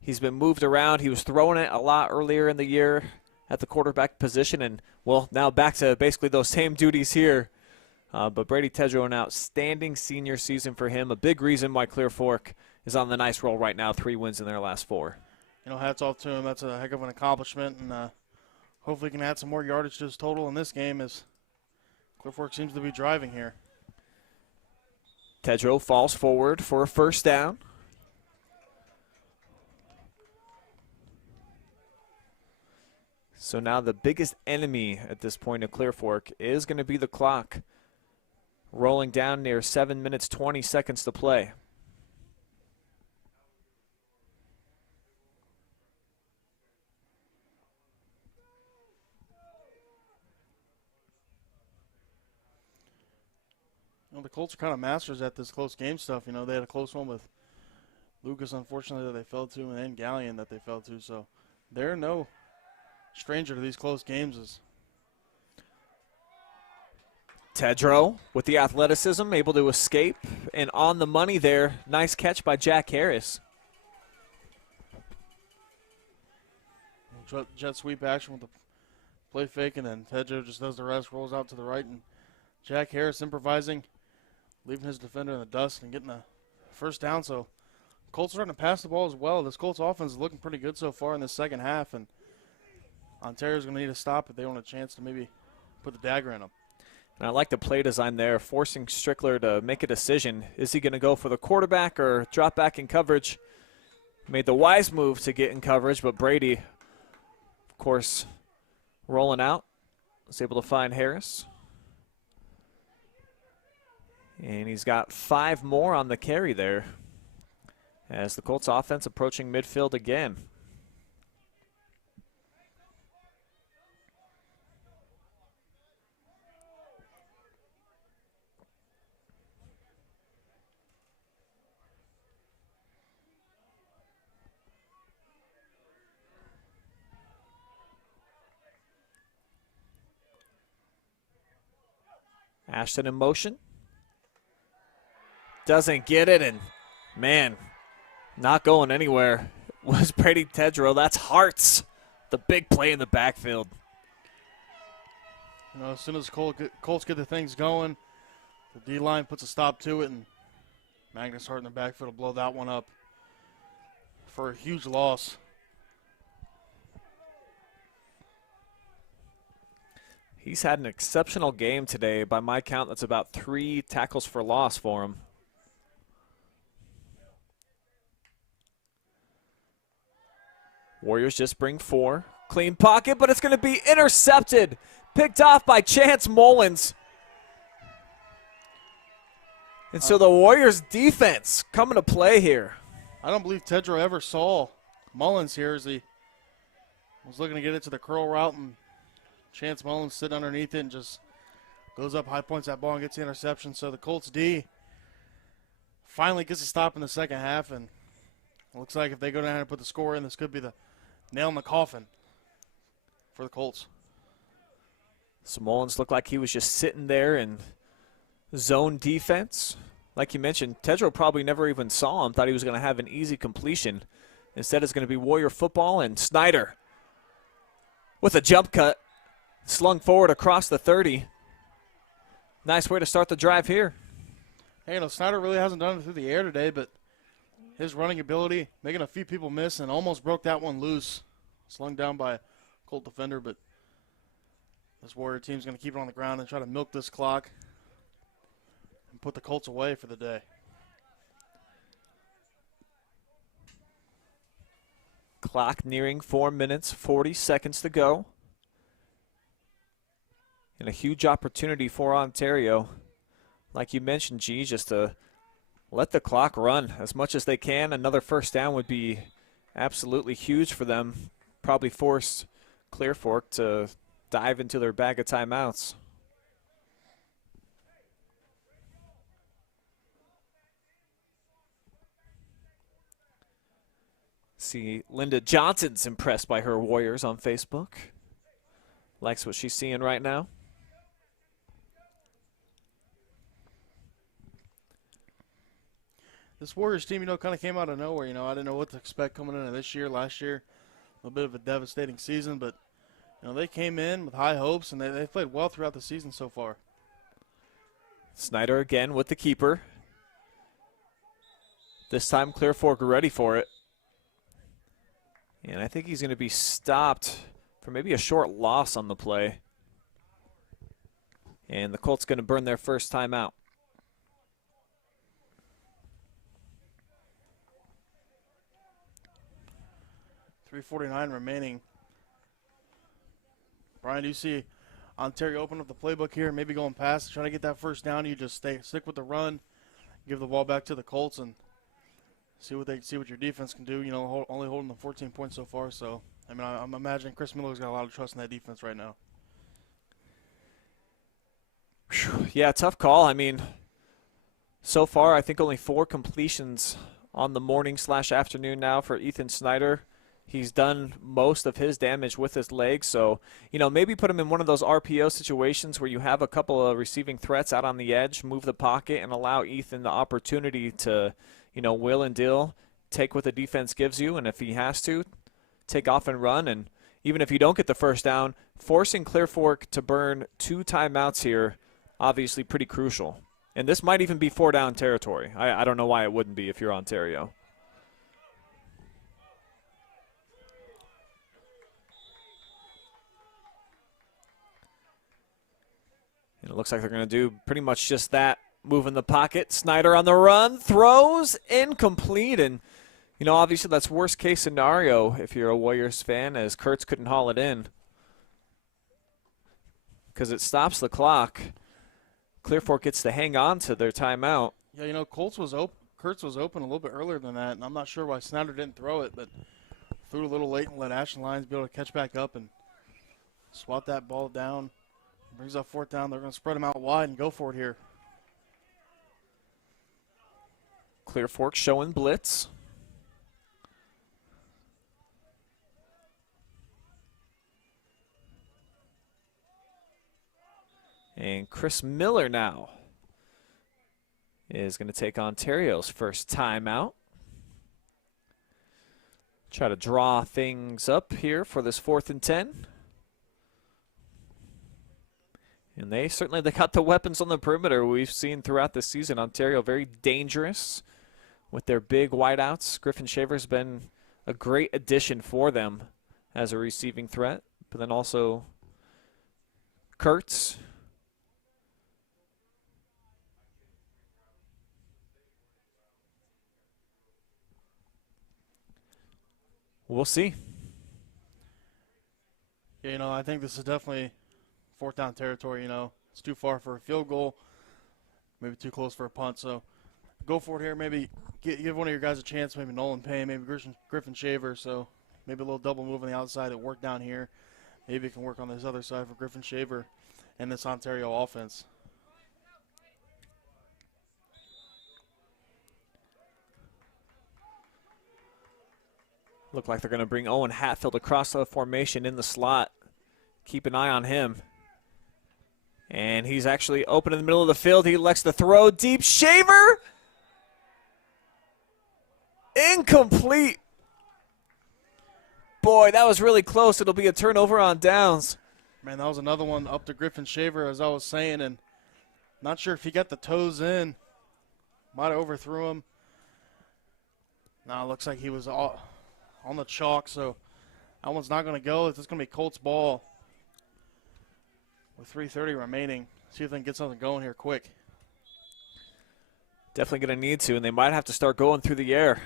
He's been moved around. He was throwing it a lot earlier in the year at the quarterback position, and, well, now back to basically those same duties here. But Brady Tedrow, an outstanding senior season for him. A big reason why Clear Fork is on the nice roll right now. 3 wins in their last 4. Hats off to him. That's a heck of an accomplishment, and hopefully he can add some more yardage to his total in this game as Clear Fork seems to be driving here. Tedrow falls forward for a 1st down. So now the biggest enemy at this point of Clear Fork is going to be the clock. Rolling down near 7 minutes, 20 seconds to play. The Colts are kind of masters at this close game stuff. They had a close one with Lucas, unfortunately, that they fell to, and then Gallion that they fell to. So they're no stranger to these close games. Tedrow with the athleticism, able to escape, and on the money there. Nice catch by Jack Harris. Jet sweep action with the play fake, and then Tedrow just does the rest, rolls out to the right, and Jack Harris improvising, leaving his defender in the dust and getting a 1st down. So Colts are starting to pass the ball as well. This Colts offense is looking pretty good so far in the second half, and Ontario's going to need to stop if they want a chance to maybe put the dagger in them. And I like the play design there, forcing Strickler to make a decision. Is he going to go for the quarterback or drop back in coverage? Made the wise move to get in coverage, but Brady, of course, rolling out, was able to find Harris. And he's got 5 more on the carry there as the Colts offense approaching midfield again. Ashton in motion. Doesn't get it, and, man, not going anywhere was Brady Tedrow. That's Hart's, the big play in the backfield. As soon as Colts get the things going, the D-line puts a stop to it, and Magnus Hart in the backfield will blow that one up for a huge loss. He's had an exceptional game today. By my count, that's about 3 tackles for loss for him. Warriors just bring 4. Clean pocket, but it's going to be intercepted. Picked off by Chance Mullins. And so the Warriors defense coming to play here. I don't believe Tedrow ever saw Mullins here as he was looking to get it to the curl route, and Chance Mullins sitting underneath it and just goes up, high points that ball and gets the interception. So the Colts D finally gets a stop in the second half, and it looks like if they go down and put the score in, this could be the nail in the coffin for the Colts. So Mullins looked like he was just sitting there in zone defense. Like you mentioned, Tedrow probably never even saw him, thought he was going to have an easy completion. Instead, it's going to be Warrior football, and Snyder with a jump cut, slung forward across the 30. Nice way to start the drive here. Hey, Snyder really hasn't done it through the air today, but his running ability, making a few people miss, and almost broke that one loose. Slung down by a Colt defender, but this Warrior team's going to keep it on the ground and try to milk this clock and put the Colts away for the day. Clock nearing 4 minutes, 40 seconds to go. And a huge opportunity for Ontario. Like you mentioned, G, just to let the clock run as much as they can. Another 1st down would be absolutely huge for them. Probably force Clear Fork to dive into their bag of timeouts. See, Linda Johnson's impressed by her Warriors on Facebook. Likes what she's seeing right now. This Warriors team, kind of came out of nowhere. I didn't know what to expect coming into this year. Last year, a little bit of a devastating season, but, they came in with high hopes, and they played well throughout the season so far. Snyder again with the keeper. This time Clear Fork ready for it. And I think he's going to be stopped for maybe a short loss on the play. And the Colts going to burn their first time out. .349 remaining. Brian, do you see Ontario open up the playbook here, maybe going past, trying to get that first down? You just stick with the run, give the ball back to the Colts, and see what your defense can do. Only holding them 14 points so far. So, I'm imagining Chris Miller's got a lot of trust in that defense right now. Yeah, tough call. So far, I think only 4 completions on the morning/afternoon now for Ethan Snyder. He's done most of his damage with his legs, so, maybe put him in one of those RPO situations where you have a couple of receiving threats out on the edge, move the pocket, and allow Ethan the opportunity to, will and deal, take what the defense gives you, and if he has to, take off and run. And even if you don't get the first down, forcing Clear Fork to burn 2 timeouts here, obviously pretty crucial. And this might even be 4-down territory. I don't know why it wouldn't be if you're Ontario. And it looks like they're going to do pretty much just that. Move in the pocket. Snyder on the run. Throws incomplete. And, obviously that's worst case scenario if you're a Warriors fan, as Kurtz couldn't haul it in. Because it stops the clock. Clear Fork gets to hang on to their timeout. Yeah, Kurtz was open a little bit earlier than that, and I'm not sure why Snyder didn't throw it, but threw it a little late and let Ashton Lyons be able to catch back up and swat that ball down. Brings up 4th down. They're going to spread him out wide and go for it here. Clear Fork showing blitz. And Chris Miller now is going to take Ontario's first timeout. Try to draw things up here for this 4th and 10. And they got the weapons on the perimeter we've seen throughout the season. Ontario very dangerous with their big wideouts. Griffin Shaver's been a great addition for them as a receiving threat. But then also Kurtz. We'll see. Yeah, I think this is definitely 4th down territory. It's too far for a field goal, maybe too close for a punt. So go for it here. Maybe give one of your guys a chance. Maybe Nolan Payne, maybe Griffin Shaver. So maybe a little double move on the outside that worked down here. Maybe it can work on this other side for Griffin Shaver and this Ontario offense. Look like they're going to bring Owen Hatfield across the formation in the slot. Keep an eye on him. And he's actually open in the middle of the field. He elects to throw deep. Shaver! Incomplete. Boy, that was really close. It'll be a turnover on downs. Man, that was another one up to Griffin Shaver, as I was saying, and not sure if he got the toes in. Might have overthrew him. Now it looks like he was on the chalk, so that one's not going to go. It's just going to be Colts ball with 3:30 remaining. See if they can get something going here quick. Definitely going to need to, and they might have to start going through the air.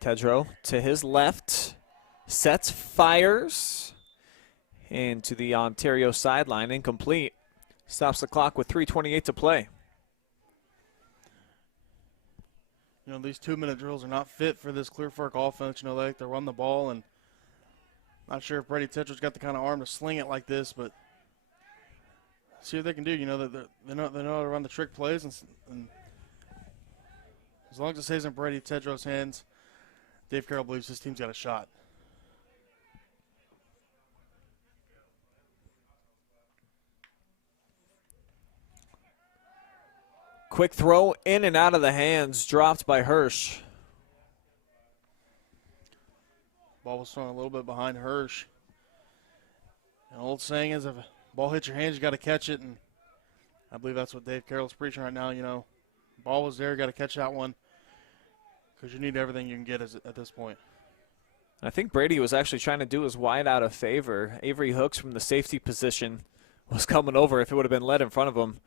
Tedrow to his left, sets, fires into the Ontario sideline, incomplete. Stops the clock with 3:28 to play. These 2-minute drills are not fit for this Clear Fork offense. They like to run the ball, and not sure if Brady Tedrow's got the kind of arm to sling it like this, but see what they can do. They know how to run the trick plays and As long as it stays in Brady Tedrow's hands, Dave Carroll believes his team's got a shot. Quick throw in and out of the hands, dropped by Hirsch. Ball was thrown a little bit behind Hirsch. An old saying is if a ball hits your hands, you got to catch it, and I believe that's what Dave Carroll's preaching right now. You know, ball was there, you got to catch that one because you need everything you can get at this point. I think Brady was actually trying to do his wide out of favor. Avery Hooks from the safety position was coming over. If it would have been led in front of him,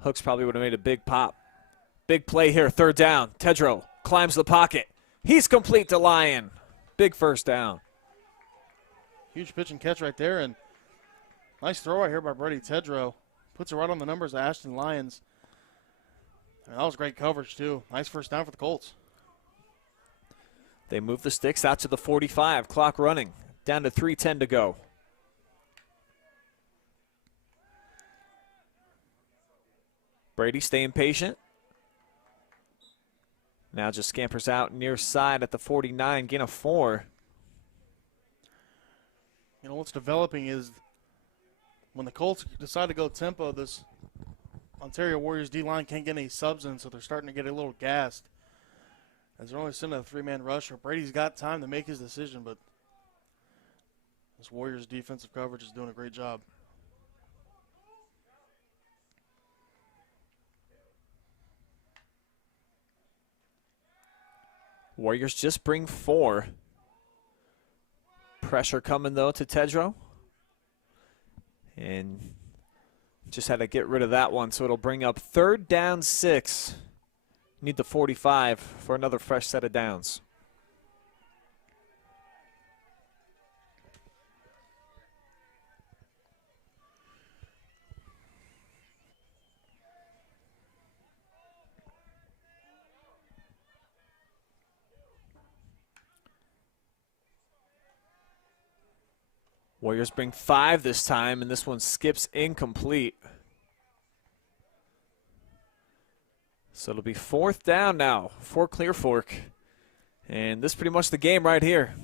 Hooks probably would have made a big pop. Big play here, third down. Tedrow climbs the pocket. He's complete to Lyon. Big first down. Huge pitch and catch right there, and nice throw right here by Brady Tedrow. Puts it right on the numbers of Ashton Lyons. And that was great coverage, too. Nice first down for the Colts. They move the sticks out to the 45. Clock running. Down to 3:10 to go. Brady staying patient. Now just scampers out near side at the 49. Gain of 4. You know, what's developing is when the Colts decide to go tempo, this Ontario Warriors D-line can't get any subs in, so they're starting to get a little gassed. As they're only sending a 3-man rush, Brady's got time to make his decision, but this Warriors defensive coverage is doing a great job. Warriors just bring 4. Pressure coming, though, to Tedrow. And just had to get rid of that one, so it'll bring up 3rd down 6. Need the 45 for another fresh set of downs. Warriors bring 5 this time, and this one skips incomplete. So it'll be 4th down now for Clear Fork. And this is pretty much the game right here.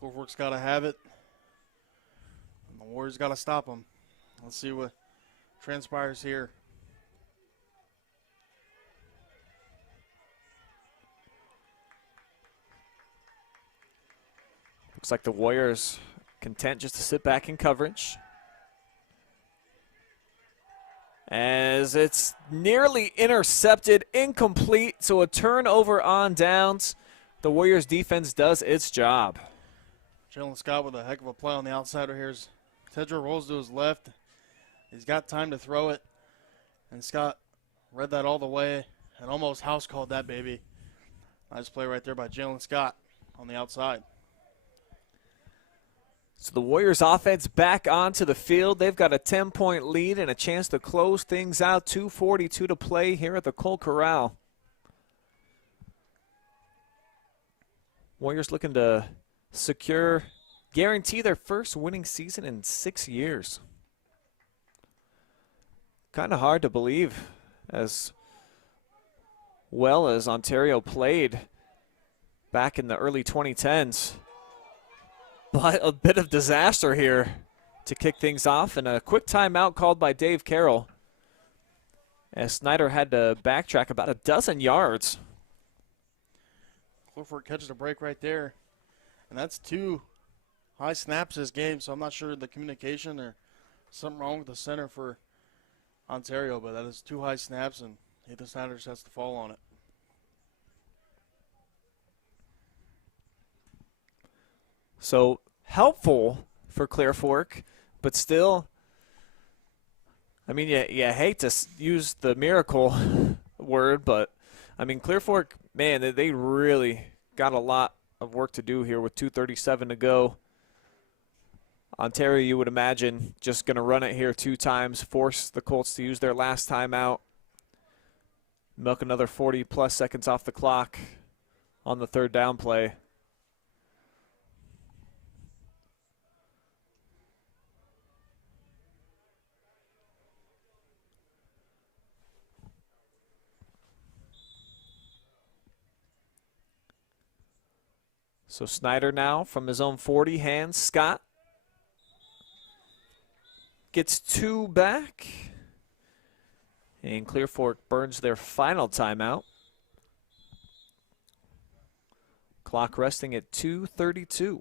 Clear Fork's got to have it. And the Warriors got to stop them. Let's see what transpires here. Looks like the Warriors content just to sit back in coverage. As it's nearly intercepted, incomplete, so a turnover on downs. The Warriors defense does its job. Jalen Scott with a heck of a play on the outside right here. Tedrow rolls to his left. He's got time to throw it. And Scott read that all the way and almost house called that baby. Nice play right there by Jalen Scott on the outside. So the Warriors offense back onto the field. They've got a 10-point lead and a chance to close things out. 2:42 to play here at the Colt Corral. Warriors looking to guarantee their first winning season in 6 years. Kind of hard to believe as well as Ontario played back in the early 2010s. But a bit of disaster here to kick things off, and a quick timeout called by Dave Carroll as Snyder had to backtrack about a dozen yards. Clifford catches a break right there, and that's 2 high snaps this game, so I'm not sure the communication or something wrong with the center for Ontario, but that is 2 high snaps, and Ethan Snyder just has to fall on it. So helpful for Clear Fork, but still, I mean, you hate to use the miracle word, but I mean, Clear Fork, man, they really got a lot of work to do here with 2:37 to go. Ontario, you would imagine, just going to run it here 2 times, force the Colts to use their last timeout, milk another 40-plus seconds off the clock on the 3rd down play. So Snyder now from his own 40 hands. Scott gets 2 back. And Clear Fork burns their final timeout. Clock resting at 2:32.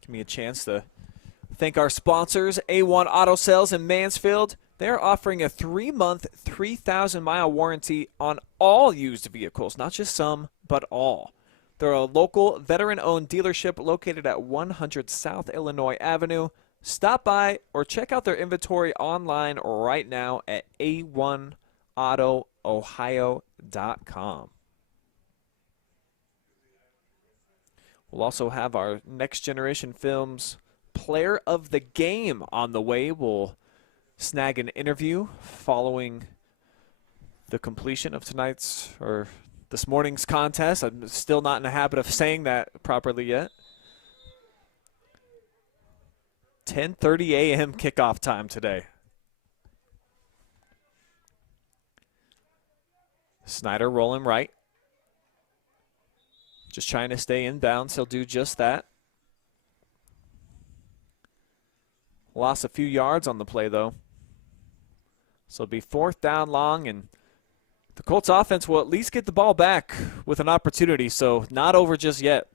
Give me a chance to thank our sponsors, A1 Auto Sales in Mansfield. They're offering a 3-month, 3,000-mile warranty on all used vehicles, not just some, but all. They're a local, veteran-owned dealership located at 100 South Illinois Avenue. Stop by or check out their inventory online right now at a1autoohio.com. We'll also have our Next Generation Films Player of the Game on the way. We'll snag an interview following the completion of this morning's contest. I'm still not in the habit of saying that properly yet. 10:30 a.m. kickoff time today. Snyder rolling right. Just trying to stay in bounds. He'll do just that. Lost a few yards on the play, though. So it'll be 4th down long, and the Colts offense will at least get the ball back with an opportunity, so not over just yet.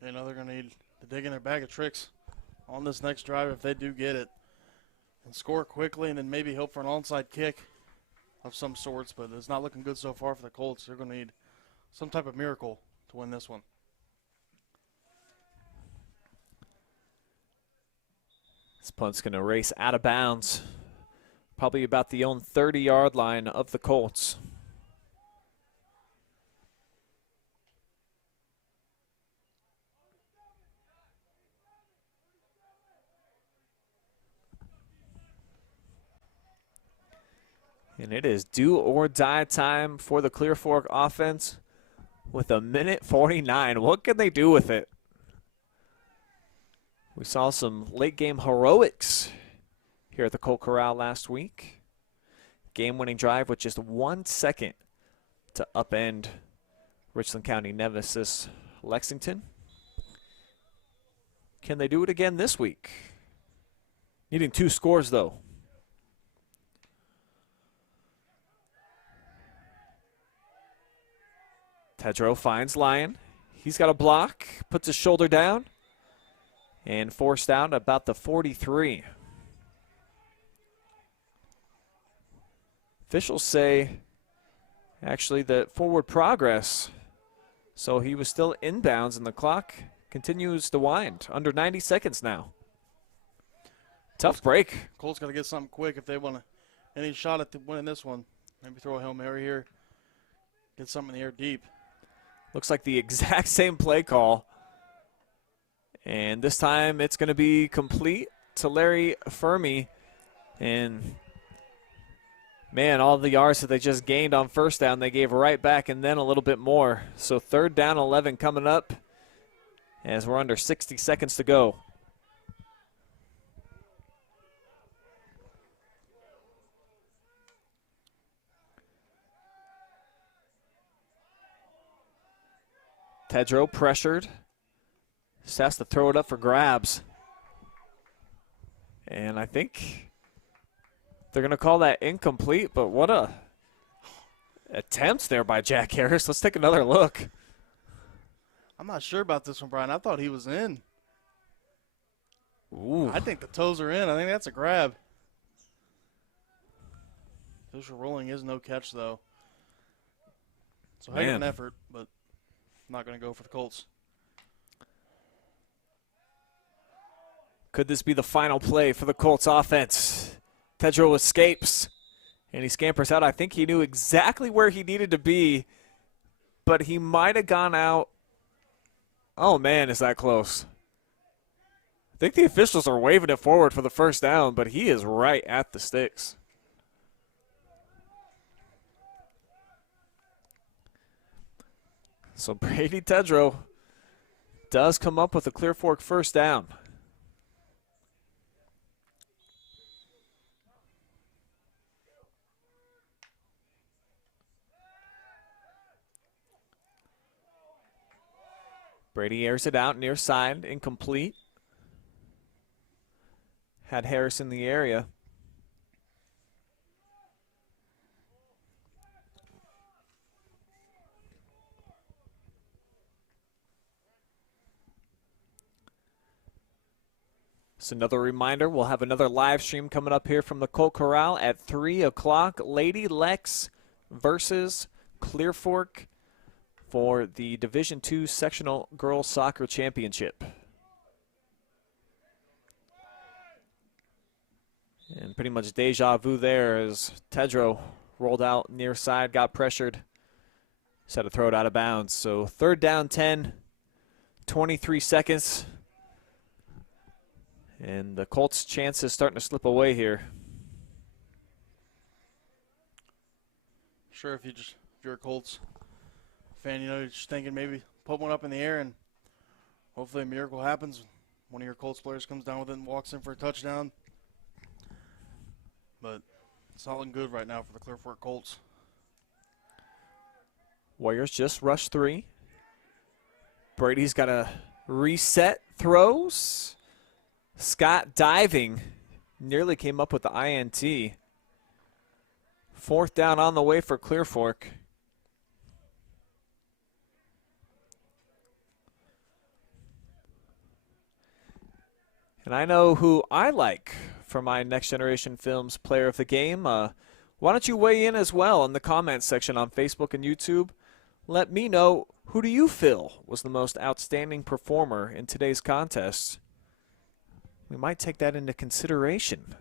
They know they're going to need to dig in their bag of tricks on this next drive if they do get it and score quickly, and then maybe hope for an onside kick of some sorts, but it's not looking good so far for the Colts. They're going to need some type of miracle to win this one. This punt's going to race out of bounds, probably about the own 30-yard line of the Colts. And it is do or die time for the Clear Fork offense with 1:49. What can they do with it? We saw some late game heroics here at the Colt Corral last week. Game-winning drive with just 1 second to upend Richland County nemesis Lexington. Can they do it again this week? Needing 2 scores, though. Tedrow finds Lyon. He's got a block, puts his shoulder down, and forced out about the 43. Officials say, actually, that forward progress. So he was still inbounds, and the clock continues to wind. Under 90 seconds now. Tough break. Colts got to get something quick if they want any shot at winning this one. Maybe throw a Hail Mary here. Get something in the air deep. Looks like the exact same play call. And this time it's going to be complete to Larry Fermi. And, man, all the yards that they just gained on first down, they gave right back and then a little bit more. So 3rd down 11 coming up as we're under 60 seconds to go. Tedrow pressured. Just has to throw it up for grabs. And I think they're going to call that incomplete, but what a attempt there by Jack Harris. Let's take another look. I'm not sure about this one, Brian. I thought he was in. Ooh. I think the toes are in. I think that's a grab. Official ruling is no catch, though. So heck of an effort, but not going to go for the Colts. Could this be the final play for the Colts offense? Tedrow escapes, and he scampers out. I think he knew exactly where he needed to be, but he might have gone out. Oh, man, is that close. I think the officials are waving it forward for the 1st down, but he is right at the sticks. So Brady Tedrow does come up with a Clear Fork 1st down. Brady airs it out near side, incomplete. Had Harris in the area. So another reminder, we'll have another live stream coming up here from the Colt Corral at 3 o'clock. Lady Lex versus Clear Fork for the Division II Sectional Girls Soccer Championship. And pretty much deja vu there as Tedro rolled out near side, got pressured, set to throw it out of bounds. So 3rd down 10, 23 seconds. And the Colts' chances starting to slip away here. Sure, if you're a Colts fan, you're just thinking maybe put one up in the air and hopefully a miracle happens. One of your Colts players comes down with it and walks in for a touchdown. But it's not looking good right now for the Clear Fork Colts. Warriors just rushed 3. Brady's got a reset, throws. Scott diving, nearly came up with the INT. 4th down on the way for Clear Fork. And I know who I like for my Next Generation Films Player of the Game. Why don't you weigh in as well in the comments section on Facebook and YouTube? Let me know, who do you feel was the most outstanding performer in today's contest? We might take that into consideration.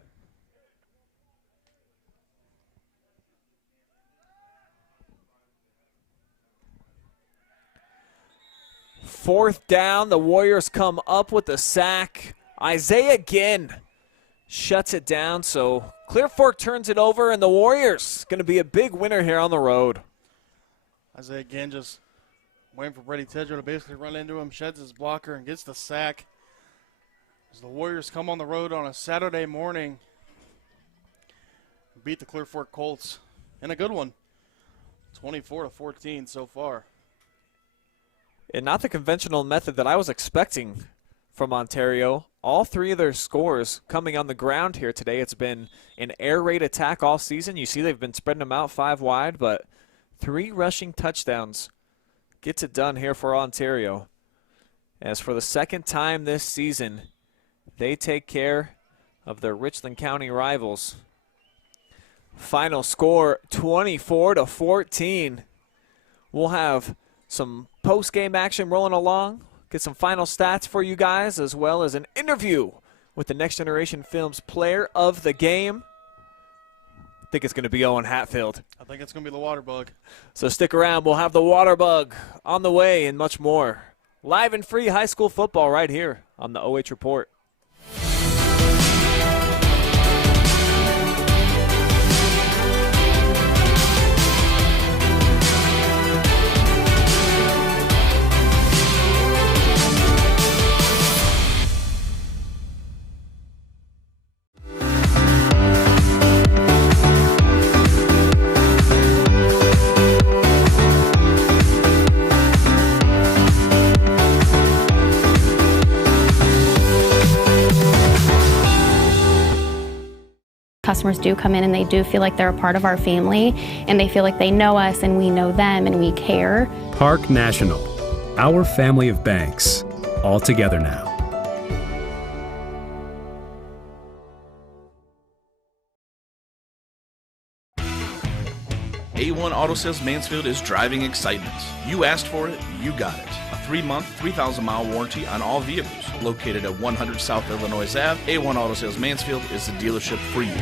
Fourth down, the Warriors come up with the sack. Isaiah again shuts it down, so Clear Fork turns it over, and the Warriors going to be a big winner here on the road. Isaiah again just waiting for Brady Tedro to basically run into him, sheds his blocker, and gets the sack. As the Warriors come on the road on a Saturday morning, beat the Clear Fork Colts in a good one, 24-14 so far. And not the conventional method that I was expecting from Ontario. All 3 of their scores coming on the ground here today. It's been an air raid attack all season. You see they've been spreading them out 5 wide, but 3 rushing touchdowns gets it done here for Ontario. As for the 2nd time this season, they take care of their Richland County rivals. Final score 24-14. We'll have some post-game action rolling along, get some final stats for you guys, as well as an interview with the Next Generation Films Player of the Game. I think it's going to be Owen Hatfield. I think it's going to be the water bug. So stick around. We'll have the water bug on the way and much more. Live and free high school football right here on the OH Report. Customers do come in and they do feel like they're a part of our family, and they feel like they know us and we know them and we care. Park National, our family of banks, all together now. A1 Auto Sales Mansfield is driving excitement. You asked for it, you got it. A 3-month, 3,000-mile warranty on all vehicles. Located at 100 South Illinois Ave, A1 Auto Sales Mansfield is the dealership for you.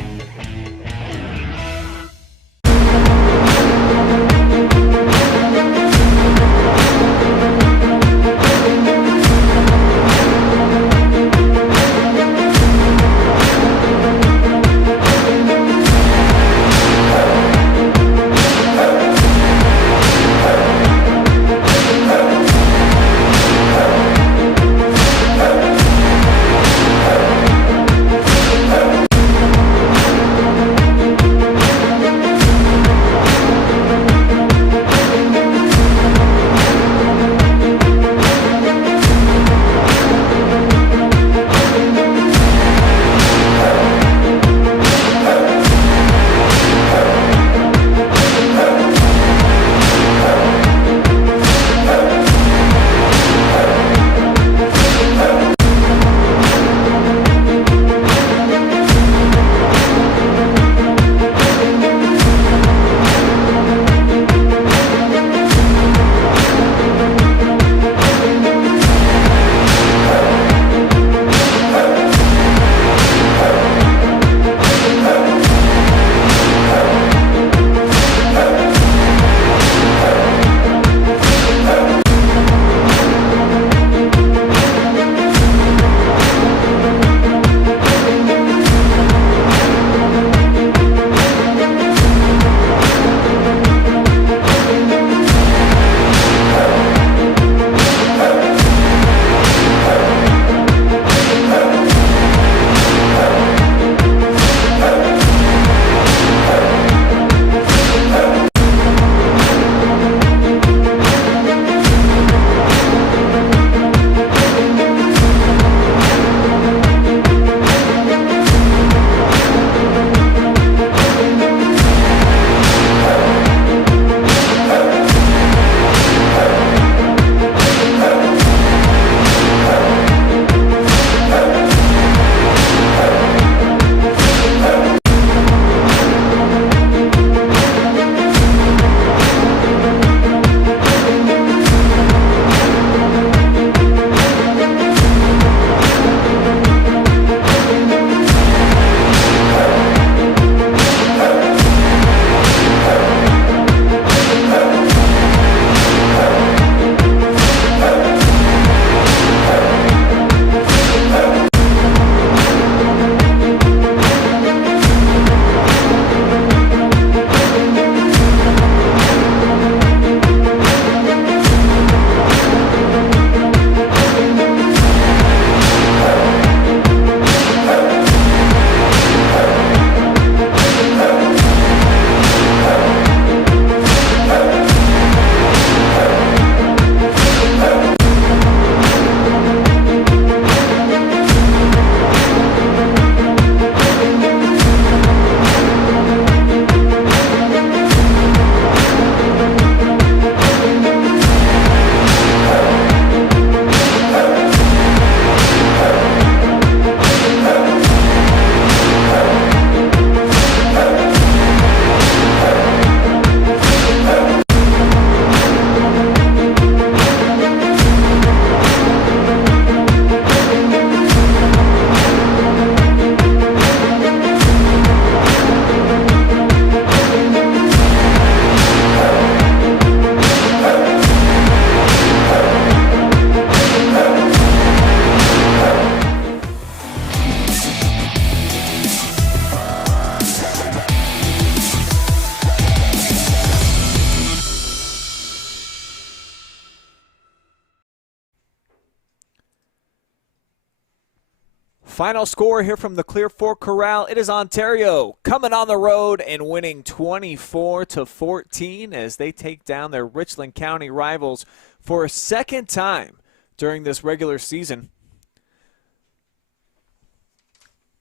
Final score here from the Clear Fork Corral. It is Ontario coming on the road and winning 24-14 as they take down their Richland County rivals for a second time during this regular season.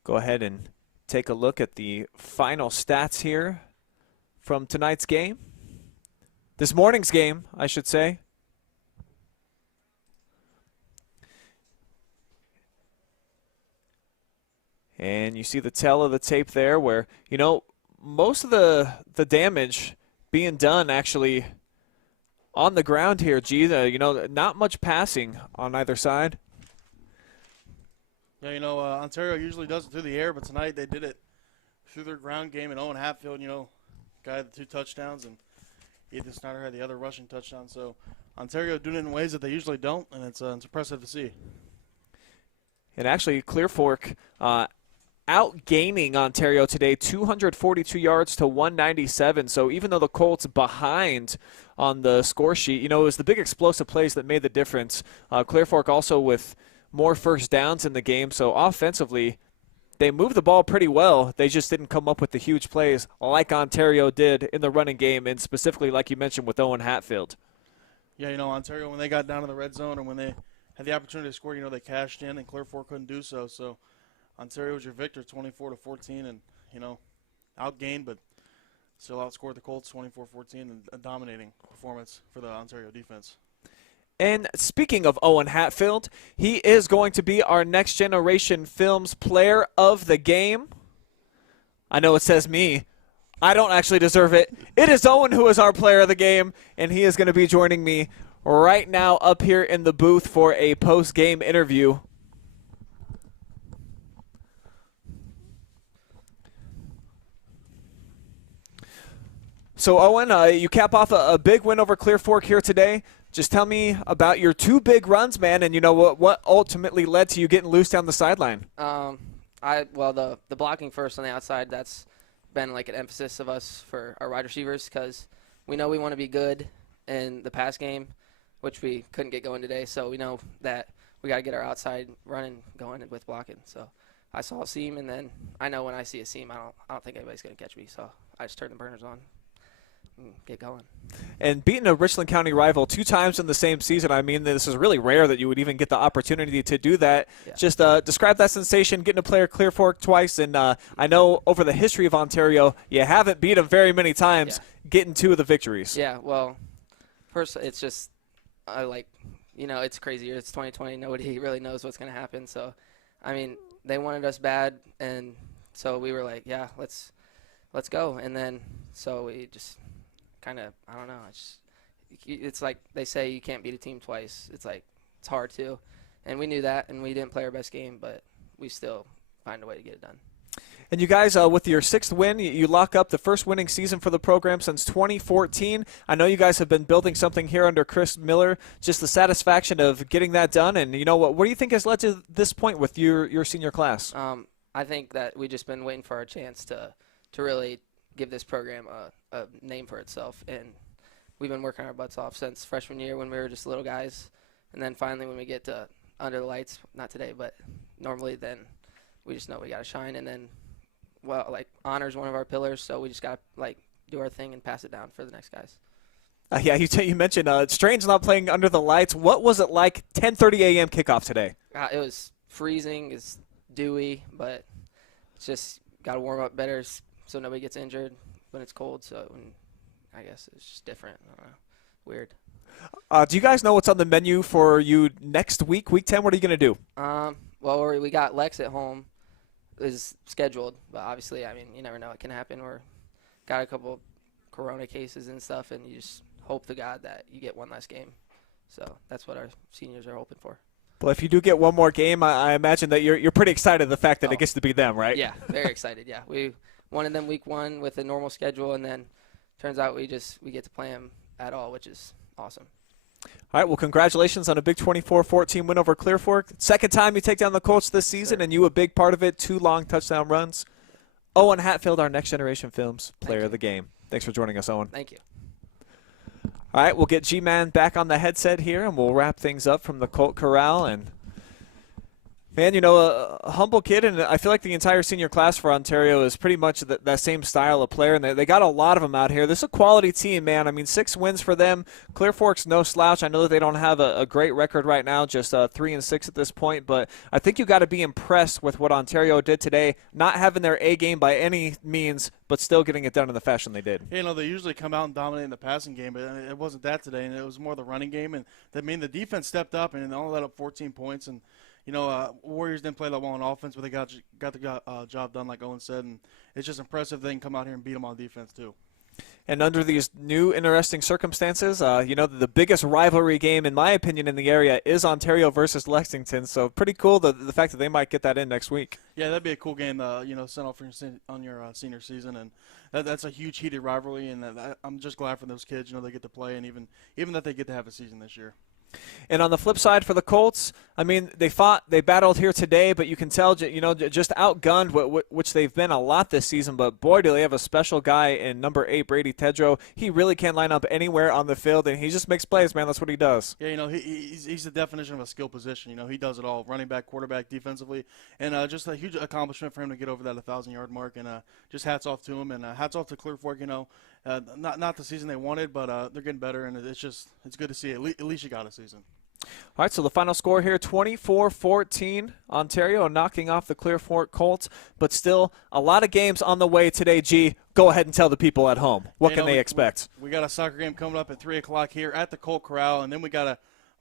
Go ahead and take a look at the final stats here from tonight's game. This morning's game, I should say. And you see the tail of the tape there where, you know, most of the damage being done actually on the ground here, you know, not much passing on either side. Yeah, you know, Ontario usually does it through the air, but tonight they did it through their ground game. And Owen Hatfield, you know, guy had the 2 touchdowns, and Ethan Snyder had the other rushing touchdown. So Ontario doing it in ways that they usually don't, and it's impressive to see. And actually, Clear Fork outgaining Ontario today, 242 yards to 197. So even though the Colts behind on the score sheet, you know, it was the big explosive plays that made the difference. Clear Fork also with more first downs in the game. So offensively, they moved the ball pretty well. They just didn't come up with the huge plays like Ontario did in the running game, and specifically, like you mentioned, with Owen Hatfield. Yeah, you know, Ontario, when they got down to the red zone and when they had the opportunity to score, you know, they cashed in, and Clear Fork couldn't do so. So Ontario was your victor, 24-14, and, you know, outgained, but still outscored the Colts 24-14, and a dominating performance for the Ontario defense. And speaking of Owen Hatfield, he is going to be our Next Generation Films Player of the Game. I know it says me. I don't actually deserve it. It is Owen who is our Player of the Game, and he is going to be joining me right now up here in the booth for a post-game interview. So, Owen, you cap off a big win over Clear Fork here today. Just tell me about your 2 big runs, man, and you know what ultimately led to you getting loose down the sideline. Well, the blocking first on the outside, that's been like an emphasis of us for our wide receivers because we know we want to be good in the pass game, which we couldn't get going today. So we know that we got to get our outside running going with blocking. So I saw a seam, and then I know when I see a seam, I don't think anybody's going to catch me. So I just turn the burners on. Get going. And beating a Richland County rival 2 times in the same season, I mean, this is really rare that you would even get the opportunity to do that. Yeah. Just describe that sensation, getting to play Clear Fork twice. And I know over the history of Ontario, you haven't beat them very many times, getting 2 of the victories. Yeah, well, first, it's just, you know, it's crazy. It's 2020. Nobody really knows what's going to happen. So, I mean, they wanted us bad, and so we were like, yeah, let's go. And then so we just – kind of, I don't know. It's like they say you can't beat a team twice. It's like it's hard to, and we knew that, and we didn't play our best game, but we still find a way to get it done. And you guys, with your 6th win, you lock up the first winning season for the program since 2014. I know you guys have been building something here under Chris Miller. Just the satisfaction of getting that done, and you know what do you think has led to this point with your senior class? I think that we just been waiting for our chance to really give this program a name for itself, and we've been working our butts off since freshman year when we were just little guys, and then finally when we get to under the lights, not today, but normally, then we just know we got to shine, and then, well, like, honor's one of our pillars, so we just got to, like, do our thing and pass it down for the next guys. Yeah, you mentioned Strange not playing under the lights. What was it like 10:30 a.m. kickoff today? It was freezing, it's dewy, but it's just got to warm up better so nobody gets injured when it's cold. So I guess it's just different. I don't know. Weird. Do you guys know what's on the menu for you next week, week 10? What are you going to do? Well, we got Lex at home is scheduled, but obviously, I mean, you never know. It can happen. We're got a couple corona cases and stuff, and you just hope to God that you get one less game. So that's what our seniors are hoping for. Well, if you do get one more game, I imagine that you're pretty excited the fact that it gets to be them, right? Yeah, very excited, yeah. We wanted them week 1 with a normal schedule, and then turns out we get to play them at all, which is awesome. All right, well, congratulations on a big 24-14 win over Clear Fork. Second time you take down the Colts this season, and you a big part of it, 2 long touchdown runs. Owen Hatfield, our Next Generation Films Player of the Game. Thanks for joining us, Owen. Thank you. All right, we'll get G-Man back on the headset here, and we'll wrap things up from the Colt Corral. And Man, a humble kid, and I feel like the entire senior class for Ontario is pretty much that same style of player, and they got a lot of them out here. This is a quality team, man. I mean, 6 wins for them. Clear Fork's no slouch. I know that they don't have a great record right now, just 3-6 at this point, but I think you got to be impressed with what Ontario did today, not having their A game by any means, but still getting it done in the fashion they did. They usually come out and dominate in the passing game, but it wasn't that today, and it was more the running game. And the defense stepped up, and they only let up 14 points, and Warriors didn't play that well on offense, but they got the job done, like Owen said, and it's just impressive they can come out here and beat them on defense too. And under these new interesting circumstances, the biggest rivalry game, in my opinion, in the area is Ontario versus Lexington. So pretty cool the fact that they might get that in next week. Yeah, that'd be a cool game, sent off on your senior season, and that's a huge heated rivalry. And I'm just glad for those kids, they get to play, and even that they get to have a season this year. And on the flip side for the Colts, I mean, they battled here today, but you can tell, just outgunned, which they've been a lot this season. But boy, do they have a special guy in number 8, Brady Tedrow. He really can line up anywhere on the field, and he just makes plays, man. That's what he does. Yeah, he's the definition of a skill position. He does it all: running back, quarterback, defensively, and just a huge accomplishment for him to get over that 1,000-yard mark. And just hats off to him, and hats off to Clear Fork. Not the season they wanted, but they're getting better, and it's good to see. At least you got a season. All right, so the final score here, 24-14, Ontario knocking off the Clear Fork Colts, but still a lot of games on the way today, G. Go ahead and tell the people at home. What can they expect? We got a soccer game coming up at 3 o'clock here at the Colt Corral, and then we got a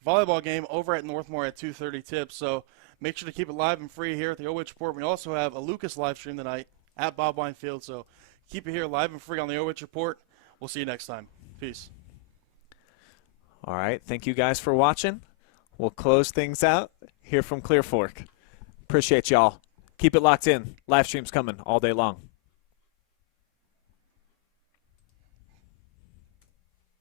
volleyball game over at Northmore at 2:30 tips. So make sure to keep it live and free here at the OH Report. We also have a Lucas live stream tonight at Bob Wine Field, so keep it here live and free on the OH Report. We'll see you next time. Peace. All right, thank you guys for watching. We'll close things out here from Clear Fork. Appreciate y'all. Keep it locked in. Live streams coming all day long.